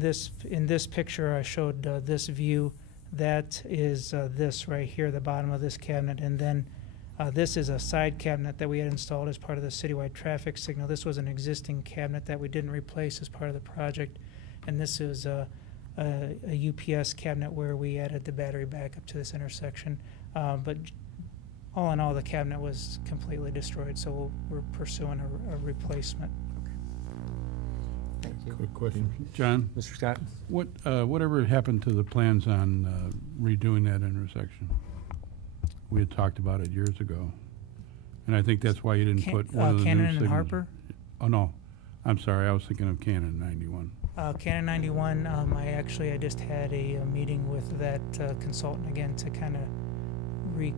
this picture, I showed this view. That is this right here, the bottom of this cabinet, and then this is a side cabinet that we had installed as part of the citywide traffic signal. This was an existing cabinet that we didn't replace as part of the project, and this is a UPS cabinet where we added the battery backup to this intersection. But all in all, the cabinet was completely destroyed, so we're pursuing a replacement. Thank you. Quick question. John? Mr. Scott? Whatever happened to the plans on redoing that intersection? We had talked about it years ago. And I think that's why you didn't put one of the Cannon new and signals. Harper? Oh, no. I'm sorry. I was thinking of Cannon 91. Cannon 91, I just had a meeting with that consultant again to kind of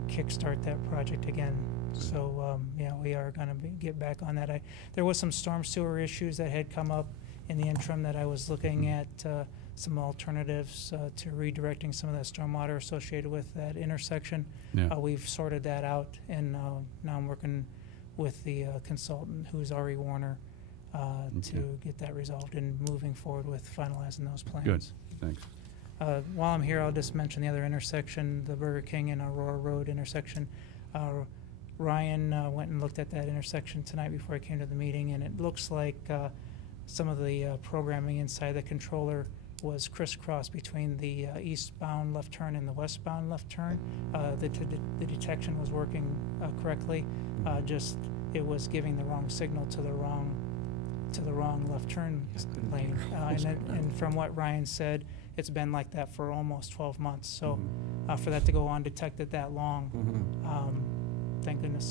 kickstart that project again. So we are going to get back on that. There was some storm sewer issues that had come up in the interim that I was looking at some alternatives to redirecting some of that stormwater associated with that intersection. Yeah. We've sorted that out, and now I'm working with the consultant, who's Ari Warner, to get that resolved and moving forward with finalizing those plans. Good. Thanks. While I'm here, I'll just mention the other intersection, the Burger King and Aurora Road intersection. Ryan went and looked at that intersection tonight before I came to the meeting, and it looks like some of the programming inside the controller was crisscrossed between the eastbound left turn and the westbound left turn. The detection was working correctly, just it was giving the wrong signal to the wrong left turn lane. And from what Ryan said, it's been like that for almost 12 months. So for that to go undetected that long, thank goodness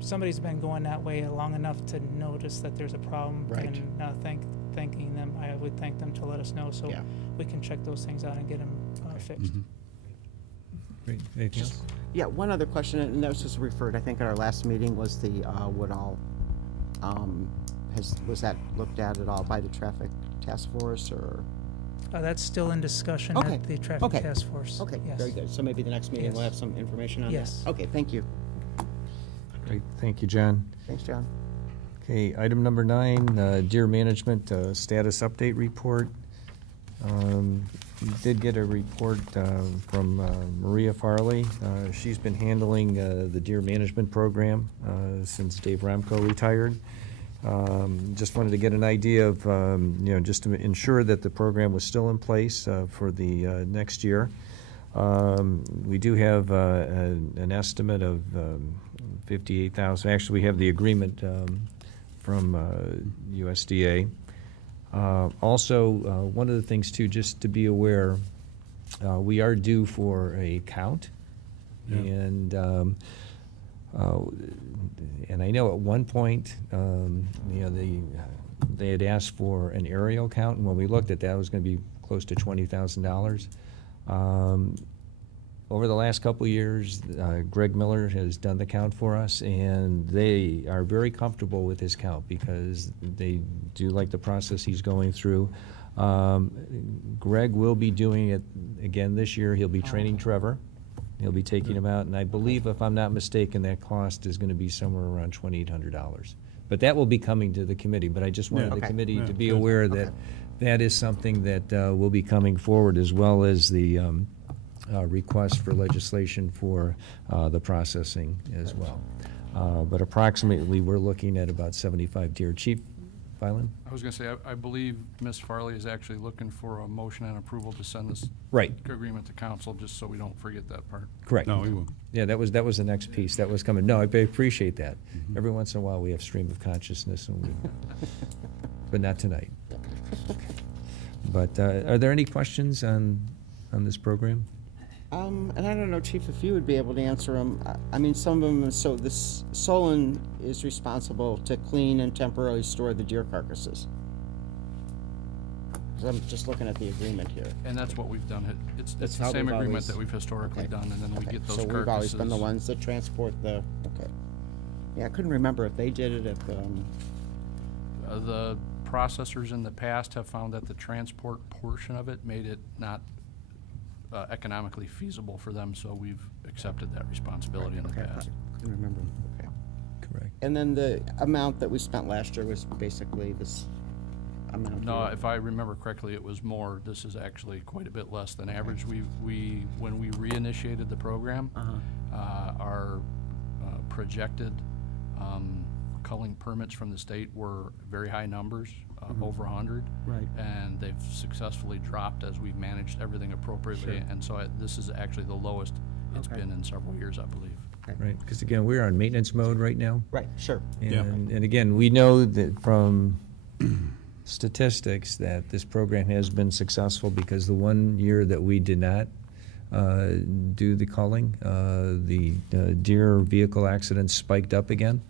somebody's been going that way long enough to notice that there's a problem. Right. And thanking them, I would thank them to let us know so we can check those things out and get them fixed. Great. Anything else? Yeah, one other question, and this was referred, I think, at our last meeting, was the Woodall. Was that looked at all by the traffic task force, or? That's still in discussion at the traffic task force. Okay, yes. very good. So maybe the next meeting we'll have some information on Yes. that. Okay, thank you. Great. Thank you, John. Thanks, John. Okay, item number 9, Deer Management Status Update Report. We did get a report from Maria Farley. She's been handling the deer management program since Dave Ramco retired. Just wanted to get an idea of, just to ensure that the program was still in place for the next year. We do have an estimate of $58,000. Actually, we have the agreement from USDA. Also, one of the things too, just to be aware, we are due for a count, Yeah. and I know at one point, they had asked for an aerial count, and when we looked at that, it was going to be close to $20,000. Over the last couple of years, Greg Miller has done the count for us, and they are very comfortable with his count because they do like the process he's going through. Greg will be doing it again this year. He'll be training Trevor. He'll be taking him out, and I believe, if I'm not mistaken, that cost is going to be somewhere around $2,800. But that will be coming to the committee. But I just wanted the committee to be aware that that is something that will be coming forward, as well as the request for legislation for the processing as well. But approximately, we're looking at about 75 deer. Chief Filan? I was going to say, I believe Ms. Farley is actually looking for a motion and approval to send this agreement to council, just so we don't forget that part. Correct. No, we won't. Yeah, that was the next piece that was coming. No, I appreciate that. Every once in a while, we have stream of consciousness, and but not tonight. But are there any questions on this program? And I don't know, Chief, if you would be able to answer them. I mean, some of them, so this Solon is responsible to clean and temporarily store the deer carcasses. 'Cause I'm just looking at the agreement here. And that's what we've done. It's That's the how same we've agreement always- that we've historically done, and then we get those So carcasses. we've always been the ones that transport the, okay. Yeah, I couldn't remember if they did it at The processors in the past have found that the transport portion of it made it not economically feasible for them, so we've accepted that responsibility in the past. I couldn't remember, okay. Correct. And then the amount that we spent last year was basically this amount? No, here? if I remember correctly, it was more. This is actually quite a bit less than average. When we reinitiated the program, our projected culling permits from the state were very high numbers, over 100. Right. And they've successfully dropped as we've managed everything appropriately. Sure. And so this is actually the lowest it's been in several years, I believe. Right, because again, we're on maintenance mode right now. Right, sure. And again, we know that from statistics that this program has been successful, because the one year that we did not do the culling, the deer vehicle accidents spiked up again.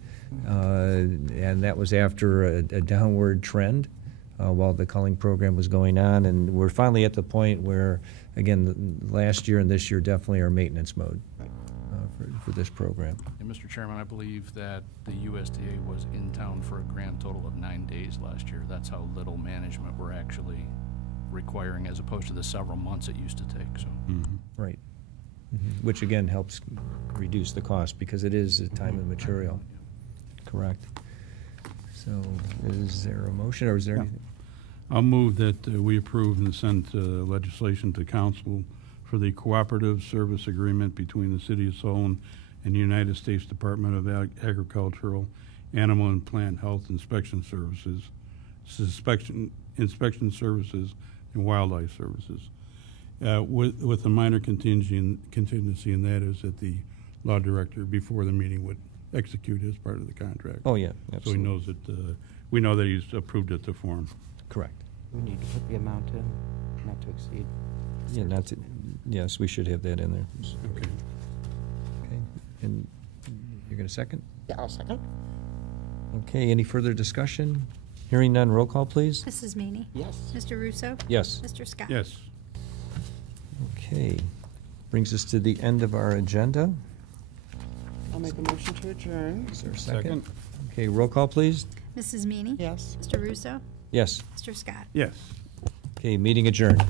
And that was after a downward trend while the culling program was going on. And we're finally at the point where, again, last year and this year definitely are maintenance mode for this program. And Mr. Chairman, I believe that the USDA was in town for a grand total of 9 days last year. That's how little management we're actually requiring, as opposed to the several months it used to take. So. Right. Which again helps reduce the cost, because it is a time and material. Correct. So is there a motion, or is there anything? I'll move that we approve and send legislation to council for the cooperative service agreement between the City of Solon and the United States Department of Agricultural, Animal and Plant Health Inspection Services, Inspection Services, and Wildlife Services, with a minor contingency, and that is that the law director before the meeting would execute his part of the contract. Oh, yeah, absolutely. So he knows that, we know that he's approved it to form. Correct. We need to put the amount in, not to exceed. Yeah, not to, yes, we should have that in there. Okay. Okay, and you're going to second? Yeah, I'll second. Okay, any further discussion? Hearing none, roll call, please. Mrs. Meany? Yes. Mr. Russo? Yes. Mr. Scott? Yes. Okay, brings us to the end of our agenda. I'll make a motion to adjourn. Is there a second? Okay, roll call, please. Mrs. Meany? Yes. Mr. Russo? Yes. Mr. Scott? Yes. Okay, meeting adjourned.